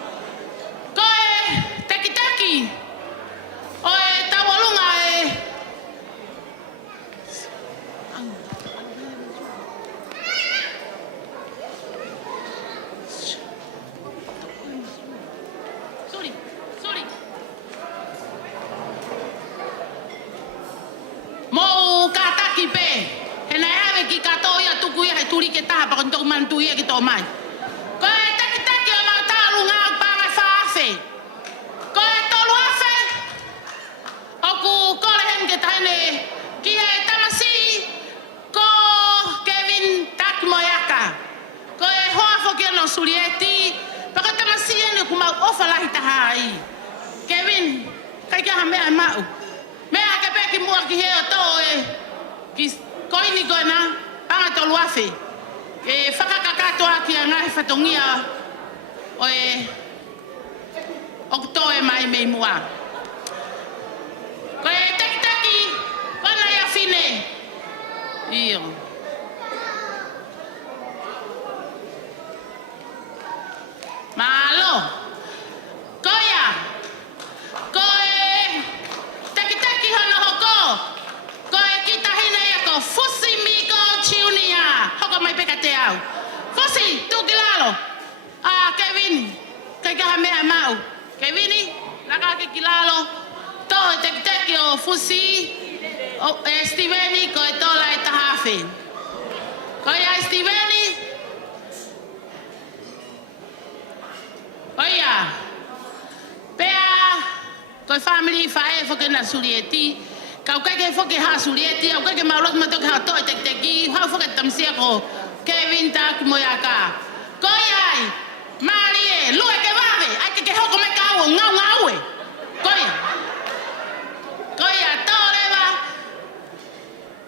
Koe teki. Oe tawalunga e. Sorry. Mo kataki pe. Hena ave ki kato ia tuku ia he turi ke taha pa kontok mantu ia ki tō mai. Koe teki o mau tālunga au panga whaafe. Koe tolu afe. Oku kore hen ke tahine ki he tamasi ko Kevin Takimoyaka. Koe hoafo ki ano surieti. Paka tamasi ene ku mau ofa lahi taha ai. Kevin, kai kia ha mea mau. Mea ke peki mua ki heo tō e. Ki koini koe na, panga tolu afe. E whakakakatoa ki a ngahi whatongia o e oktoe mai mei mua. Koe teki, wana ia whine. Iyo. Malo. Koia. Koe teki hono hoko. Koe kita hine ia ko Fusi Miko Chiunia. Hoko mai peka te au. Fusi, tu kilalo. Kevin. Kai kaha mea mau. Kevini, naka ke kilalo. To teki o Fusi. Steveni koe tola e tahafe. Koia Steveni. Oia. Pea, koe family whae whoke na surieti. Kau kake whoke ha surieti, au kake maulot matok ha toi teki, hau whoke tamsia ko Kevin Takimoyaka. Koi ai, Marie, lue ke wave, ai ke hoko me ka au ngau e. Koia, toreva.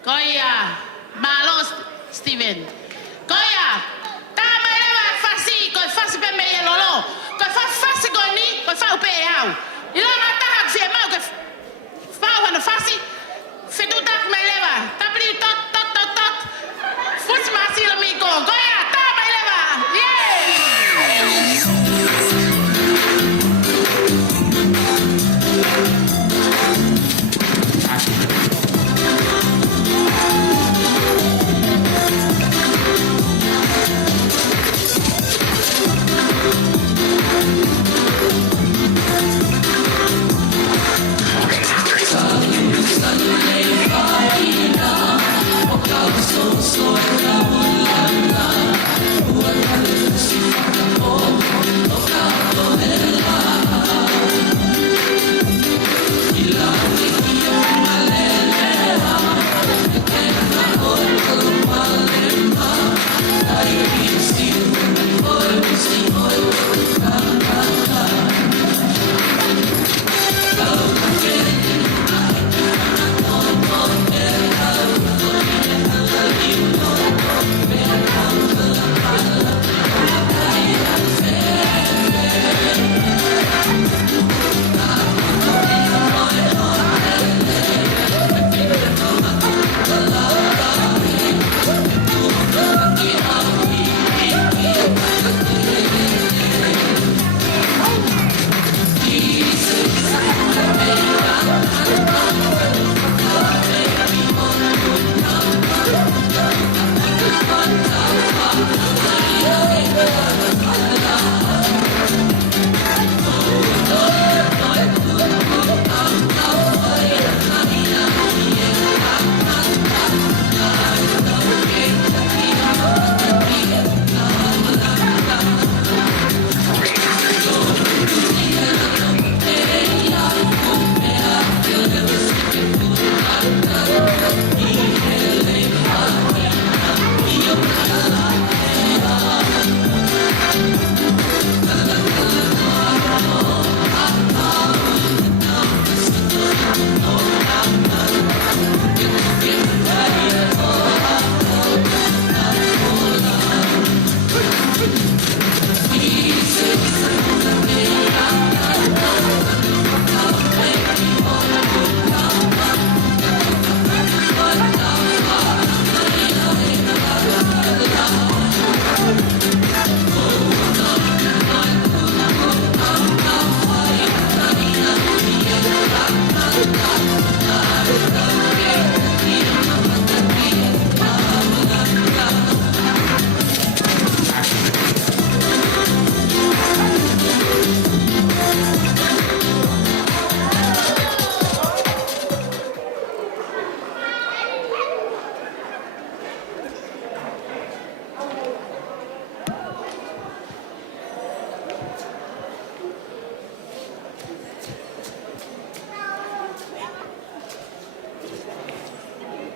Koia, malos Steven. Koia, tama eleva fasi, koe fasi pe me lolo. Koe fasi koe ni, koe fau pe au. Ila mataha fie mau koe fau hana fasi. Fetu tak me leva, tapri tot. Fusi masila miko, koia, tama eleva.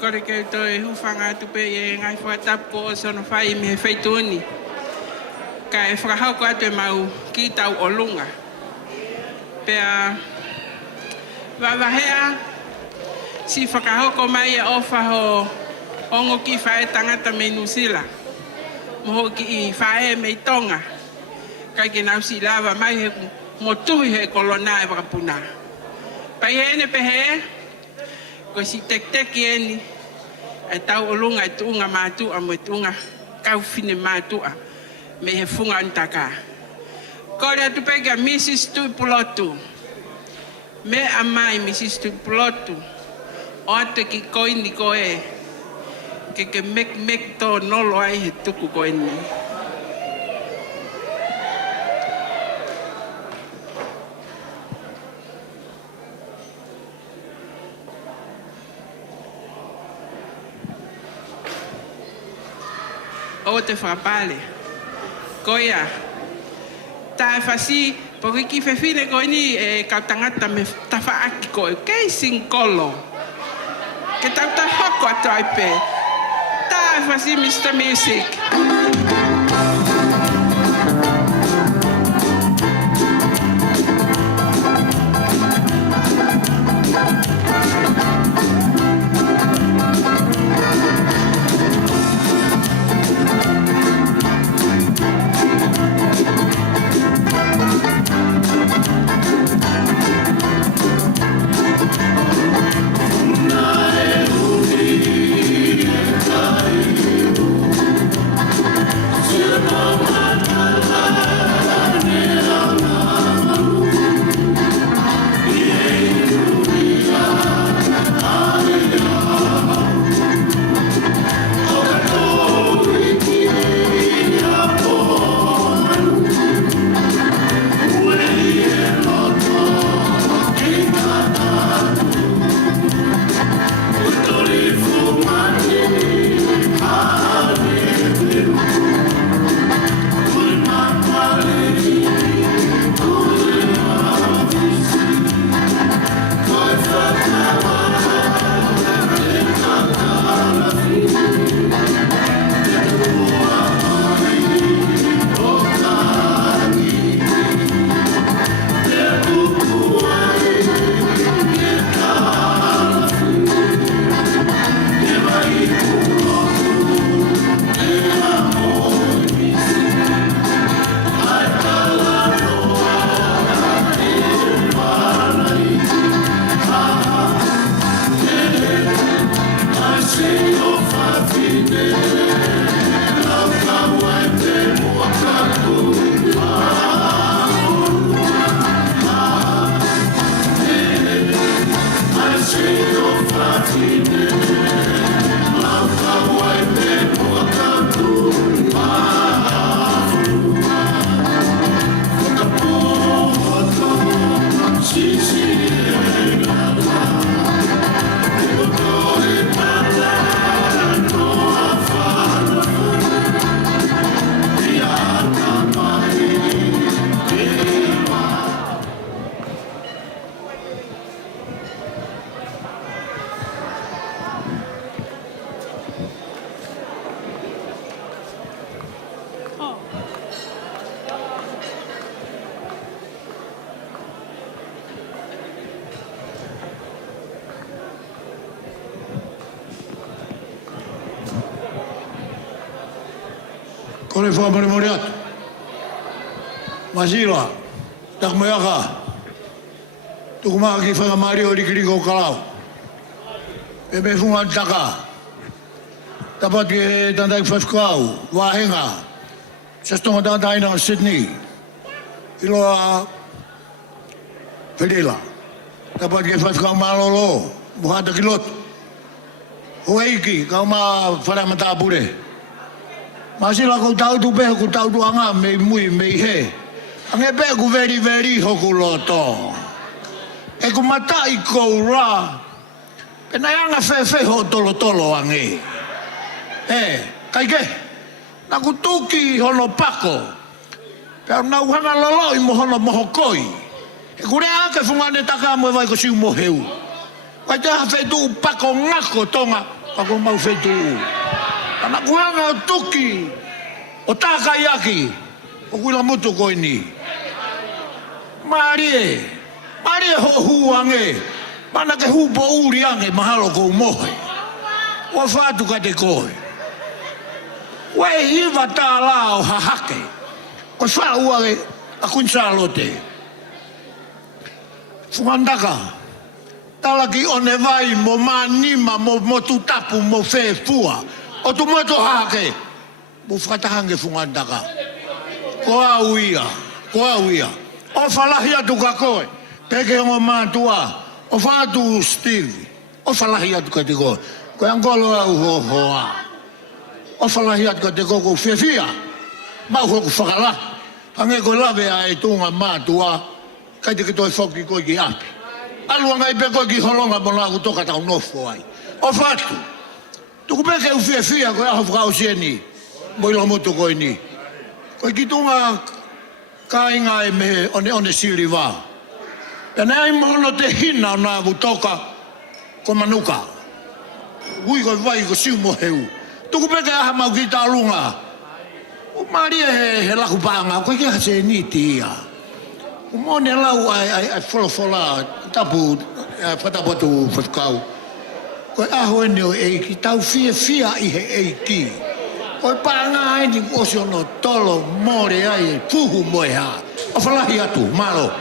Kore ke toi hufanga tu pe e ngai whakatap ko o sono whai me whaituni. Ka e whakahau ko atu e mau ki tau o lunga. Pea wawahea si whakahau ko mai e ofa ho ongo ki whae tangata me Nusila. Moho ki i whae me Tonga. Kai ke nau si lava mai he mo tuhi he kolona e wakapuna. Pai he ene pehe, ko si tek-teki eni, e tau o lunga e tuunga mātua mo e tuunga kauwhine mātua me he funga antaka. Kore atu pega Mrs. Tuipulotu. Me amai Mrs. Tuipulotu. O ate ki koini ko e. Ke mek tō nolo ai he tuku koini. O te whapale. Koia. Tā e whasi, poki ki whewhine koe ni e kautangata me tawhaaki koe. Kei singkolo. Ke tauta hoko atu ai pē. Tā e whasi Mr. Music. Kore whamare mori atu. Masila, tak meaka. Tuku maa ki whangamari o rikiriko kalau. E me funga taka. Tapat ke tandai whafkau, wahenga. Sastonga tandai na Sydney. Iloa Pedila. Tapat ke whafkau malolo. Buhata kilot. Hoeiki, kau maa wharamata apure. Masila ko tau tu pe ko tau tu anga me mui me he. Ange pe ko very hoku loto. E ko mata I ko ra. Pena anga fe ho tolo ange. Kai ke. Na ku tuki hono pako. Pe na uhanga lolo I mo hono mohokoi. E ku rea ke fungane taka mo vai ko si mo heu. Vai te ha fe tu pako ngako tonga. ka ko mau fetu ana kuanga o tuki o takayaki o kuila moto ko ni Marie ho huange mana ke hupo uri ange mahalo ko mohe o fatu ka te koe we hiva ta lao hahake ko fa uare a kunsalote fungandaka talaki one vai mo manima mo tutapu mo fe fua o tu moto hake mo fatahange fungandaka ko auia o falahia tu ka koe peke ngo matua o fatu Steve o falahia tu ka te koe ko angolo au hoa o falahia tu ka te koe ko fefia mau ho ku fakala ange ko lave ai tunga matua kai te toi foki ko ki api alua ngai pe ko ki holonga mona ku toka ta nofo ai o fatu tu ku peke u fefia ko a ho sieni mo lo moto ko ni ko ki tunga kai ngai me one siliva e nei mono te hina na ku toka ko manuka ui ko vai ko siu mo heu tu ku peke a mau ki ta lunga o Maria he la kupanga ko ke se ni tia o mone lau ai fola tapu fata botu fatkau ko a ho ni e ki tau fia i he e ki o panga ai ni o so no tolo more ai fuhu moha o fala hi atu malo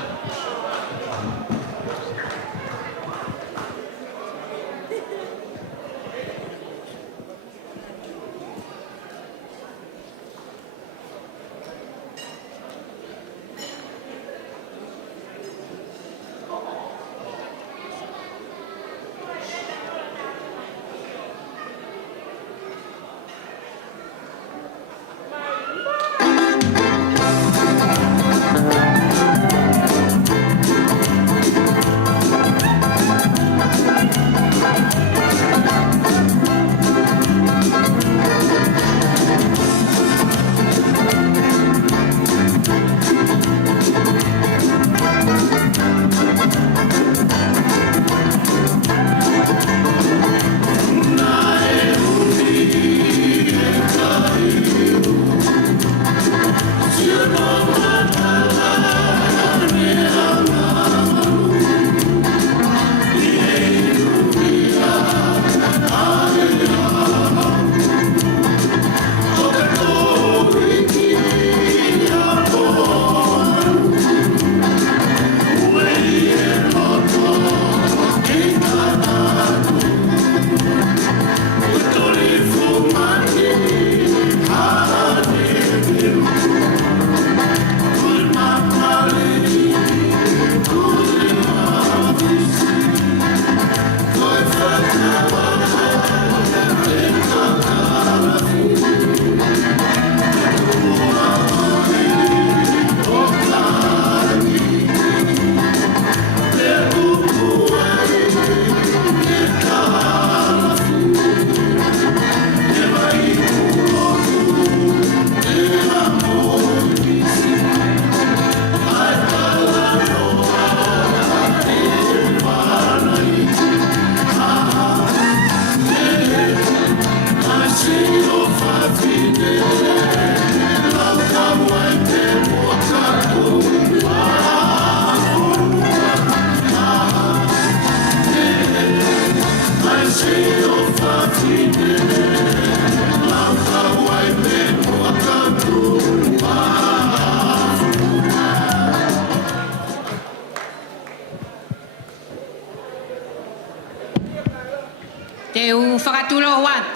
Te u whakatulo wat.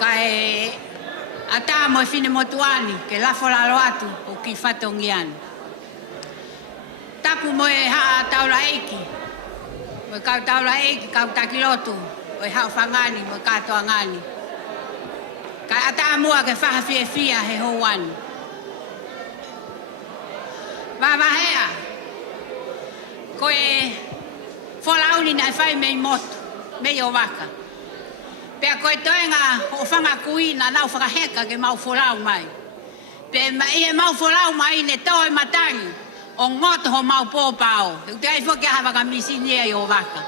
Kai ata mo fine motuani ke la fola lo atu o ki fatongian. Tapu mo e ha taula eki. Mo ka taula eki ka takilotu. O e ha fangani mo ka to angani. Kai ata mo ke fa fia he hoan. Va hea. Ko e fola uni na fai me moto. Me o waka. Pea koe toenga o whanga kuina nau whakaheka ke mau wholau mai. Pe i e mau wholau mai ne tau e matangi o ngoto ho mau pōpao. E te ai whoki hawa ka misini e o waka.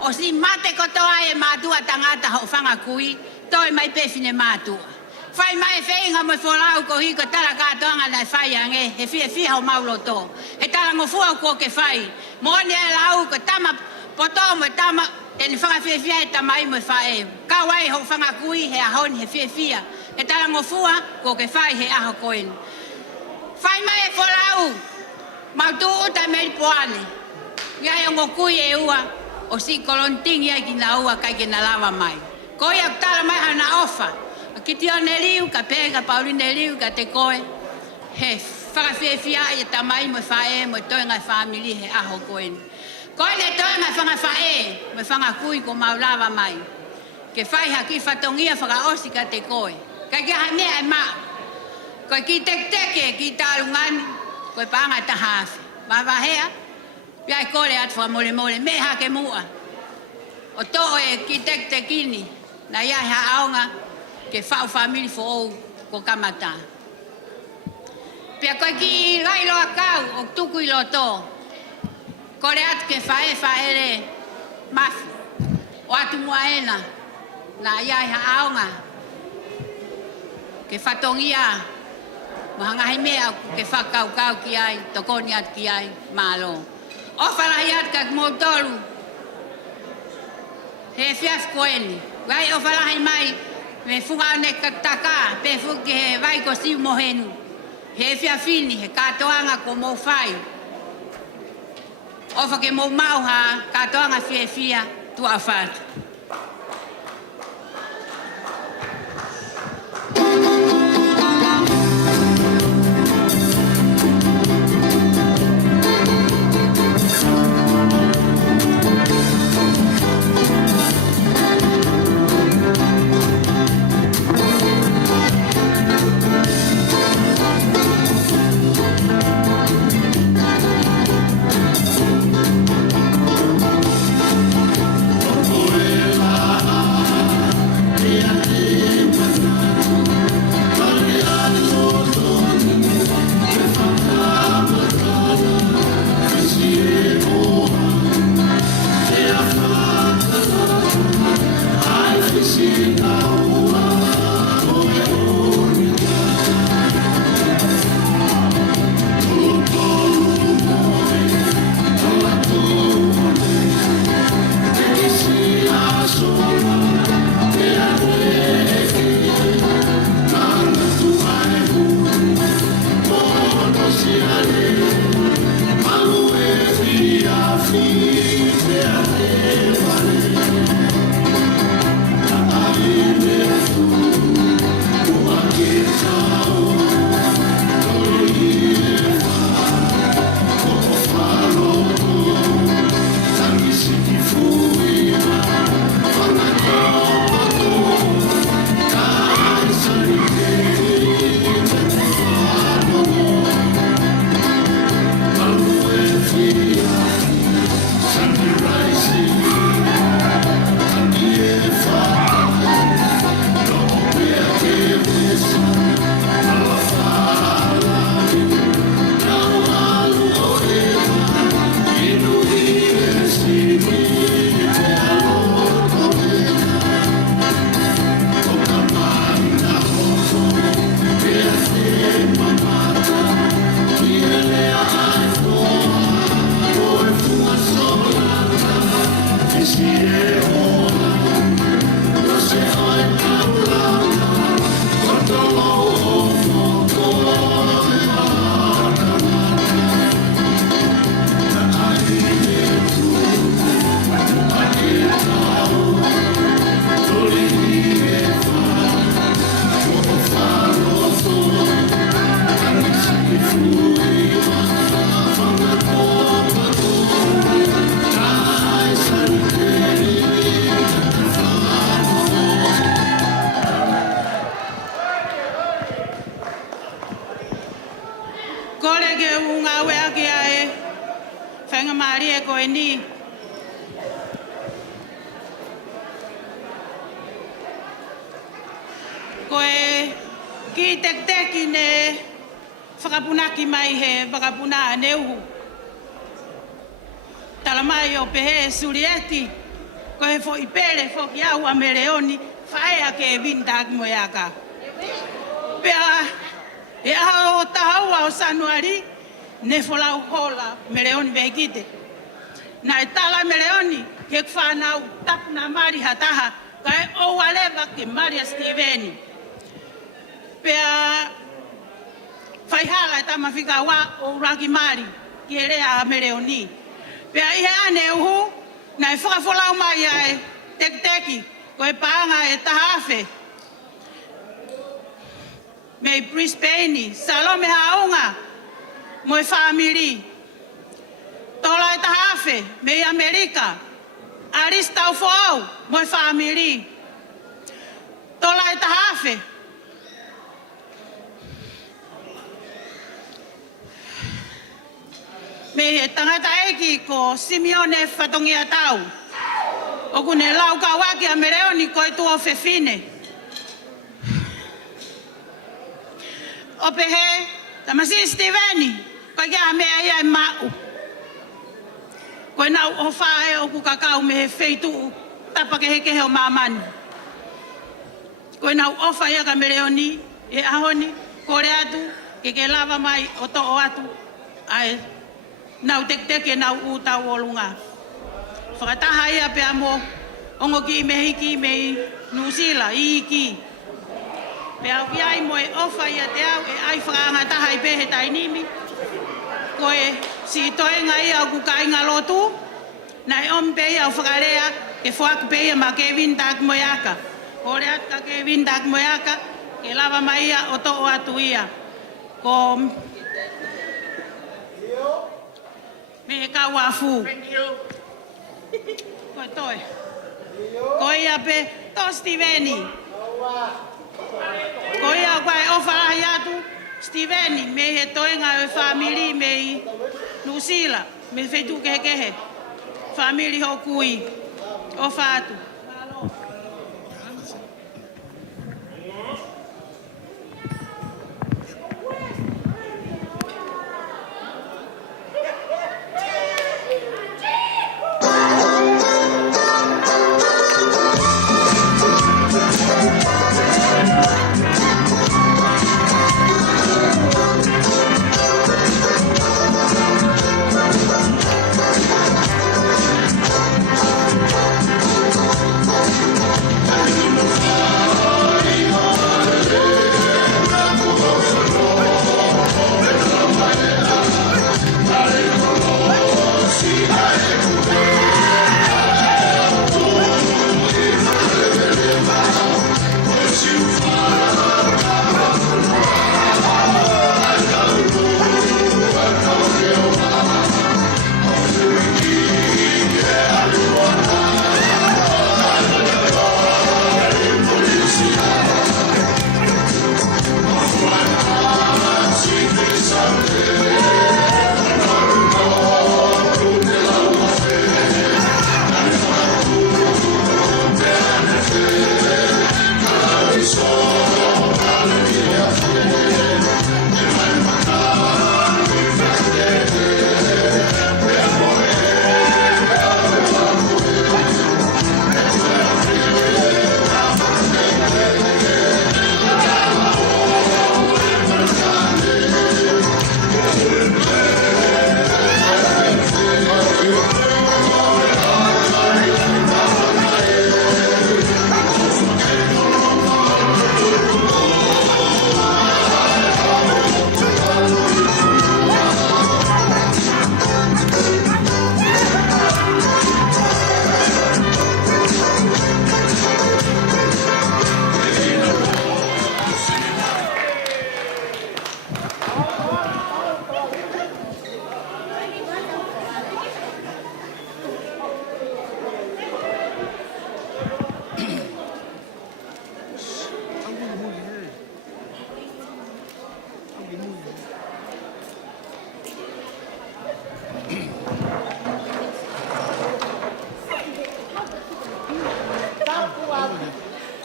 O si mate kotoa e mātua tangata ho whanga kui, toi mai pewhine mātua. Whai mai whenga mo wholau ko hiko tala kātoanga nai whai ange, he fia ho maulo tō. He tala ngofua ko ke whai. Mōne e lau ko tama poto mo tama, teni whanga fia e tamai mo whae. Ka wai ho whanga kui he ahoni he fia. He tala ngofua ko ke whai he aho koen. Whai mai e wholau, mautu uta meri poane. Ia e ngokui e ua, o si kolontingi ai ki na ua kai ki na lava mai. Ko ia tala mai hana ofa. Ki te one liu, ka pēga Pauline liu, ka te koe. He whakawhiawhia i tamai mo whae, mo toenga whamili he aho koen. Koe ne toenga whangawhae, mo whangakui ko maulawa mai. Ke whai haki whatongia whakaosi ka te koe. Ka kia hanea e maa. Koe ki teke, ki tālungani, koe pānga tahawhi. Wawahea, pia e kore atu wha mole, me hake mua. O tō e ki teke kini, na ia ha aonga, ke whao whamiri fo ou ko kamata. Pia koe ki lai loa kau o tuku i loto. Kore atu ke whaere mafi. O atu mua ena na iai ha aonga. Ke whatongia mahangahi mea ke whakau kau ki ai, tokoni atu ki ai, malo. O whalahi atu ka kmotolu. He fiaf koeni. Wai o whalahi mai me funga ne kataka pe fuki he vai ko si mohenu he fia fini he katoanga ko mo fai o fa ke mo mau ha katoanga fia tu afat. Whakapunaki mai he whakapuna aneuhu. Talamai o pehe surieti, Ko he fo i pele fo ki au a Meleoni whae a ke vinda ki moeaka. Pea e aha o tahaua o Sanuari ne folau hola Meleoni beikite. Na e tala Meleoni ke whanau tapna mari hataha kai o walewa ke Maria Steveni. Pea whaihala e tamawhika wa o Raki Mari ki ere a Meleoni. Pea ihe ane uhu na e whakafolau mai ai teki ko e paanga e tahafe. Me Brisbane, Salome Haunga, mo e family. Tola e tahafe, me Amerika. Aristau Foau, mo e family. Tola e tahafe. Me he tangata eki ko Simeone Fatongia Tau. O kune lau kawaki a Meleoni ko e tuo fefine. O pehe, tamasi Steveni, ko kia me ai mau. Ko nau o whae o kukakau me he feitu tapa ke heke o mamani. Ko nau o whae ka Meleoni, e ahoni, kore atu, ke lava mai o to o atu. Ai, nau teke nau uta wolunga. Whakataha ia pe amo, ongo ki me hiki me Nusila, iki. Pea uiai mo e ofa ia te au e ai whakaanga taha i pehe tainimi. Ko e si toenga ia o kukainga lotu. Na e om pe ia o whakarea ke whaak pe ia ma Kevin tak moeaka. Kore at ka Kevin tak moeaka ke lava mai ia o to o atu ia. Ko me he kau afu. Ko e toi. Ko ia pe to Steveni. Ko ia koe o whalahi atu, Steveni, me he toenga o family me Nusila, me whetu kehe. Family ho kui, o whātu.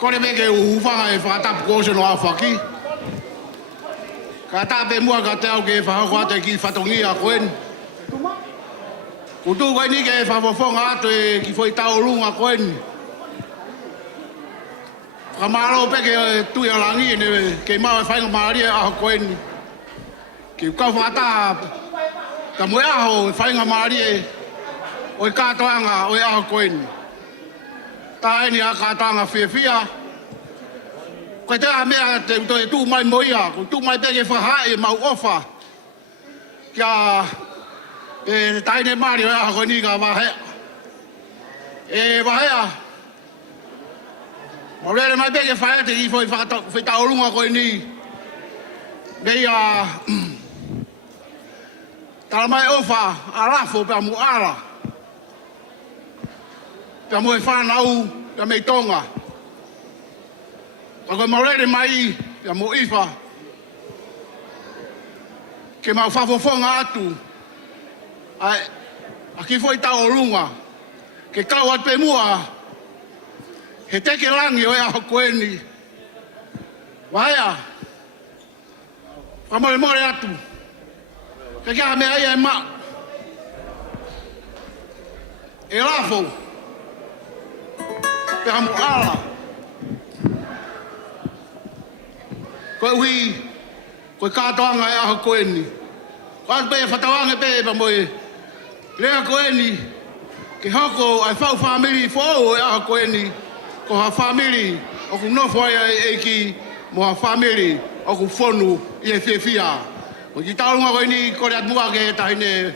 Kore me ke uwhanga e whatapu kōse no a whaki. Ka tāpe mua ka te au ke whahau ate ki whatongi a koen. Kutu koe ni ke whawafonga atu e ki foi tau runga koe ni. Whamaro peke tui o langi ne ke mau e whainga maari e aho koe ni. Ki kau whata ka moe aho e whainga maari e o i kātoanga o e aho koe ni. Tā e ni a kātoanga whia. Koe te a mea te uto e tū mai moia, ko tū mai peke whahae mau ofa. Kia e taine maari o e aho koe ni ka wahea. E wahea. Maurere mai peke whae te i foi whetaurunga koe ni. Nei a... Tala mai ofa a rafo pe a mu ara. Pe a mu e whanau pe a mei tonga. Ako maurere mai pe a mu ifa. Ke mau whafofonga atu. A ki foi taurunga. Ke kau at pe mua. He teke langi o e aho koe ni. Wahea. Whamore more atu. Ke kia mea ia e ma. E rafo. Pe hamu ala. Koe ui. Koe kātoanga e aho koe ni. Koe atu pe e whatawange pe e pa moe. Rea koe ni. Ke hoko ai whau whamiri fōu e aho koe ni. Ko ha family o ku no foi e ki mo ha family o ku fonu i e fia. O ki taunga ko ni ko ria mua ke taine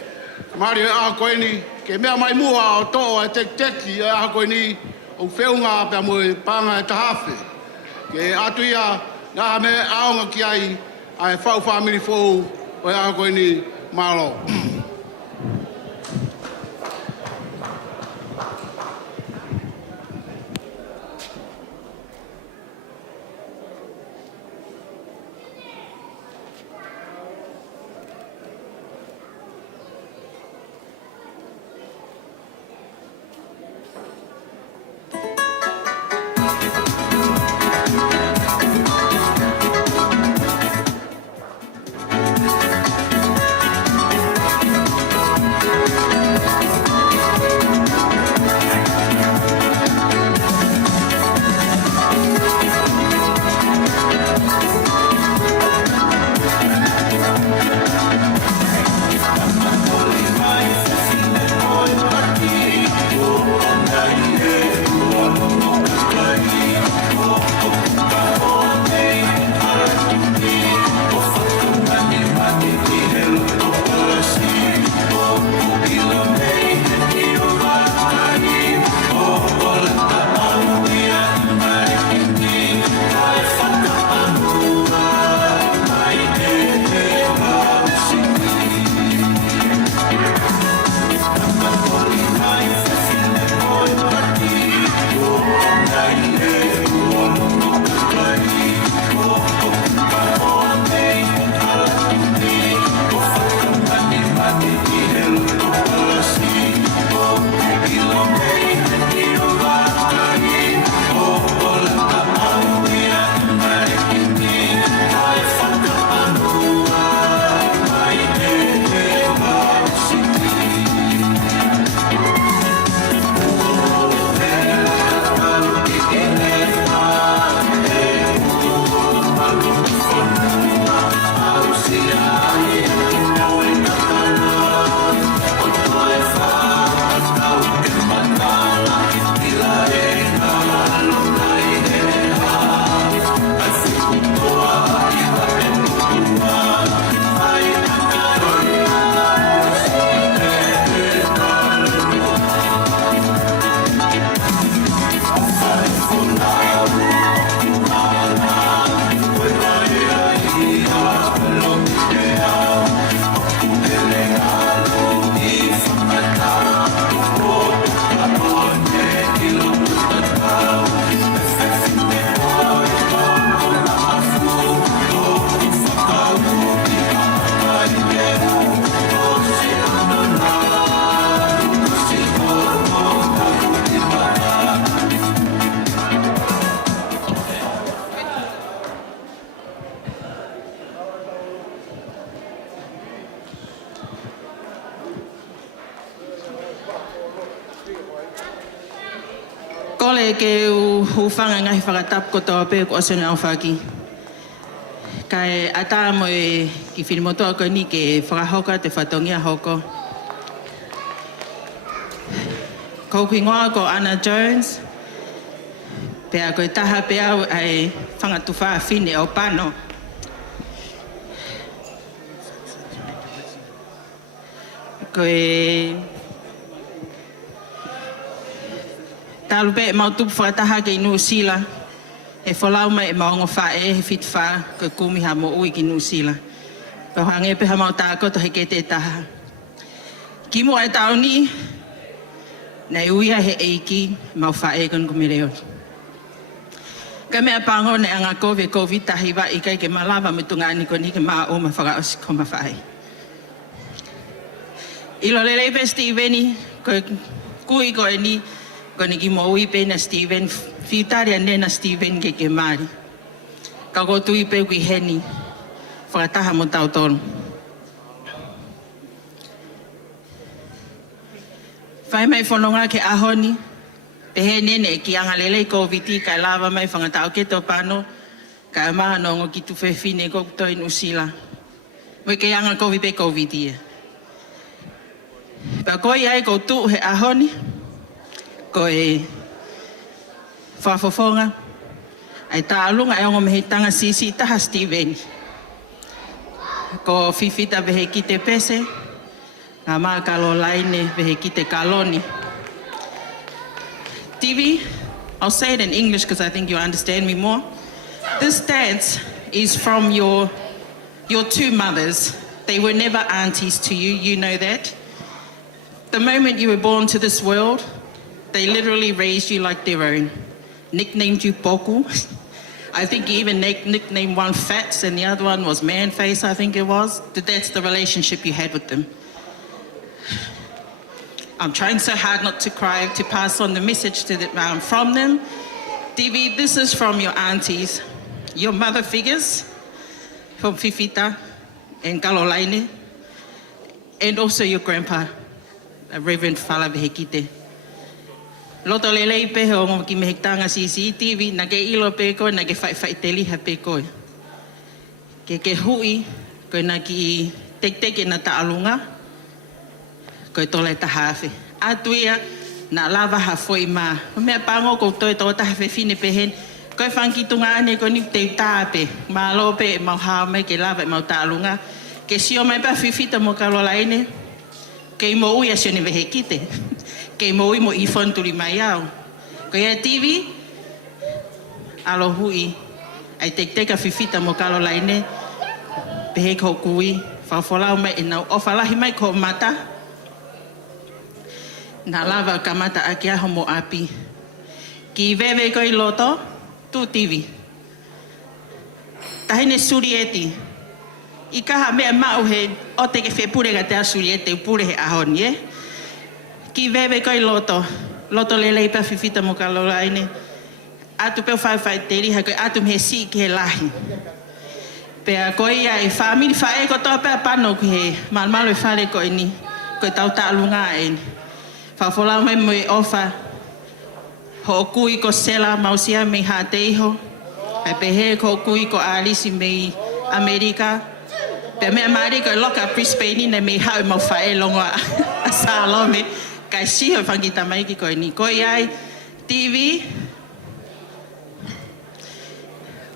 mari a ko ni ke mea mai mua o to e teki a ko ni o feunga pe mo panga e tahafe. Ke atuia na me aonga ki ai ai fau family fo o a ko ni malo. ke hufanga ngai whakatap ko tō pe ko asuna au whaki. Kai ata mo ki whirimotoa ko ni ke whakahoka te whatongia hoko. Ko kuingoa ko Anna Jones. Pea koe taha pea ai whangatuwha whine o pano. Koe talu pe mautupu whakataha ke New Zealand. E whalau mai e maongo whae he whit wha koe kumiha mo ui ki New Zealand. Pea hange peha mau tākoto he ke te taha. Ki mua e tau ni, nei uia he eiki mau whae kon kumireo. Ka mea pango ne anga COVID tahi wa i kai ke malawa me tunga ani ko ni ke maa o ma whakaosi ko ma whae. Ilo lelei pe Steveni, koe kui ko e ni, ko ni ki mo ui pe na Steven, whiutaria ne na Steven ke maari. Ka ko tui pe kui heni, whakataha mo tau tonu. Whai mai whanonga ke ahoni, pe he nene ki anga lelei COVID kai lava mai whangatau ke tō pano, ka maha nongo ki tu whewhine ko toi Nusila. Moi ke anga COVID pe COVID ia. Pea koi ai ko tu he ahoni, ko e whafofonga, ai tā alunga e ongo mehe tanga sisi taha Steven. Ko whiwhita vehe ki te pese, ngā maa kalo laine vehe ki te kaloni. TV, I'll say it in English because I think you'll understand me more. This dance is from your two mothers. They were never aunties to you, you know that. The moment you were born to this world, they literally raised you like their own. Nicknamed you Boku. I think you even nicknamed one Fats and the other one was Man-Face, I think it was. That's the relationship you had with them. I'm trying so hard not to cry, to pass on the message to from them. Divi, this is from your aunties, your mother figures, from Fifita and Kalolaine, and also your grandpa, Reverend Fala Vehekite. Loto lelei pe ho ngo ki mehektanga CCTV na ke ilo pe ko na ke fai teli ha pe ko. Ke hui ko na ki tek na taalunga. Ko tole ta hafe. Atuia na lava ha foi ma. Me pango ko to ta hafe fine pe hen. Ko fanki tunga ane ko ni te tape. Ma lo pe ma ha me ke lava ma taalunga. Ke sio mai pa fifita mo Kalolaine. Ke mo uia sio ni Vehekite. Kei moi mo I whanturi mai au. Ko ia TV, alo hui, ai teka whiwhita mo Kalolaine, pehe ko kui, whawholau mai e nau ofalahi mai ko mata. Nā lava ka mata aki aho mo api. Ki vewe ko I loto, tu TV. Tahine surieti. I kaha mea mau he, o te ke whepurega te a surieti, upure he ahoni, eh? Ki vewe koi loto lelei pa whiwhita mo Kalolaine. Atu peo whai teri, ha koi atu me si ki he lahi. Pea koi ai whamiri whae ko toa pea pano ki he malmalo e whare koi ni, koi tau taalunga e ni. Whawholau mai mo e ofa, ho kui ko Sela mausia me ha te iho, ai pehe ko kui ko Alisi me Amerika. Pea mea maari koi loka Brisbane ne me hau mau whae longo a Salome. Kai siho whangita mai ki koe ni. Koe ai, TV,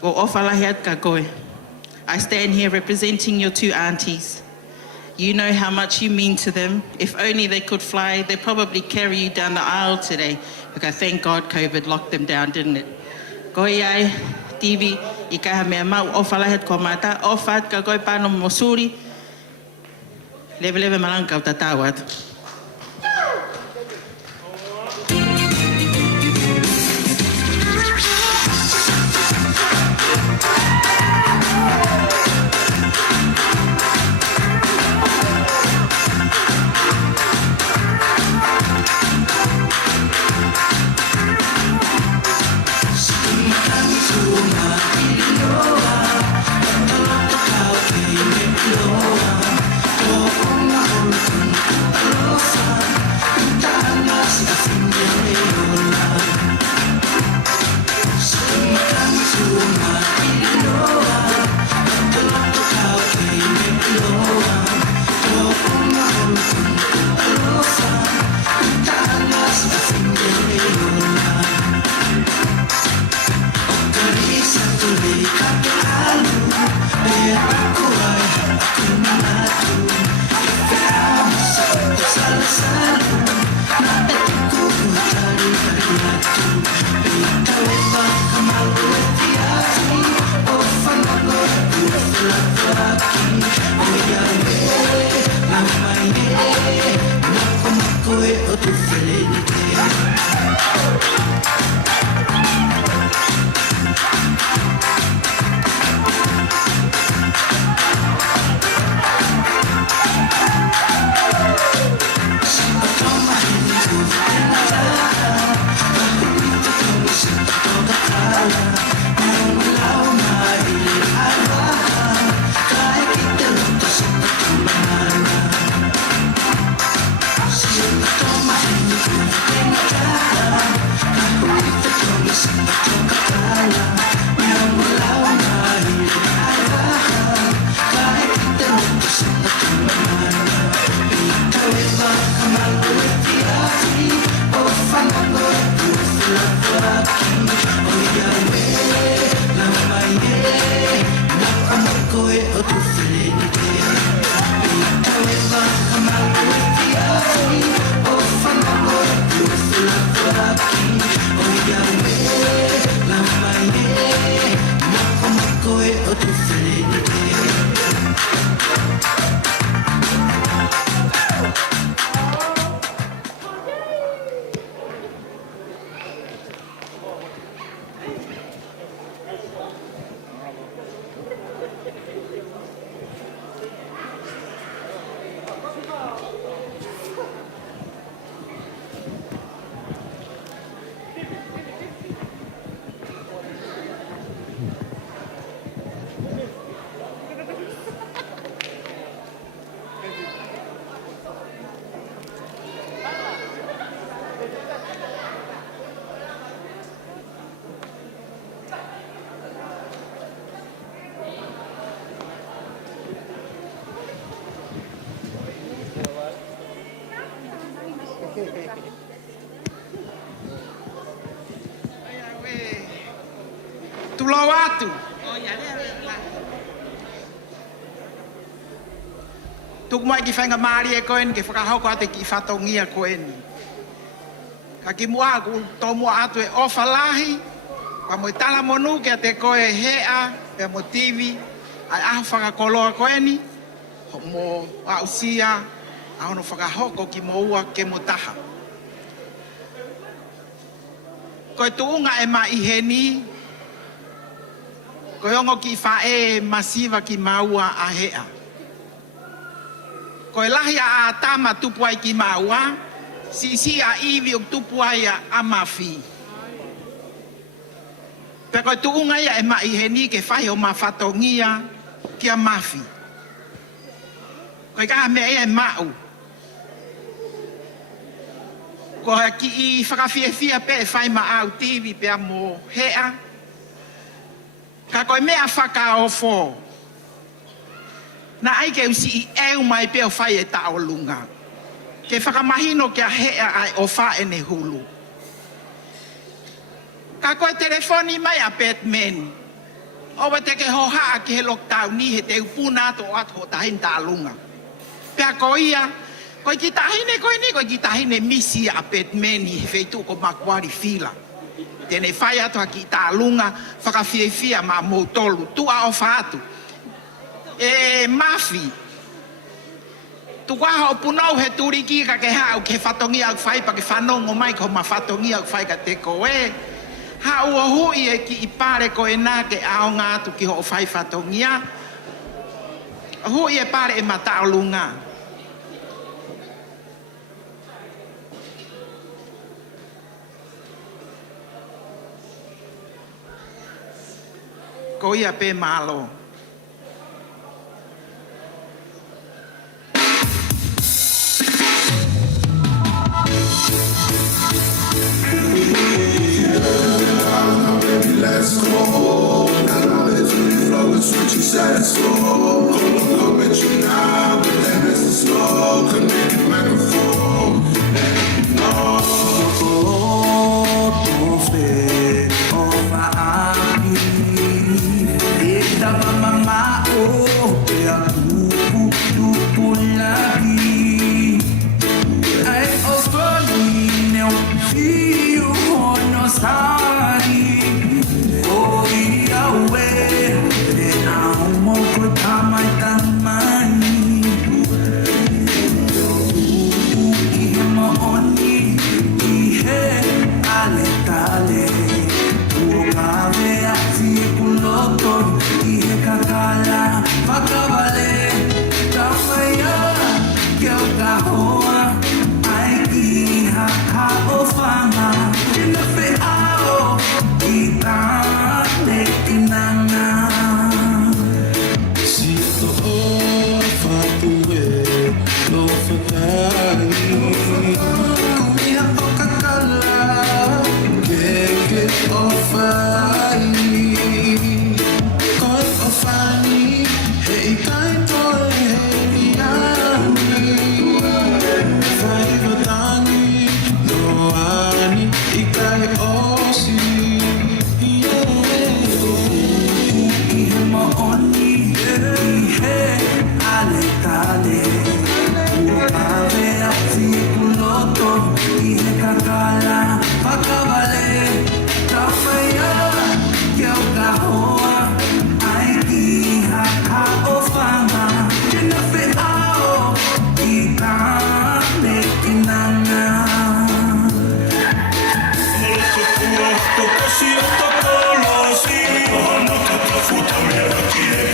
ko ofalahi at ka koe. I stand here representing your two aunties. You know how much you mean to them. If only they could fly, they'd probably carry you down the aisle today. Because thank God COVID locked them down, didn't it? Koe ai, TV, I kaha mea mau ofalahi at ko mata. Ofat ka koe pano mosuri. Leve malangkau tatawat. Oh, Tulau atu. Tuk mai ki whainga maari e koen, ke whakahauko ate ki whatongia koen. Ka ki mua ku tō mua atu e ofalahi, ka mo tala monu ke te koe hea, pe mo TV, ai aho whakakoloa koeni, mo ausia, ahono whakahoko ki mo ua ke mo taha. Koe tuunga e ma iheni, koe ongo ki whae masiva ki maua a hea. Koe lahi a tama tupu ai ki maua, si a iwi o tupu ai a mafi. Pe koe tuunga ia e ma iheni ke whahe o ma whatongia ki a mafi. Koe kaha mea ia e mau. Koe ki i whakawhiawhia pe e whai ma au TV pe a mo hea. Ka koe mea whakaofo. Na ai ke usi i eu mai pe o whai e tao lunga. Ke whakamahino ke a hea ai o wha e ne hulu. Ka koe telefoni mai a Batman. Owa te ke hoha ki he lockdown ni he te upuna to at ho tahin ta lunga. Pe a koe ia, koe ki tahine koe ni, koe ki tahine misi a Batman i he feitu ko makwari fila. Tene whai atu ki ta lunga, whakawhiawhia ma motolu, tu a o whaatu. E mafi. Tu waha o punau he turiki ka ke hau ke whatongi au whai pa ke whanongo mai ko ma whatongi au whai ka te koe. Ha ua hui e ki i pare ko e nā ke ao ngā atu ki ho whai whatongia. Hui e pare e matao lunga. Ko ia pe malo. Let's go. Now let's really flow and switch your side slow. Come at you now, but then it's the slow. Connect it back and forth. Futa me aquí de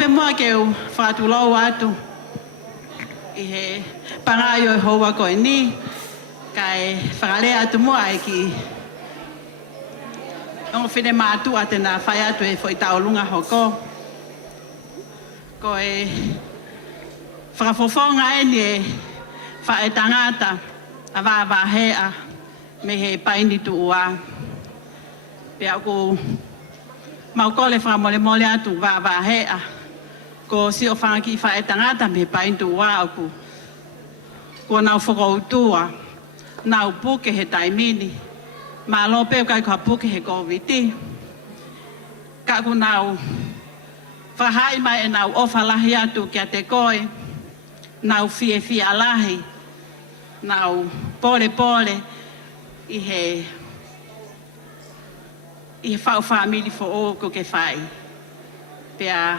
pe mua ke u whātu lau atu. I he pangaio e hoa koe ni. Kai whakalea atu mua e ki. Ongo whine mātua tēnā whai atu e whoi taolunga hoko. Ko e whakafofonga e ni e whae tangata a wāwāhea me he paini tu ua. Pea ko maukole whakamole mole atu wāwāhea. Ko si o whangaki whae tangata me paini tu ua aku. Ko nau whakautua, nau puke he taimini. Mā lope kai kua puke he COVID. Ka ku nau whahai mai e nau ofa lahi atu kia te koe. Nau fie alahi. Nau pole i he whau whamiri fo o ko ke whai. Pea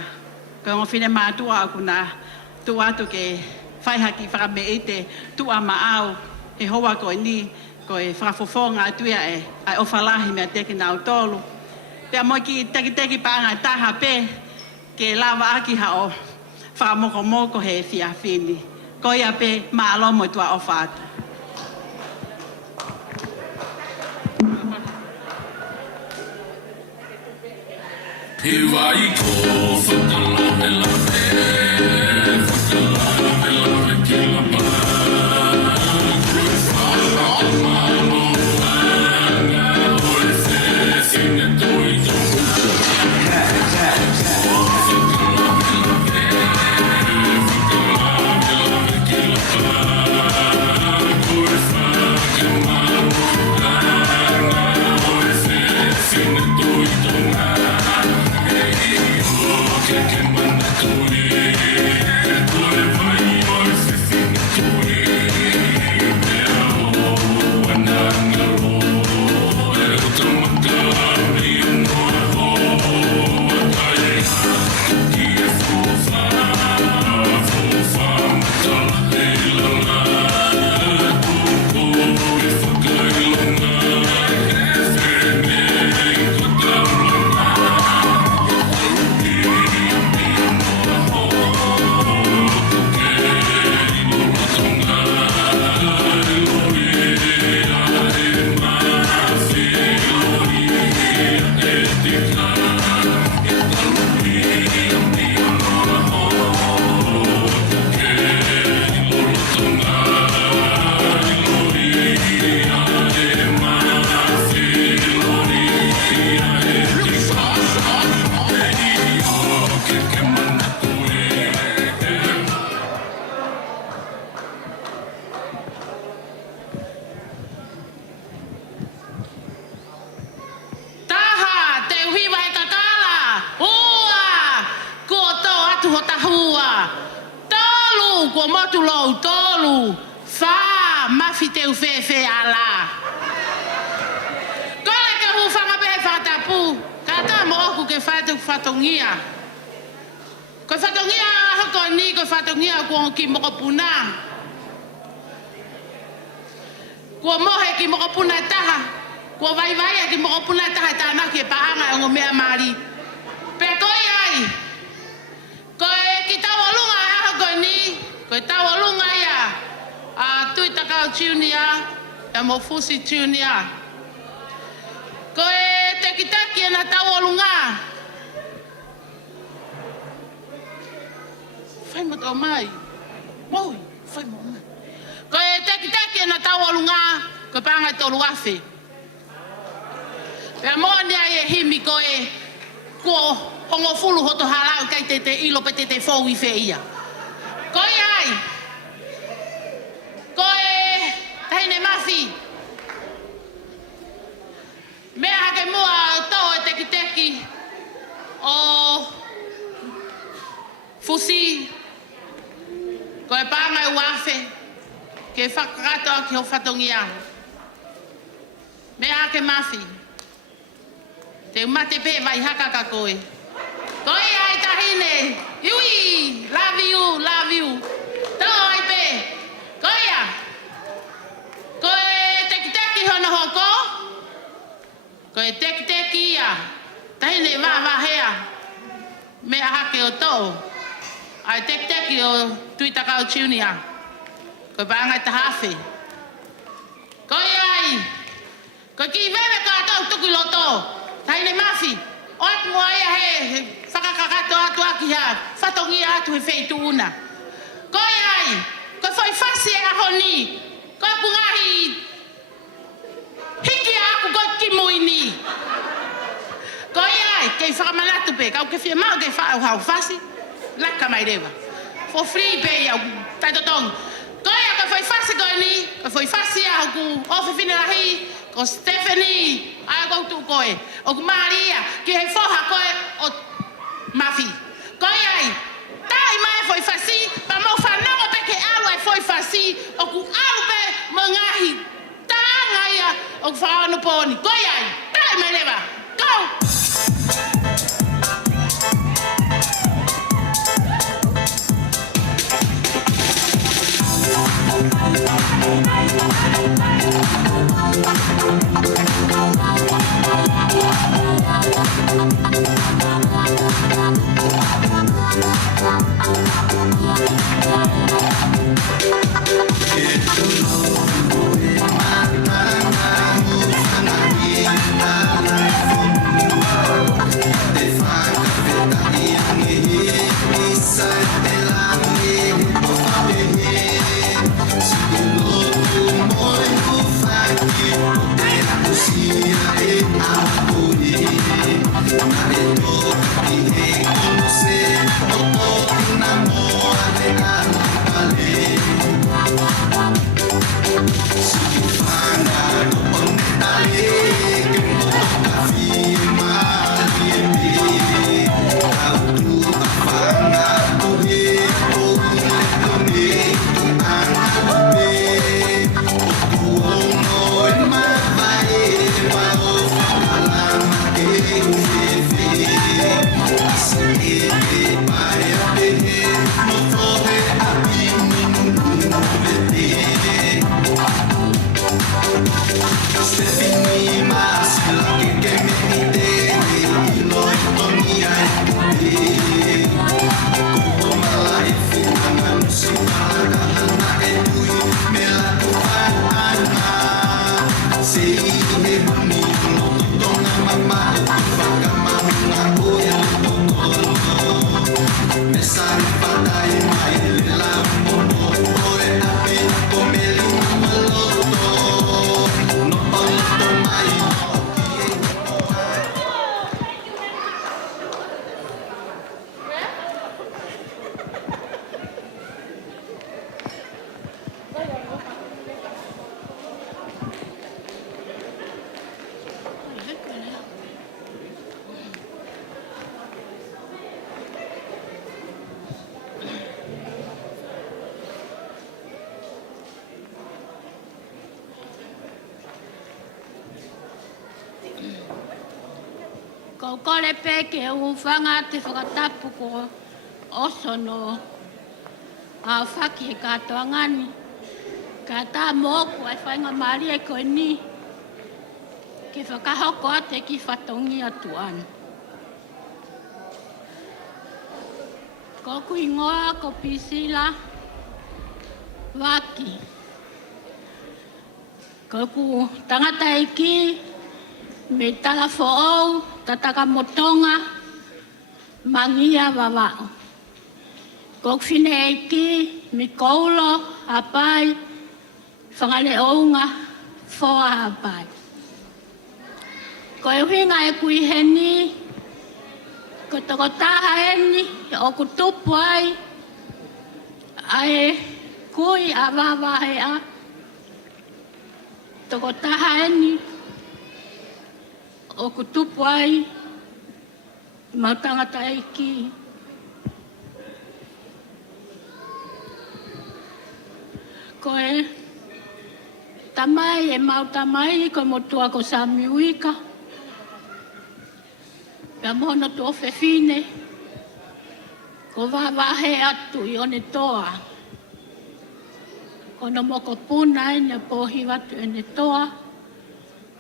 ka ngowhine mātua aku nā tu atu ke whaihaki whakame i te tua maau he hoa koe ni. Ko e whakafofonga atuia e ai ofalahi mea teki nau tolu. Pea moi ki teki paanga taha pe ke lawa aki hao whakamoko he whiawhini. Ko ia pe maalo mo tua ofata. Piwa i ko whakalame lame, whakalame lame ki la pa. Ki mokopuna. Kua mohe ki mokopuna taha. Kua vai ki mokopuna taha tāna ki paanga o ngomea mari. Pe koi ai. Koe ki tawalunga aha koe ni. Koe tawalunga ia. A tui takau tiunia. E mofusi tiunia. Koe tekitaki e na tawalunga. Whai moto mai. Moi, whai mona. Ko e teki na tawalunga, ko panga tolu afe. Pea moni ai e himi ko e ko hongo fulu hoto halau kai te ilo pe te fou i feia. Ko ai. Ko e taine mafi. Mea hake mua tau e teki o fusi. Ko e pāngai uafe, ke whakarato ki ho whatongi aho. Mea ake mawhi. Te umate pe vai haka ka koe. Koe ai tahine. Iui, love you. Tau ai pe. Koe a. Koe teki hono hoko. Koe teki ia. Tahine wā hea. Me a hake o tō. Ai tek teki o tuitakau tiunia. Ko paanga te hawhi. Ko ai. Ko ki vewe ka tau tuku loto. Taine mafi. Oat mua ia he whakakakato atu aki ha. Whatongi atu he wheitu una. Ko ai. Ko whai whasi e aho ni. Ko pungahi. Hiki aku ko ki muini. Ko ai. Kei whakamanatu pe. Kau ke whia mau ke whau whasi. Laka mai rewa. For free pe au taitotong. Ko ia ka whai whasi ko ni. Ka whai whasi au ku ofi whinerahi. Ko Stephanie, ai ko tu koe. O ku Maria, ki hei whoha koe o Mafi. Koe ai, tai mai foi fasi, pa mau whanonga pe ke alu ai foi fasi, o ku alu pe mo ngahi. Tanga ia, o ku whaano pōni. Koe ai, tai mai lewa. Go! Ko kore pe ke uwhanga te whakatapu ko osono a whaki e katoa ngani. Ka tā mōku ai whainga maari e koe ni. Ke whakahoko ate ki whatongi atu anu. Ko kui ngoa ko pisila waki. Ko ku tangata iki me tala fo'ou, tataka motonga, mangia wawao. Kok whine eiki, me koulo, hapai, whangale ounga, foa hapai. Ko e huinga e kui heni, ko toko taha heni, o ku tupu ai, ai kui a wawahe a, toko taha heni, o ku tupu ai, mautangata eiki. Ko e tamai e mau tamai ko motua ko Sami Uika. Pea mono tō whewhine. Ko wawahe atu i one toa. Ko no moko puna e na pōhi watu e ne toa.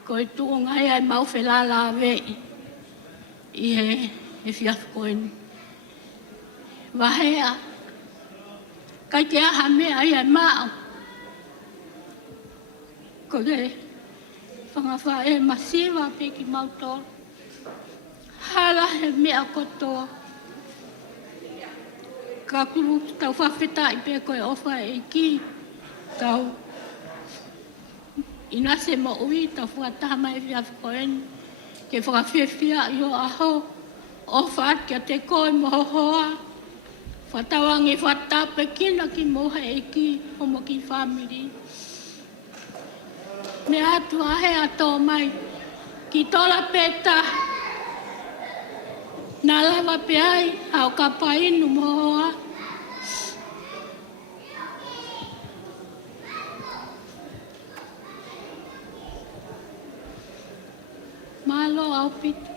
Ko e tuunga e ai mau whelala vei. I he whiawhikoeni. Wahea. Kai te aha mea ia mao. Ko re whangawha e masiwa pe ki mautoro. Hala he mea kotoa. Ka kuru tau whawheta i pe koe ofa e ki. Tau ina se mo ui tau whakataha mai ria whakoeni. Ke whakawhiawhia i o aho. Ofa kia te koe mohohoa. Whatawangi whatape kina ki moha e ki homo ki whamiri. Me atu ahe ato mai. Ki tola peta. Nā lawa pe ai, hao ka painu mohoa. Malo au pita.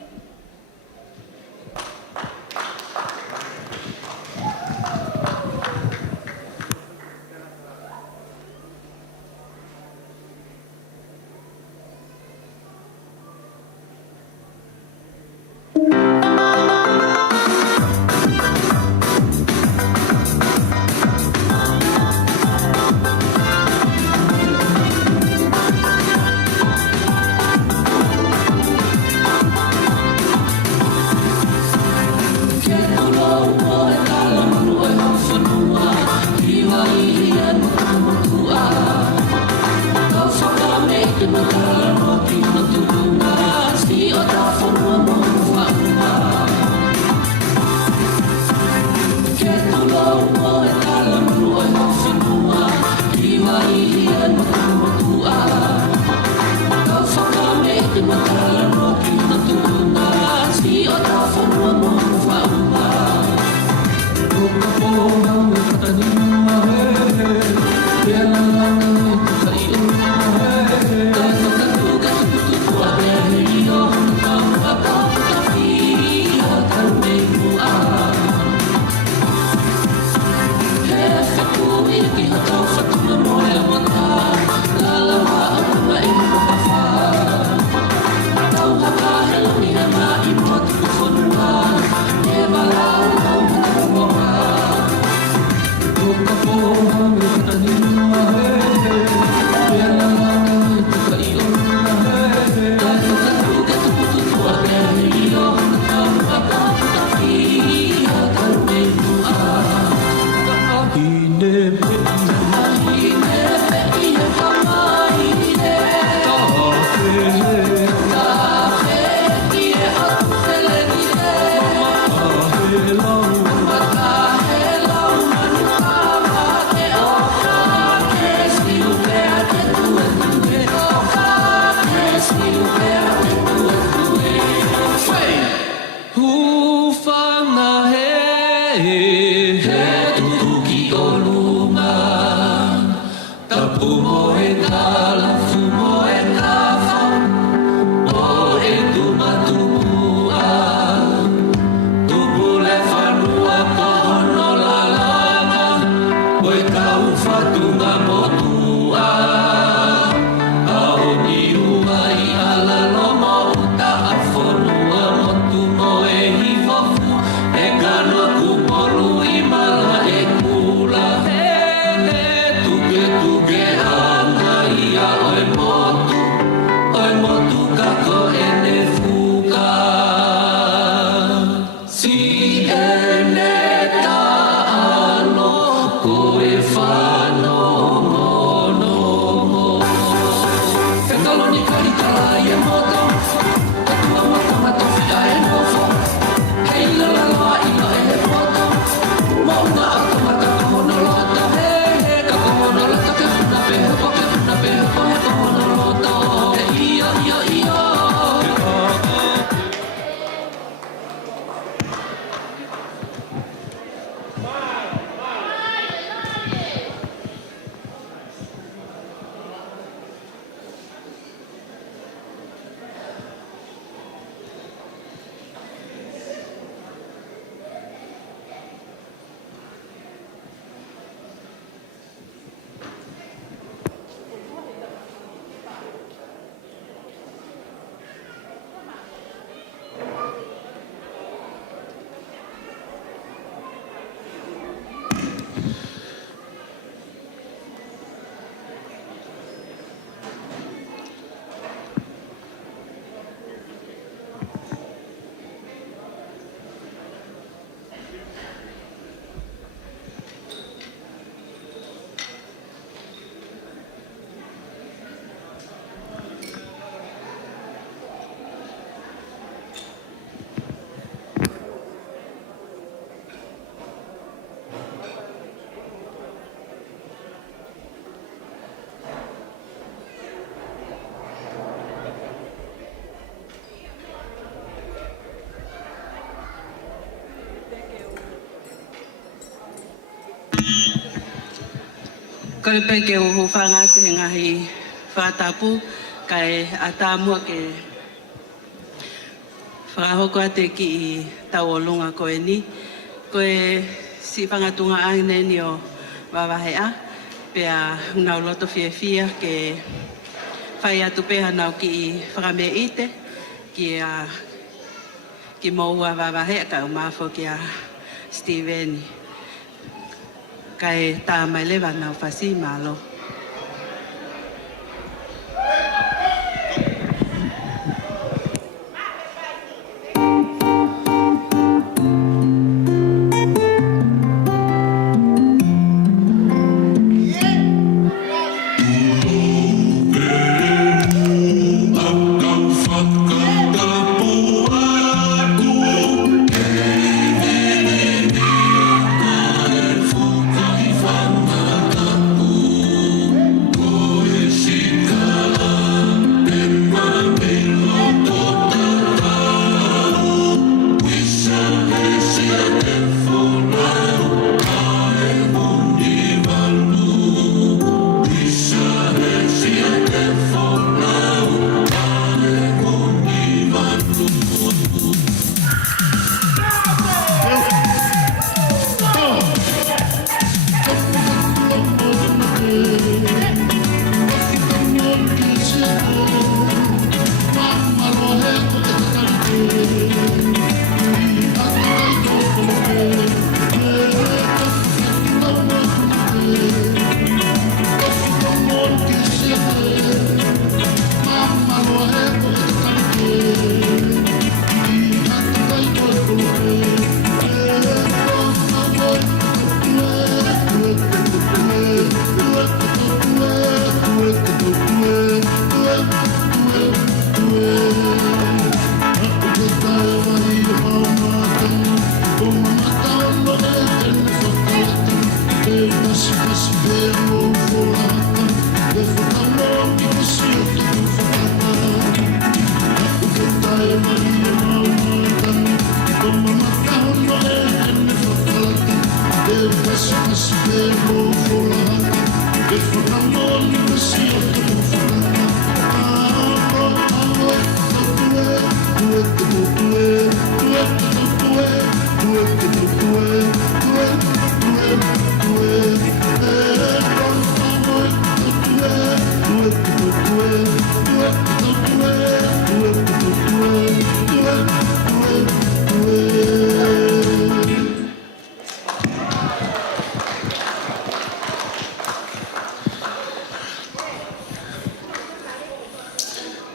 Tuge tuge hanga ia Ko le pe ke o whanga te ngahi whatapu kai ata mua ke whakahoko ate ki I tau o lunga koe ni. Koe si whangatunga aine ni o wawahea. Pea nau loto fia ke whai atu peha nau ki whakame ite. Ki moua wawahea ka umafo ki a Steveni. Kai tā mai lewa nau whasi malo.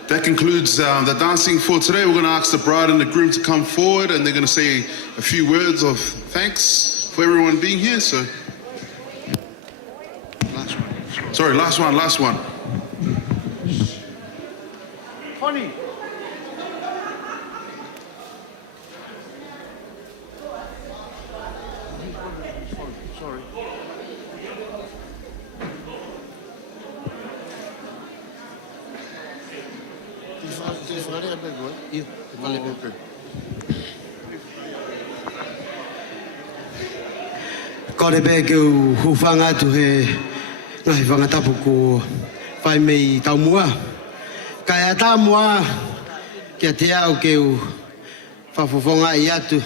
That concludes the dancing for today. We're going to ask the bride and the groom to come forward and they're going to say a few words of thanks for everyone being here. So, last one. Funny. Sorry. Ko le pe ke hu whanga tu he ngai whangatapu ko whai mei tau mua. Kai a tā mua kia te au ke u whawhawhonga I atu.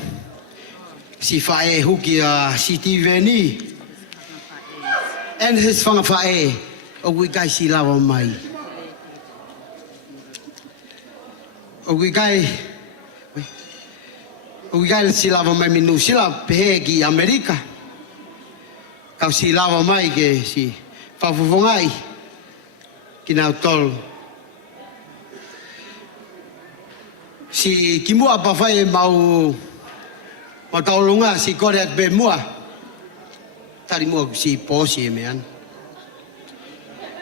Si whae huki a Steveni and his whanga whae o kui kai si lawa mai. O kui kai si lawa mai minu sila pehe ki Amerika. Kau si lawa mai ke si whawhawhongai ki nau tolu. Si ki mua pa whai mau taulunga si kore at be mua. Tari mua si posi e mean.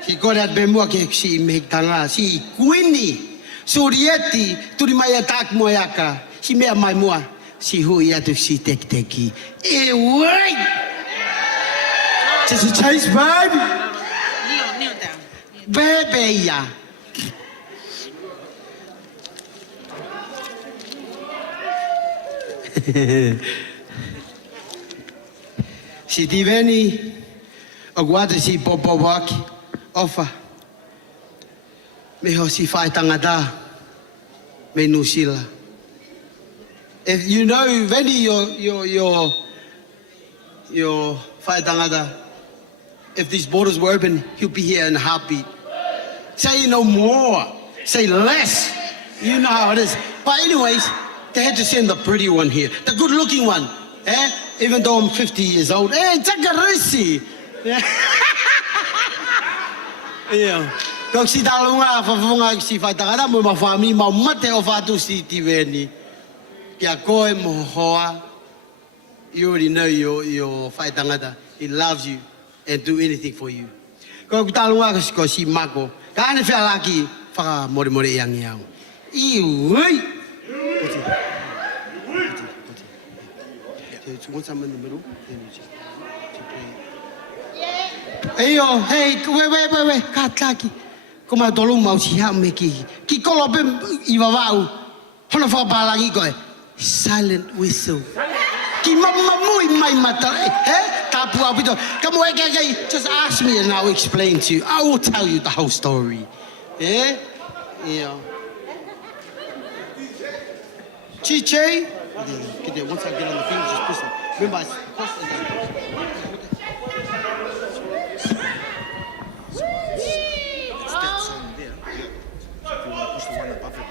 Si kore at be mua ke si mehitanga si kuini. Surieti turi mai atak mua yaka. Si mea mai mua si hui atu si teki. E wai! Just a chase, babe. Kneel down. Baby, ya. Si Steveni O guata si popo waki. Ofa. Me ho si whai tangata. Me nusila. If you know Veni, your whai tangata, if these borders were open, he'll be here in a heartbeat. Say no more. Say less. You know how it is. But anyways, they had to send the pretty one here. The good looking one. Even though I'm 50 years old. Takarisi. Yeah. Kau si talunga fafunga si fatangana mo mafami mau mate o fatu si tiveni. Kia koe mo hoa. You already know your fatangana. He loves you and do anything for you. Kau talunga ko si mako. Kane fia laki faka more yang yang. Iui. Want some in the middle? Hey, wait. Katlaki. Kuma tolu mau siha meki. Ki kolopem iwawau. Hono fa balagi koe. Silent whistle. Ki mamui mai mata. Tapu apito. Kamu eke. Just ask me and I'll explain to you. I will tell you the whole story. Yeah. Chiche. Once I get on the field, just push them. Remember, I push them down. Steps on there. If you want to push the one above it,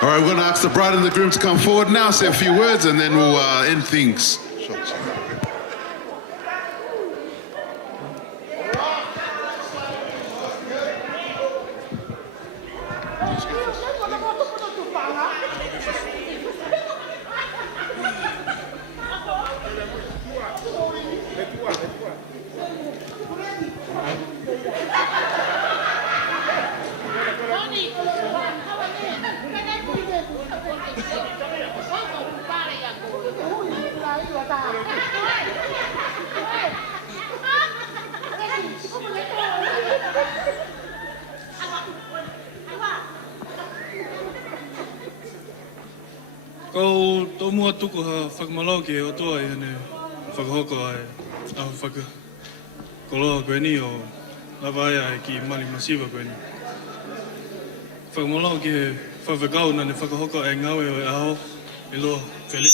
All right, we're going to ask the bride and the groom to come forward now, say a few words, and then we'll end things. tō mua tuku ha whakamalao ke o toa i hane whakahoko ai au whakakoloa koe ni o lawa ai ki mali masiwa koe ni. Whakamalao ke whawhakau nane whakahoko ai ngawe o e aho i loa whele.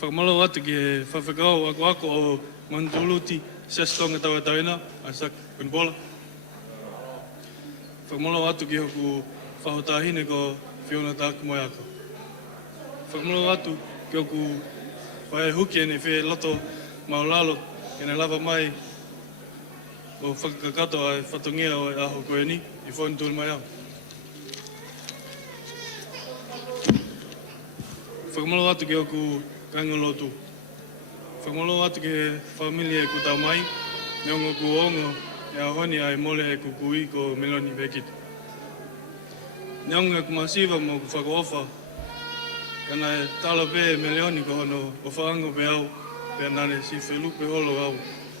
Whakamalao atu ke whawhakau ako o Mantuluti Sestonga tawa tawena a sak kunpola. Whakamalao atu ki hoku whahotahine ko Fiona Tāku Moe ako. Whakamalao atu ki hoku whae huki ene whe loto maulalo ene lava mai o whakakato ai whatongia o e aho koe ni i whoni tūru mai au. Whakamalao atu ki hoku kangolotu. Whakamalao atu ki familia e ku tau mai, neongo ku ongo e ahoni ai mole e ku kui ko Meloni Bekit. Neongo e ku masiva mo ku whakaofa, kana e tala pe Meloni ko hono o whaango pe au, pe nane si whelupe holo au,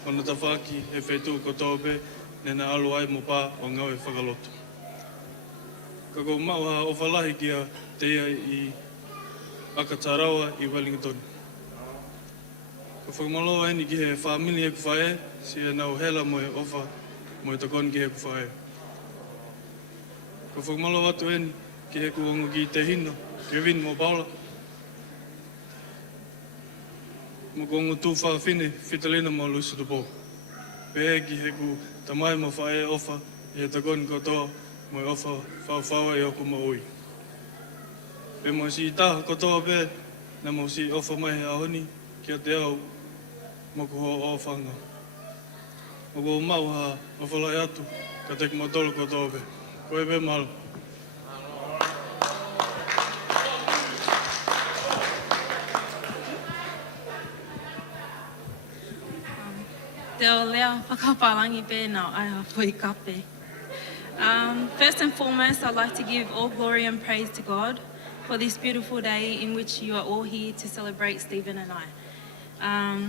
hono tawhaki e whetu ko tau pe, nena alu ai mo pā o ngau e whakaloto. Kako mau ha o whalahi kia teia i Akatarawa i Wellington. Ko whakamaloa eni ki he whaamili e ku whae, si e nau hela mo e ofa mo e takon ki he ku whae. Ko whakamaloa atu eni ki he ku ongo ki te hino, Kevin mo Paula. Mo ko ongo tū whaafine, Fitalina mo Luisa Tupo. Pe ki he ku tamai mo whae ofa, i he takon kotoa mo e ofa whawhawa e oku mo ui. Pe mo si taha kotoa pe, na mo si ofa mai he ahoni, kia te au, mo ko ho o whanga. Mo ko mau ha o whalai atu, ka te kumatolo kotoa pe. Koe pe malo. Te o lea whakapalangi pēnā ai ha pui kape. First and foremost, I'd like to give all glory and praise to God for this beautiful day in which you are all here to celebrate Stephen and I.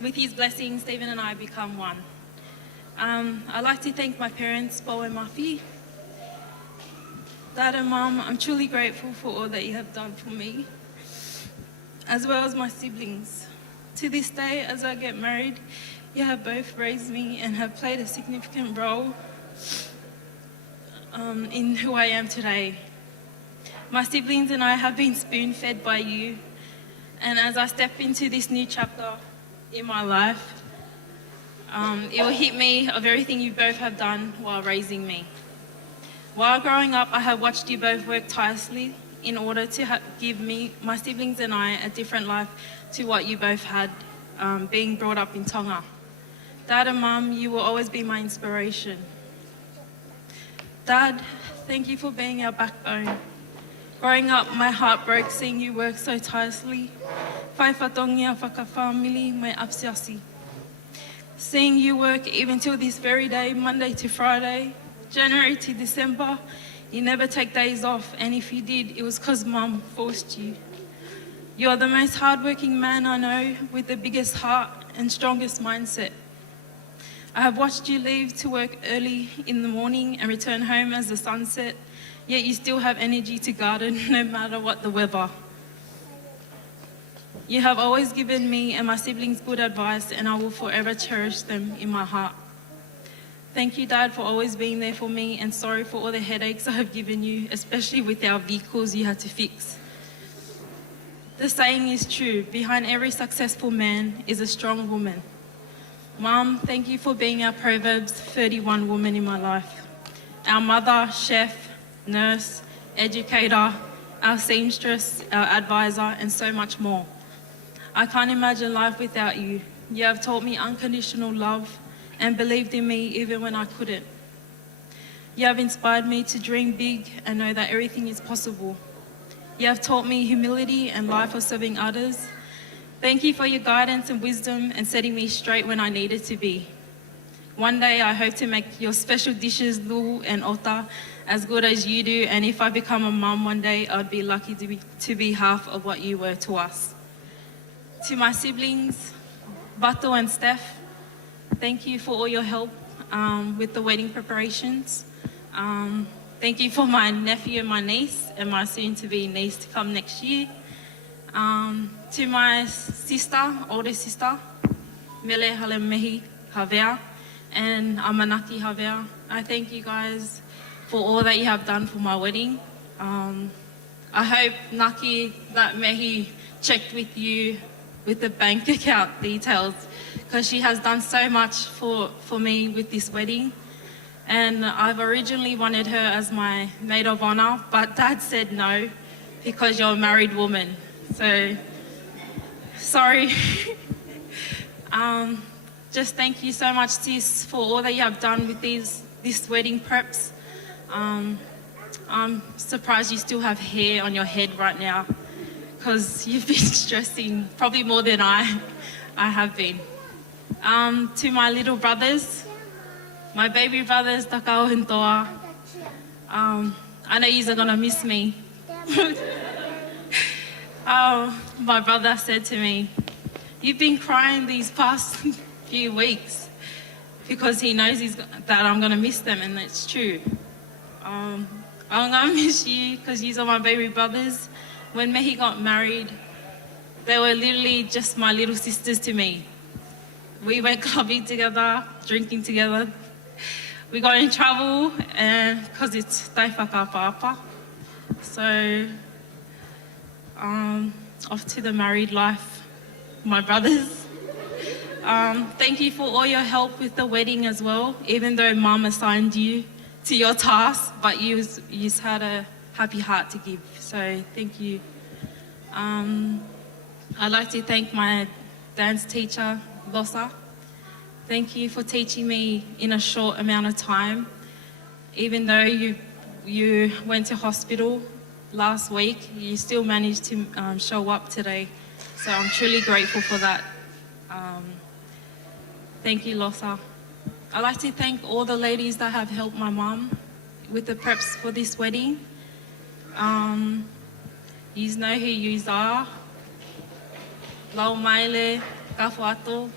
With his blessing, Stephen and I become one. I'd like to thank my parents, Bo and Mafi. Dad and Mum, I'm truly grateful for all that you have done for me, as well as my siblings. To this day, as I get married, you have both raised me and have played a significant role in who I am today. My siblings and I have been spoon-fed by you, and as I step into this new chapter in my life, it will hit me of everything you both have done while raising me. While growing up, I have watched you both work tirelessly in order to give me, my siblings and I, a different life to what you both had being brought up in Tonga. Dad and Mum, you will always be my inspiration. Dad, thank you for being our backbone. Growing up, my heart broke seeing you work so tirelessly. Whai whatongia whakawhamili me apsiasi. Seeing you work even till this very day, Monday to Friday, January to December, you never take days off, and if you did, it was because Mum forced you. You are the most hardworking man I know, with the biggest heart and strongest mindset. I have watched you leave to work early in the morning and return home as the sun set, yet you still have energy to garden no matter what the weather. You have always given me and my siblings good advice, and I will forever cherish them in my heart. Thank you, Dad, for always being there for me, and sorry for all the headaches I have given you, especially with our vehicles you had to fix. The saying is true, behind every successful man is a strong woman. Mum, thank you for being our Proverbs 31 woman in my life. Our mother, chef, nurse, educator, our seamstress, our advisor, and so much more. I can't imagine life without you. You have taught me unconditional love and believed in me even when I couldn't. You have inspired me to dream big and know that everything is possible. You have taught me humility and life of serving others. Thank you for your guidance and wisdom and setting me straight when I needed to be. One day I hope to make your special dishes, lulu and ota, as good as you do, and if I become a mum one day, I'd be lucky to be half of what you were to us. To my siblings, Bato and Steph, thank you for all your help with the wedding preparations. thank you for my nephew and my niece, and my soon-to-be niece to come next year. To my sister, older sister, Mele Halemehi Havea, and Amanaki Havea, I thank you guys for all that you have done for my wedding. I hope, Naki, that Mehi checked with you with the bank account details, because she has done so much for me with this wedding. And I've originally wanted her as my maid of honor, but Dad said no, because you're a married woman. So, sorry. Just thank you so much, sis, for all that you have done with this wedding preps. I'm surprised you still have hair on your head right now, because you've been stressing probably more than I have been. To my little brothers, my baby brothers, Takao and Toa, I know you're gonna miss me. My brother said to me, "You've been crying these past few weeks," because he knows that I'm gonna miss them, and it's true. I'm gonna miss you because these are my baby brothers. When Mehi got married, they were literally just my little sisters to me. We went clubbing together, drinking together. We got in trouble because it's taifakapapa. So, off to the married life, my brothers. Thank you for all your help with the wedding as well, even though Mum assigned you to your task, but you had a happy heart to give. So thank you. I'd like to thank my dance teacher, Losa. Thank you for teaching me in a short amount of time. Even though you went to hospital last week, you still managed to show up today. So I'm truly grateful for that. Thank you, Losa. I'd like to thank all the ladies that have helped my mum with the preps for this wedding. You know who you are. Lau Maile, Kafuato,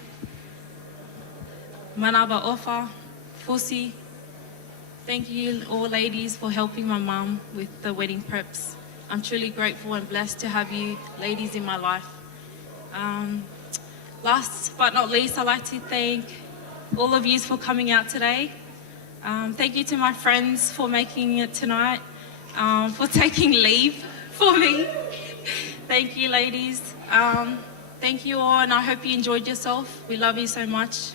Manaba Ofa, Fusi. Thank you all ladies for helping my mum with the wedding preps. I'm truly grateful and blessed to have you ladies in my life. Last but not least, I'd like to thank all of you for coming out today. Thank you to my friends for making it tonight, for taking leave for me. Thank you, ladies. Thank you all, and I hope you enjoyed yourself. We love you so much.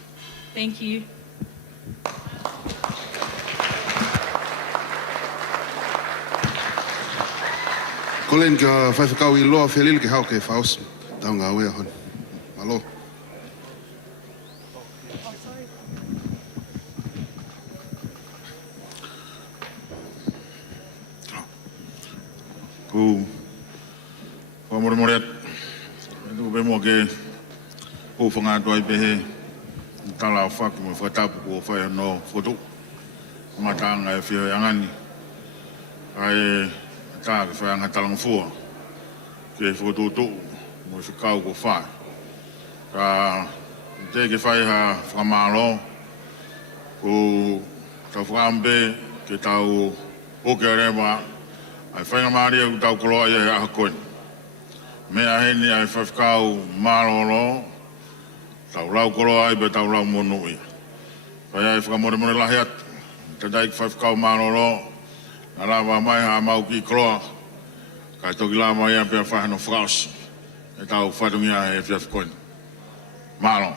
Thank you. Colin ka whaifakau I loa whelil ke hau ke whaos. Tau ngā wea hon. Malo. Ku whamoremoriat. Atu be mo ke ku whangatua I pehe. Tala whaki mo whatapu ko whai anō whotu. Matanga e whio angani. Ai tā ke whai anga talang fua. Ke whotutu mo whikau ko whai. Ka te ke whai ha whamalo. Ku tau whambe ke tau oke rewa. Ai whainga maria ku tau koloa I aha koen. Mea heni ai whawhikau marolo. Tau lau koloa ai be tau lau monu I. Whai ai whakamore lahi atu. Te dai ki whawhikau marolo. Nā rawa mai ha mau ki koloa. Kai toki la mai a pia whahano whakaos. E tau whatungia e whiawhikoen. Marolo.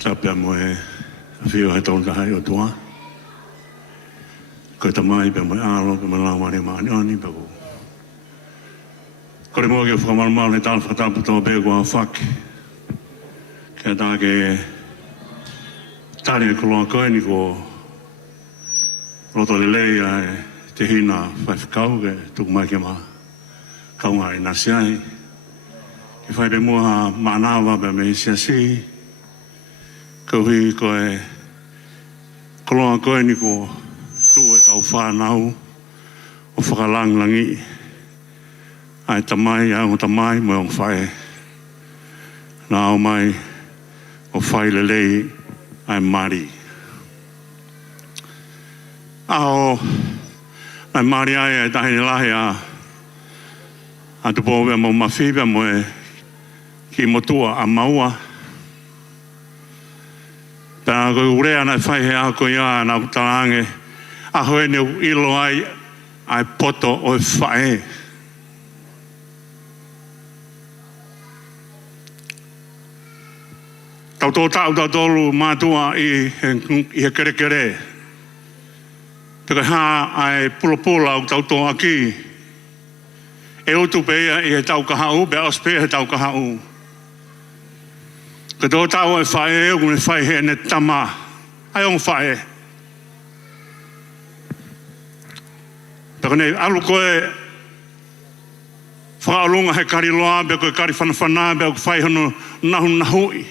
Tapia mo e whio he tau tahai o tua. Koe ta mai pe mo e alo, pe mo lau mare maani ani pe ko. Kore mo ke whakamalmal he tāl whakatapu tō pe kua whaki. Kia tā ke tāre e koloa koe ni ko roto le leia e te hina whaifkau ke tuku mai ke ma kaunga i nasi ai. Ke whai pe mua maanawa pe me isia si. Kauhi koe koloa koe ni ko tue kau whanau o whakalang-langi. Ai tamai au tamai mo ang whae. Na au mai o whai lelei ai Māori. Ao ai Māori ai e tahi lahi a te pōwea mo mawhiwea mo e ki motua a maua. Pēnā koe urea nai whai he ako ia nā tarange a hoe neu ilo ai poto o e whae. Tau tō tau tau tōlu mātua i he kere kere. Te hā ai pula au tau tō aki. E utu pēia i he tau kahau, pe aus pēia he tau kahau. Ka tō tau e whae e ukune whae he ne tama. Ai ong whae. Taka nei alu koe whaalunga he kari loa, pe koe kari whanawhana, pe koe whae hono nahu nahui.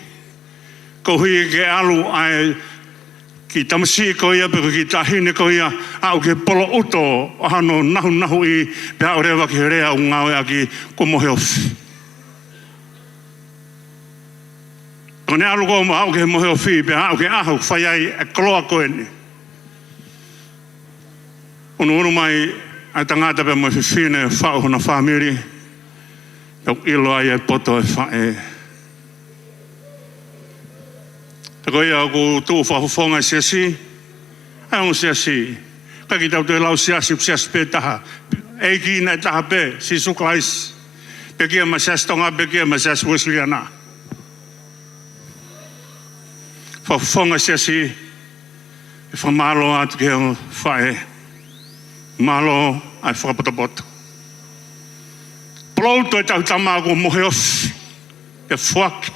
Ko hui ke alu ai ki tamasi ko ia pe ki tahine ko ia au ke polo uto o hano nahu i pe au rewa ki rea o ngau aki ko mohe ofi. Ko ne alu ko au ke mohe ofi pe au ke ahu whai ai e koloa koe ni. Unu mai ai tangata pe mo whiwhine whao hona whamiri pe ilo ai e poto e whae. Ko ia ko tu whafonga siasi, ai on siasi. Ka ki tau te lau siasi pe taha. E ki nai taha pe, si suklais. Pe kia ma siasi tonga, pe kia ma siasi Wesleyana. Whafonga siasi, e whamalo atu ke o whae. Malo ai whakapotapoto. Plouto e tau tamaa ko mohe ofi. E whaki.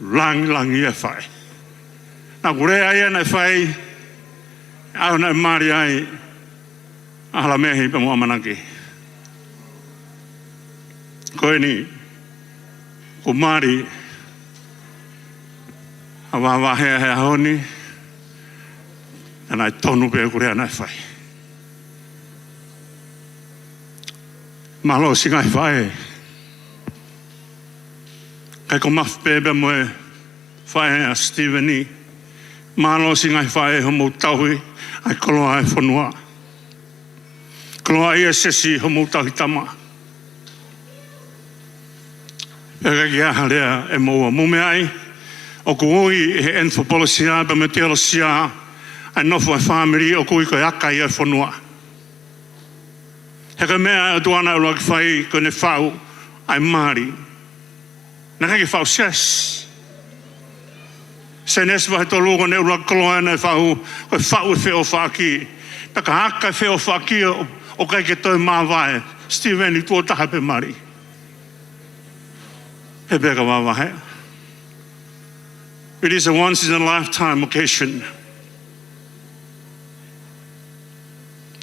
Lang i e whae. Nā kure ai e nei whae, au nei Māori ai, ahala mehi pa mua manaki. Koe ni, ko Māori, a wāwāhea hea honi, e nai tonu pe kure nei whae. Malo singai whae, kai ko mawhpebe mo e whae a Stephenie. Malo singai whae homo tauhi ai koloa e whanua. Koloa i e sesi homo tauhi tama. Peka ki aha rea e moua mume ai. O ku ui he anthropologia pa me teolosia ai nofo e whamiri o ku i koe aka i e whanua. Heka mea e tuana ula ki whai koe ne whau ai Māori. Nā kei whau ses. Se nes wahe tō lōko ne ura koloa nei whau, koe whau e whio whaki. Taka haka e whio whaki o kai ke toi māwae. Stephenie tō taha pe Māori. He peka wāwahe. It is a once in a lifetime occasion.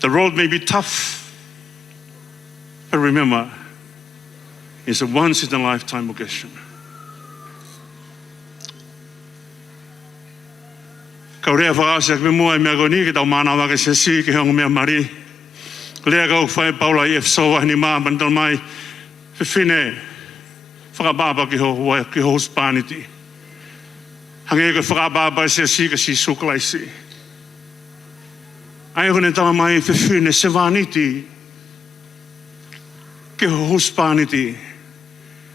The road may be tough, but remember, it's a once in a lifetime occasion. Kau rea whakaasa ki me mua i mea koni ki tau mana waka sesi ki hongo mea mari. Lea kau whae paula i e whasoa ni maa bantal mai whiwhine whakababa ki ho Hispaniti. Hange ko whakababa sesi ka si suklaisi. Ai hone tama mai whiwhine sevaniti ki ho Hispaniti.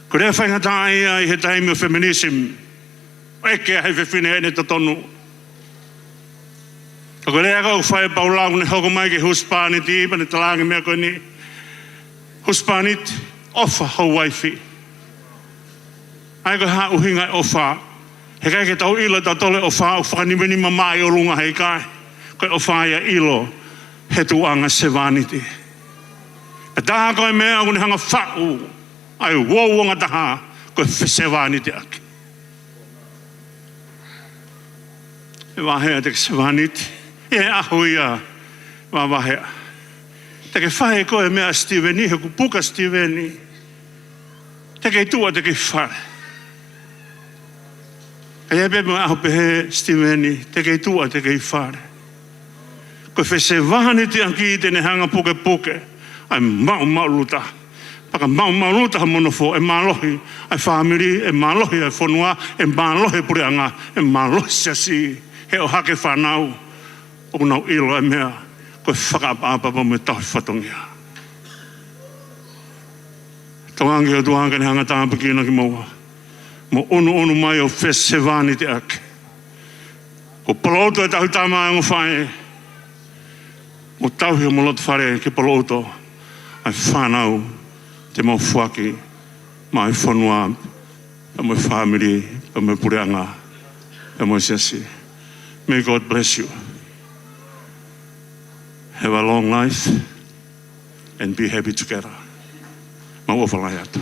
Ko rea whaingata ai he taimi o feminism. Eke hei whiwhine ene tatonu. Ko rea kau whae paulau ne hoko mai ke Hispaniti ipa ne talangi mea koe ni. Hispanit ofa hau waifi. Ai ko haa uhinga ofa. He kai ke tau ilo tau tole ofa o whakanimeni mamai o lunga hei kai. Koe ofa ia ilo he tuanga sevaniti. E taha koe mea kune hanga whau. Ai wauanga taha koe sevaniti aki. E wahea te sevaniti. E aho ia wawahea. Te ke whae koe mea Steveni, he ku puka Steveni. Te ke tua te ke whare. Kai ebe me aho pehe Steveni, te ke tua te ke whare. Koe whese wahane te anki i tene hanga puke puke, ai mau luta. Paka mau luta ha monofo, e malohi, ai whamiri, e malohi, ai whanua, e malohi pureanga, e malohi siasi, he o hake whanau, o nau ilo e mea, koe whakaapapa me tahi whatongia. Tawangi o tuanga ni hanga tāpaki ina ki maua. Mo onu mai o whese wani te ake. Ko paloto e tahu tāma e ngawhae, mo tauhi o moloto whare ki paloto, ai whanau, te mau whaki, mai whanua, e mai whamiri, e mai pureanga, e mai siasi. May God bless you. Have a long life and be happy together. Mau whalai atu.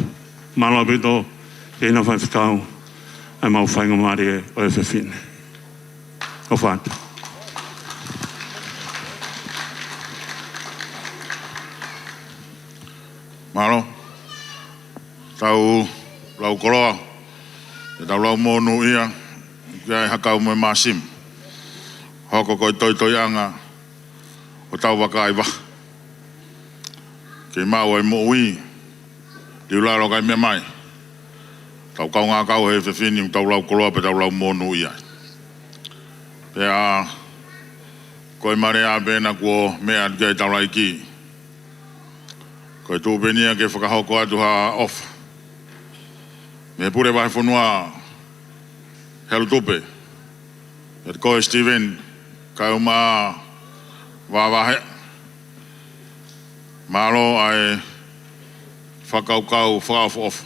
Malo bito, e ina whai whikau, e mau whainga maari e o e whiwhine. O whātu. Malo. Tau lau koroa, e tau lau mōnu ia, kia e hakau me māsim. Hoko koi toi anga, o tau waka ai wa. Kei mau ai mo ui, liu laro kai mea mai. Tau kau ngā kau he whiwhini, tau lau koroa pe tau lau mōnu ia. Pea, koi mare a bena kua mea kia tau lai ki. Koi tū benia ke whakahoko atu ha off. Me pure vai whanua helu tupe. E koe Steven, kai uma wawahe. Malo ai whakaukau whakaofu off.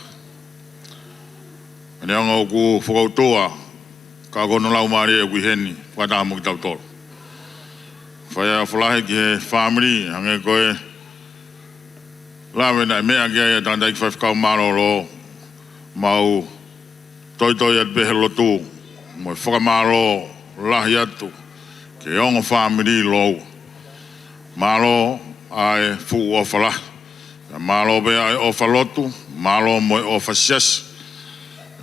Mene anga o ku whakautoa, ka kono lau maari e kui heni, whataha mo ki tau toro. Whai a whalahe ki he family, hange koe lawe nai mea kia ia tanda iki whaiwhakau maro ro mau toi at behe lotu mo whakamaro lahi atu ke ongo whamiri lou maro ai fu o whala maro be ai o whalotu maro mo o whasias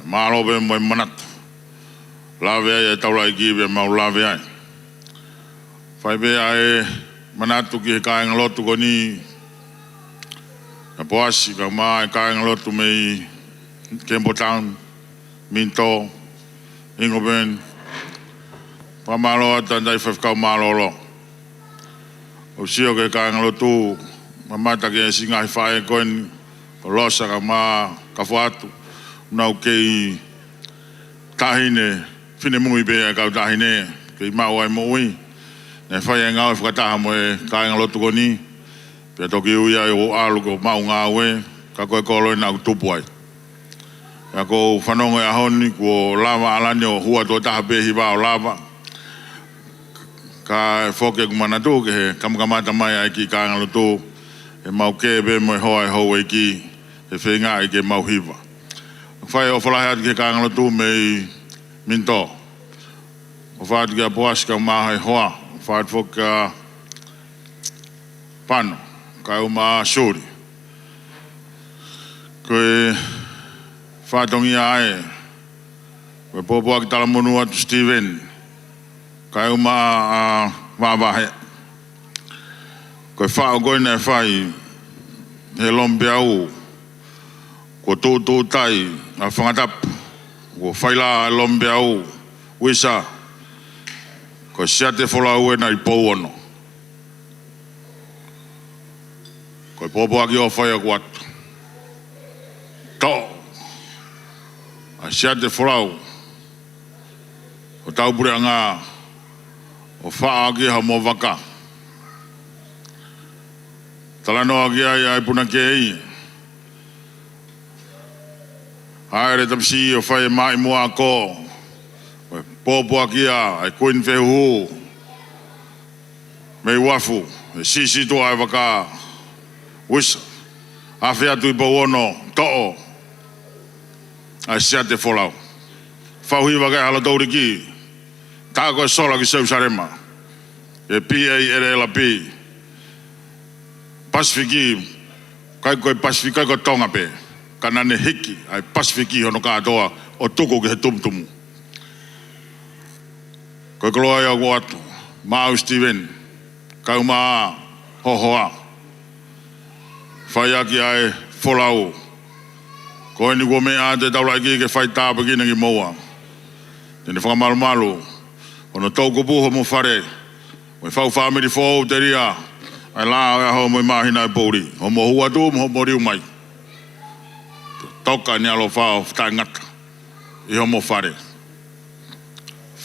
maro be mo manatu lawe ai e taura iki be mau lawe ai whai be ai manatu ki he kāinga lotu koni na poasi ka mai kāinga lotu mei Kempo Town, Minto, Ingoben, Pamalo, Tandai Fafkau Malolo. O sio ke kāinga lotu, mamata ke singa whae koen, o losa ka mā, ka whātu, nau kei tahine, whine mui bea kau tahine, kei mau ai moui, ne whae ngau e whakataha mo e kāinga lotu koni, pia toki uia e o alu ko mau ngā ue, ka koe kolo e nau tupu ai. Ka ko whanongo e ahoni, ko lava alani o hua tō taha pehi wā o lava. Ka whoke kumana tō ke he kamakamata mai ai ki kāinga lotu, e mau ke be mo e hoa e hou e ki, e whenga e ke mau hiwa. Whai o whalahe atu ke kāinga lotu me Minto. O whaat ki a poaska maha e hoa, o whaat whoke a pano, ka o maa shori. Koe whātongi ae, koe pōpua ki tala monu atu Steven, kai uma a wawahe. Koe whao koina e whai, he lompe au, ko tōtō tai a whangatapu, ko whaila e lompe au, wisa, koe siate whola ue na i pouono. Koe pōpua ki o whai a kuatu. Tō. A siate wholau, o taupure a ngā, o whaa ki ha mō waka. Talanoa ki ai ai puna ke ei. Haere tamsi o whai mai mua ko, o pōpua ki a, ai kuin whehu, mei wafu, e sisi toa ai waka, wisa, a whea tui pauono, to'o, ai siate wholau. Whauhi wakai hala tauri ki, tāko e sola ki Seusarema, e PA LLP, Pasifiki, kai koe Pasifika ko tonga pe. Kana ne hiki, ai Pasifiki hono katoa o tuku ke he tumtumu. Koe koloa ia ko atu, Mau Steven, kau maa hohoa. Whai aki ai wholau. Koe ni ko mea te taula ki ke whai tāpa ki nangi moa. Tene whakamalu-malu. Ono tauko puho mo whare. Moi whau whamiri whou te ria. Ai la o aho moi mahina e pōri. Ho mo hua tū mo mo riu mai. Toka ni alo whao tai ngata. I ho mo whare.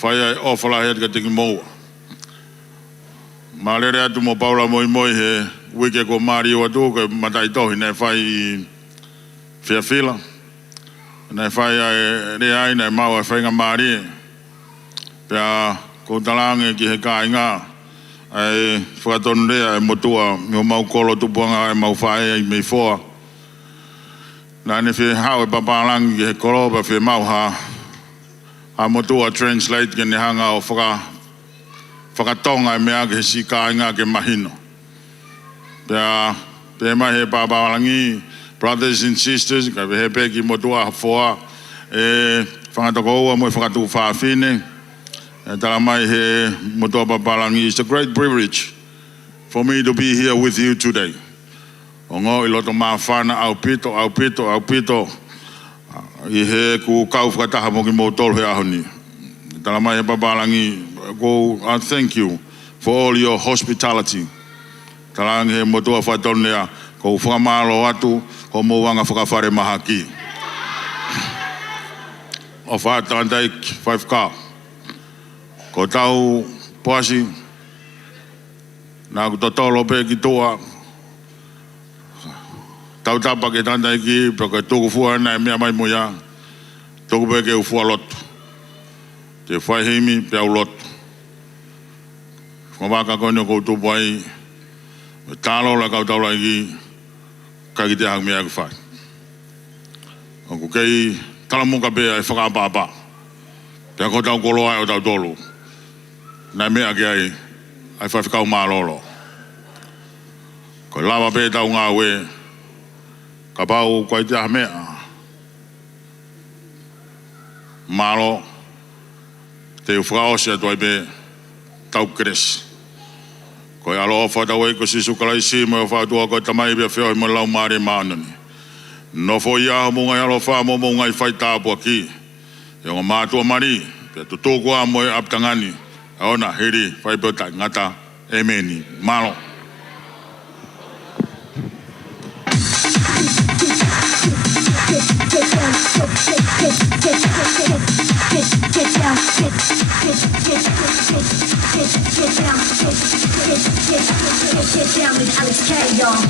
Whai ai o whalahe ka tiki moa. Malere atu mo paula moi moi he wike ko mari o atu ka matai tohi ne whai i whiawhila. Ne whai ai re ai ne mau e whainga mari. Pea ko talange ki he kāinga. Ai whakatonu rea e motua mi o mau kolo tupuanga e mau whae ai mei whoa. Nā ne whi hao e papalangi ki he kolo pa whi mau ha motua translate ke ne hanga o whakatonga e mea ke he si kāinga ke mahino. Pea mai he papalangi, brothers and sisters, ka he peki motua ha whoa e whakatoko ua mo e whakatu whaafine. Talamai he motoa papalangi. It's a great privilege for me to be here with you today. Ongo I loto mawhana au pito. I he ku kau whakataha mo ki mo tolu he ahoni. Talamai he papalangi. Go and thank you for all your hospitality. Talangi he motoa whatonea. Ko whakamalo atu. Ko mo wanga whakawhare mahaki. O whatandaik 5 Ko tau poasi, nā ku totolo pe ki toa, tau tapa ke tanda iki, pe ke toku fua na e mea mai moia, toku pe ke ufua lotu. Te whai heimi pe au lotu. Whamaka kono kou tupu ai, me tālo la kau taula iki, ka ki te hang mea ki whai. O ku kei talamuka pe ai whakapapa, te ko tau kolo ai o tau tolu. Nā mea ki ai whawhikau mārolo. Ko lawa pē tau ngā we, ka pau koe te aha mea. Mālo, te whakaosia toi pē tau kresi. Koe alo whatau e ko sisu kalaisi mo whatua koe tamai pia whioi mo lau maare mānani. No fo ia ho mungai alo wha mo mungai whai tāpua ki. E o mātua mari, pia tutuku a mo e aptangani. Ona hiri whai pota ngata emeni malo. Get down with Alex K, y'all.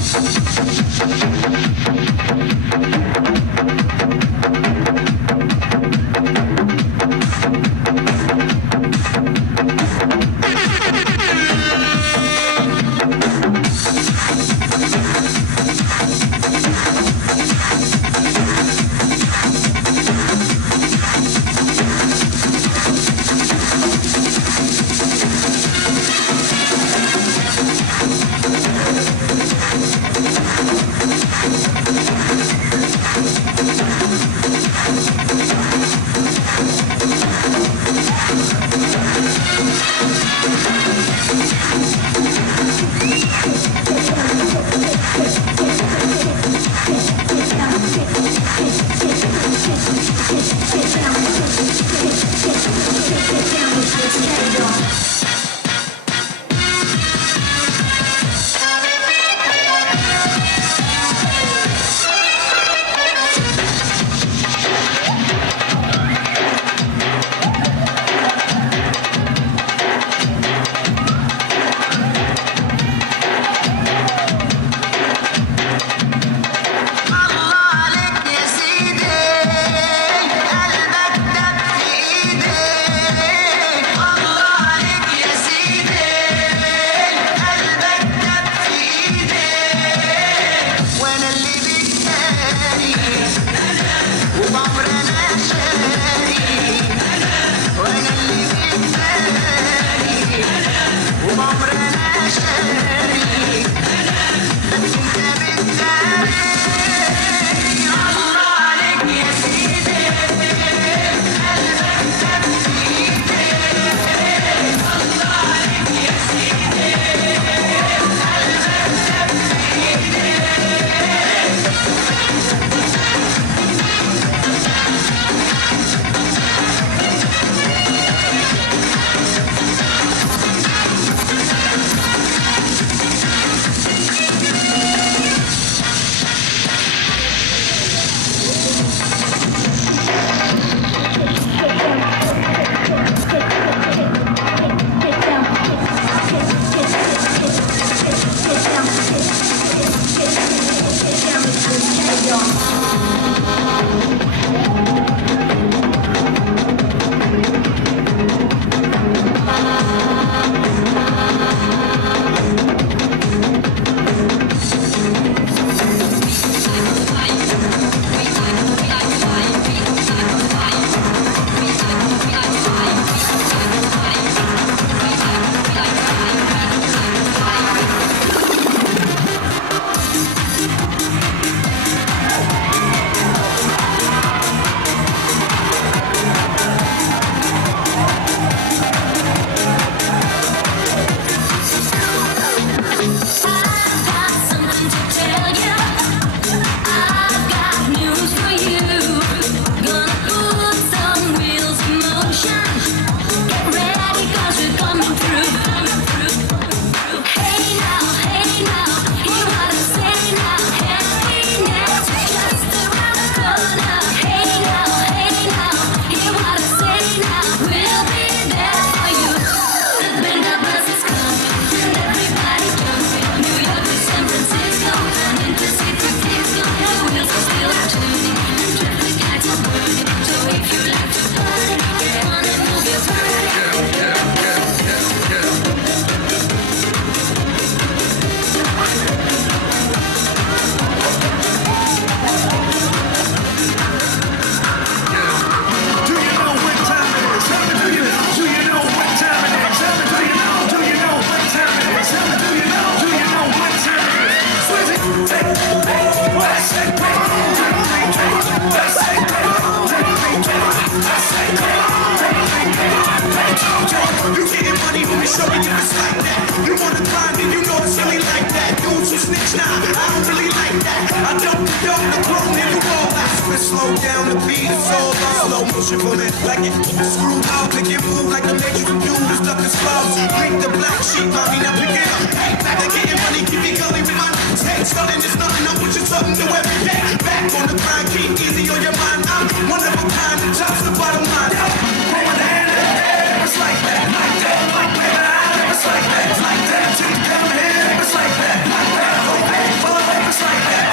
down the beat, it's all on slow motion for me. Like it screwed out, make it move like the Matrix do. The stuff is clouds. Blink the black sheep, mommy, now pick it up. Hey, back to getting money, keep it gully with my take. Starting is nothing, I'm with you something new every day. Back on the grind, keep easy on your mind. I'm one of a kind, the top's the bottom line. Throw my hand in the air, it's like that, like that, like that. It's like that, it's like that. Take the gun here, it's like that, like that. Okay, follow up, it's like that.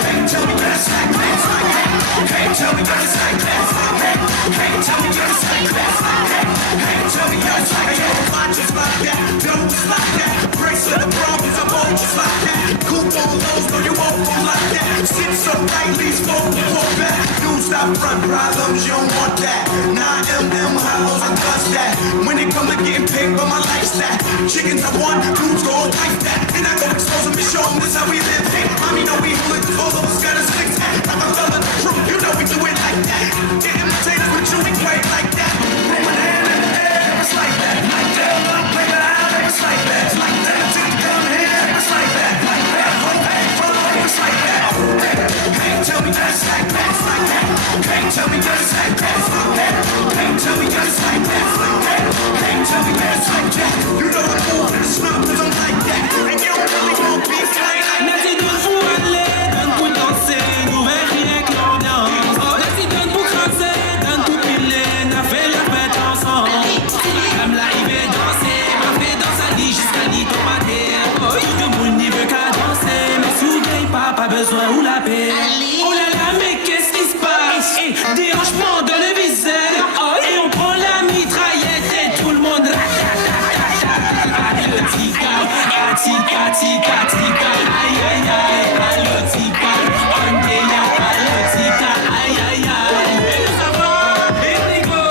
Hey, tell me that it's like that, it's like that. Hey, tell me that it's like that, it's like that. Hey, tell me that it's like that, it's like that. Hey, tell me that it's like that. Mine just like that, no, it's like that. Brace of the problems, I'm all just like that. Cool on lows, no, you won't fall like that. Sit so right, leaves forward, pull back. Dudes stop front problems, you don't want that. 9mm hollows, I does that. When it come to getting paid for my lifestyle, chickens I want, dudes go like that. And I go expose them and show them this how we live. Hey, mommy know we hood, all of us got a six pack. I'm a fella, the truth, you know we do it like that. Get imitators, but you ain't great like that. Throw my hand in the air, it's like that, like that. Play my eye, it's like that, it's like that. Take the gun here, it's like that, like that. Hey, follow up, it's like that. Hey, tell me that it's like that, it's like that. Hey, tell me that it's like that, it's like that. Hey, tell me that it's like that, it's like that. Hey, tell me that it's like that. You know I'm moving, it's not cause I'm like that. And you don't really want beef like that. Merci de vous aller, donne pour danser, nous rien que l'ambiance. Merci donne pour crasser, donne pour piler, n'a fait la fête ensemble. Comme l'arrivée danser, m'a fait dans sa vie jusqu'à l'île tomber. Tout le monde n'y veut qu'à danser, mais soudain pas besoin ou la paix. Oh là là, mais qu'est-ce qui se passe? Déhanchement dans le visage, et on prend la mitraillette et tout le monde tika, tika, tika, aïe aïe aïe, allo tika, on déya, allo tika, aïe aïe aïe. Et nous avons Enrico,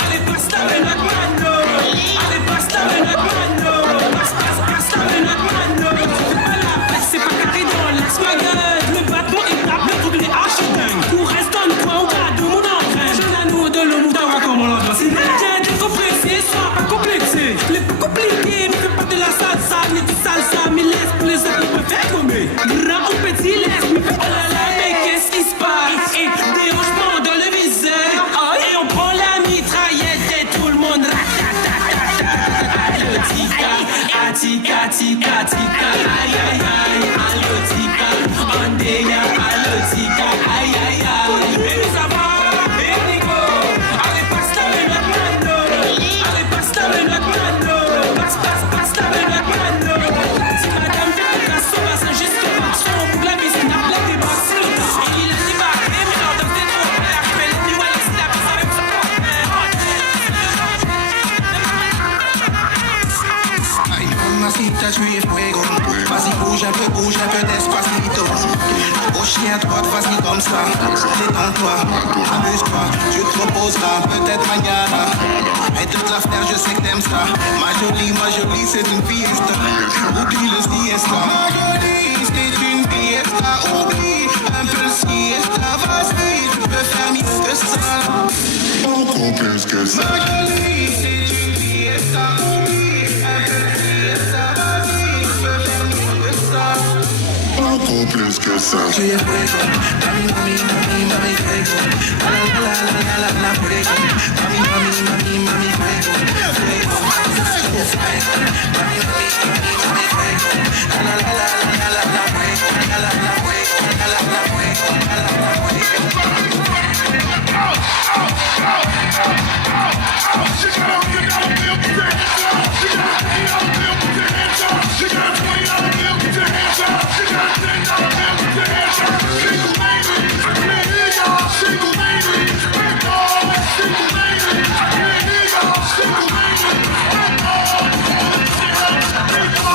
allez passe la notre mano, allez passe la notre mano, passe la notre mano. C'est pas la fête, c'est pas carré dans l'axe ma gueule, le battement est tape, le truc les architectes. Tout reste dans le coin, on garde mon entrain, je l'anneau de l'homme, d'avoir comme on l'entend. C'est bien d'être pressé, sois pas complexé, les plus compliqués, ne fais pas de la salsa, ni du salsa, mais laisse plaisir, on peut faire comme grand ou petit, laisse, mais oh là là, mais qu'est-ce qui se passe? Dérangement dans le visage, et on prend la mitraillette et tout le monde allo tika, tika, tika, tika, aïe aïe aïe, allo tika, on déya, allo tika, aïe aïe aïe. Et nous avons Enrico, allez passe la notre mano, allez passe la notre mano, passe la notre mano. Si madame fait le casse, on va s'enregistrer par son pour la musique, n'a pas de basse sur le temps. Et il a débarqué, mais dans le temps, on va appeler le new Alex, la passe avec son Ay, mamacita, je suis fuego. Vas-y, bouge un peu despacito. À gauche et à droite, vas-y comme ça. Détends-toi, amuse-toi, tu te reposeras, peut-être mañana. Arrête de te la faire, je sais que t'aimes ça. Ma jolie, c'est une fiesta. Oublie le siesta. Ma jolie, c'est une fiesta. Oublie un peu le siesta. Vas-y, tu peux faire mieux que ça. Beaucoup plus que ça. Ma jolie, c'est une fiesta. Oublie un peu le siesta. Vas-y, tu peux faire mieux que ça. Beaucoup plus que ça. Tu es fuego. Mami, fuego. La fuego. Mami, fuego. Fuego. Fuego. Mami, fuego. La fuego. La Single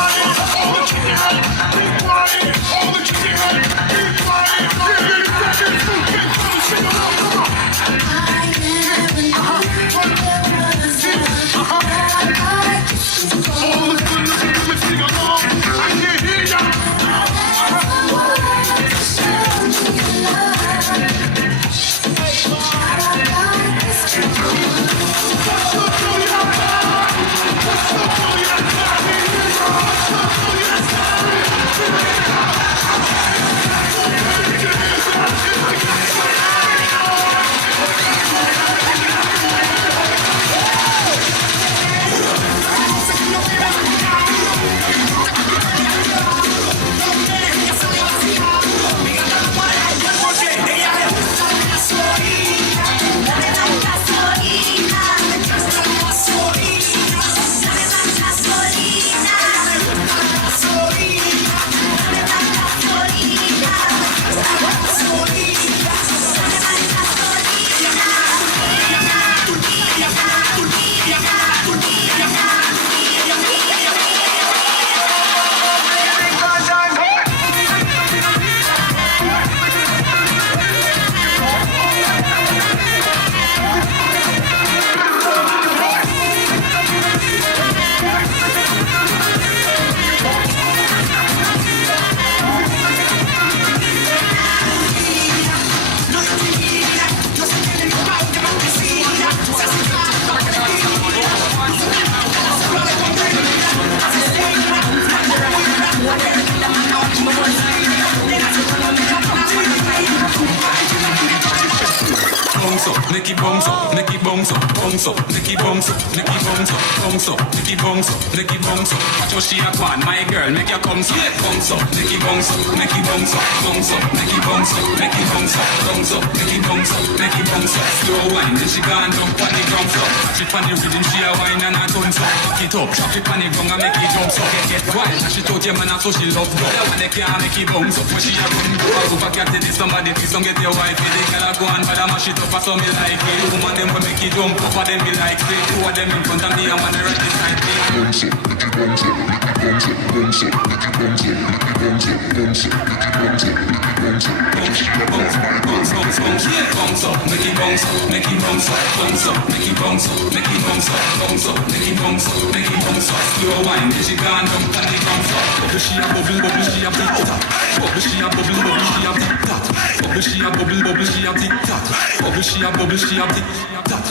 make it bounce up, make it bounce up, bounce up, make it bounce up, make it bounce up, bounce up, make it bounce up, make it bounce up. Watch how she a pan, my girl, make your come up, bounce up, make it bounce up, make it bounce up, bounce up, make it bounce up, make it bounce up, bounce up, make it bounce up, make it bounce up. Slow wine, then she gone down on the ground floor. She pan the rhythm, she a wine and a tons up. Back it up, drop it on the ground and make it jump up. Get wild, and she told your man so she love go. That one they can't make it bounce up. When she a run, go over, can't tell somebody please don't get your wife. The girl a go on, but I mash it up, so me like it. The woman them will make it jump up, but them me like it. Two of them in front of me, I'm on the right beside me. Bounce up, make it bounce up, bounce up, bounce up, make it bounce up, make it bounce up, bounce up, make it bounce up, make it bounce up, bounce up, bounce up, bounce up, make it bounce up, make it bounce up, bounce up, make it bounce up, make it bounce up, bounce up, make it bounce up, make it bounce up. Slow wine, then she gone down and it bounce up. Bubble she a bubble, bubble she a tick tock. Bubble she a bubble, bubble she a tick tock. Bubble she a bubble, bubble she a tick tock. Bubble she a bubble she a tick tock.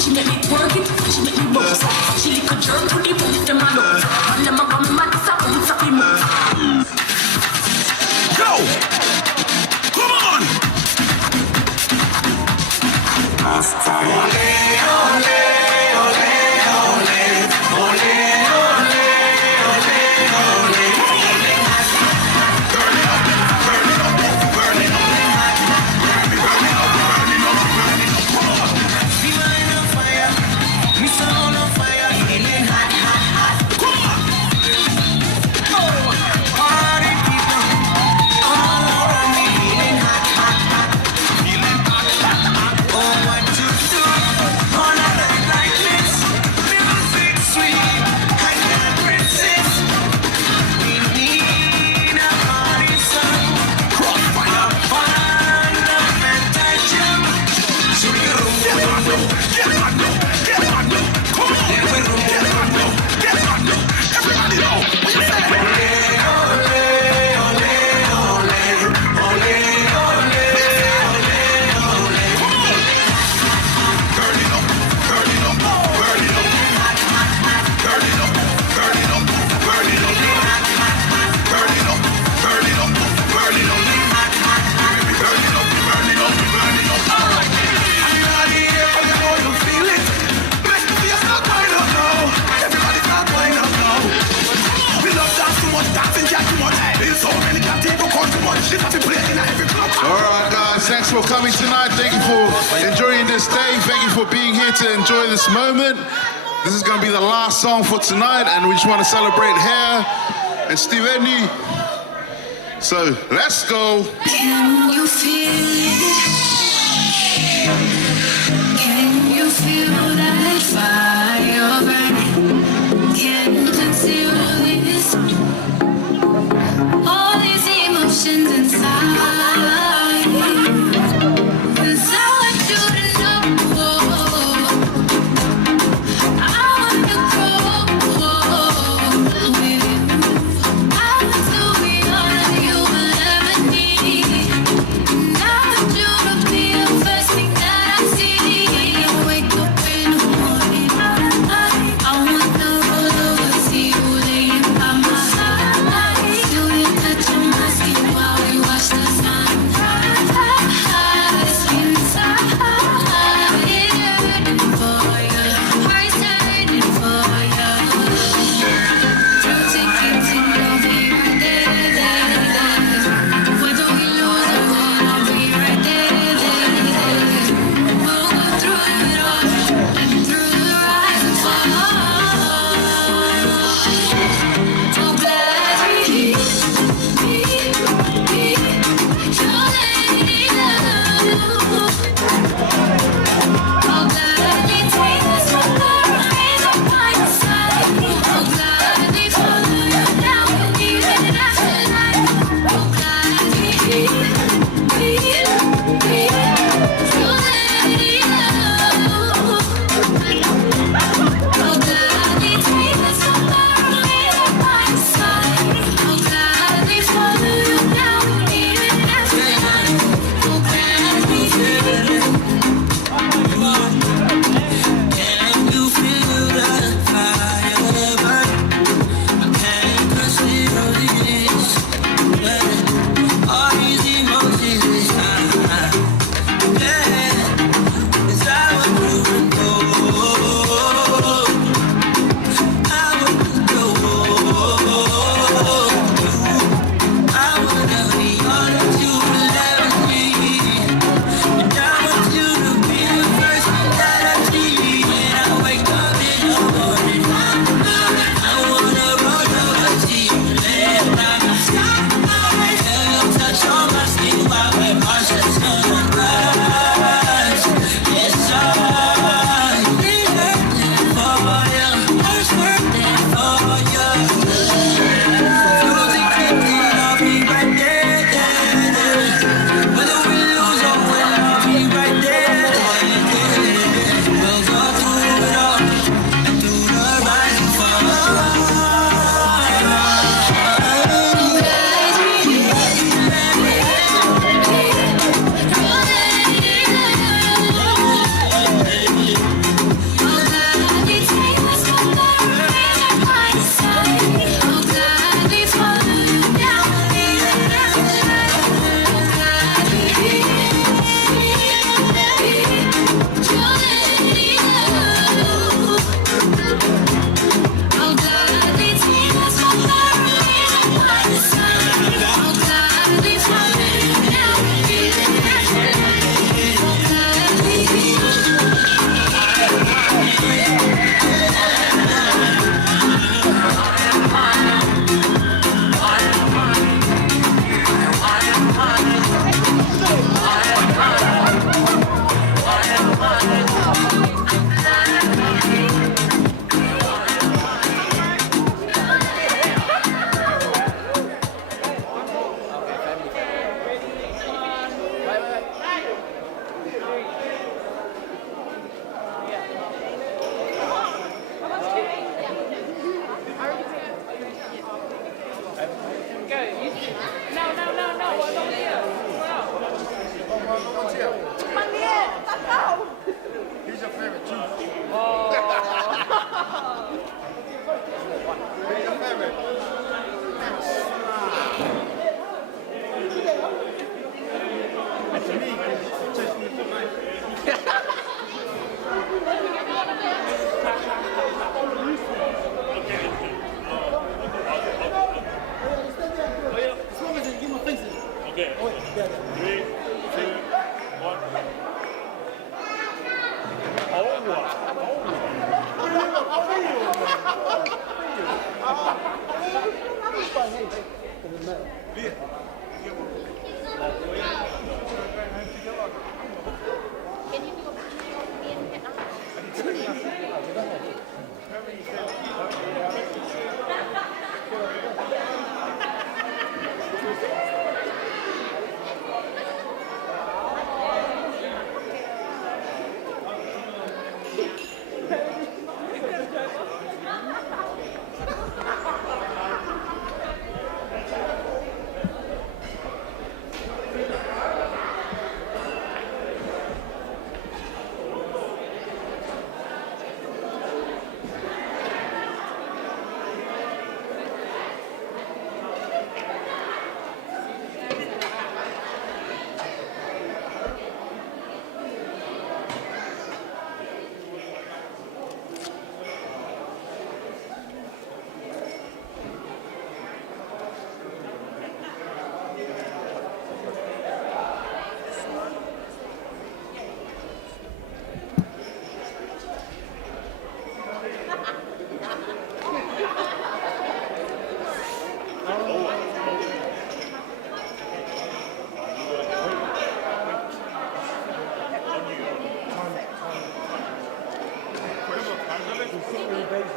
She let me work it, she let me bounce. She lick a jerk to the boot them alone. And them a come mad, it's a bounce up in move. Go! Come on! Alright guys, thanks for coming tonight. Thank you for enjoying this day. Thank you for being here to enjoy this moment. This is going to be the last song for tonight, and we just want to celebrate Hair and Steveni. So let's go. Can you feel it? Can you feel that fire burning? Can you conceal this? All these emotions inside. 'Cause I want you to know I want to grow with you. I want to be all you will ever need. And I want you to be the first thing that I see. Wake up in the morning.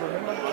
Remember?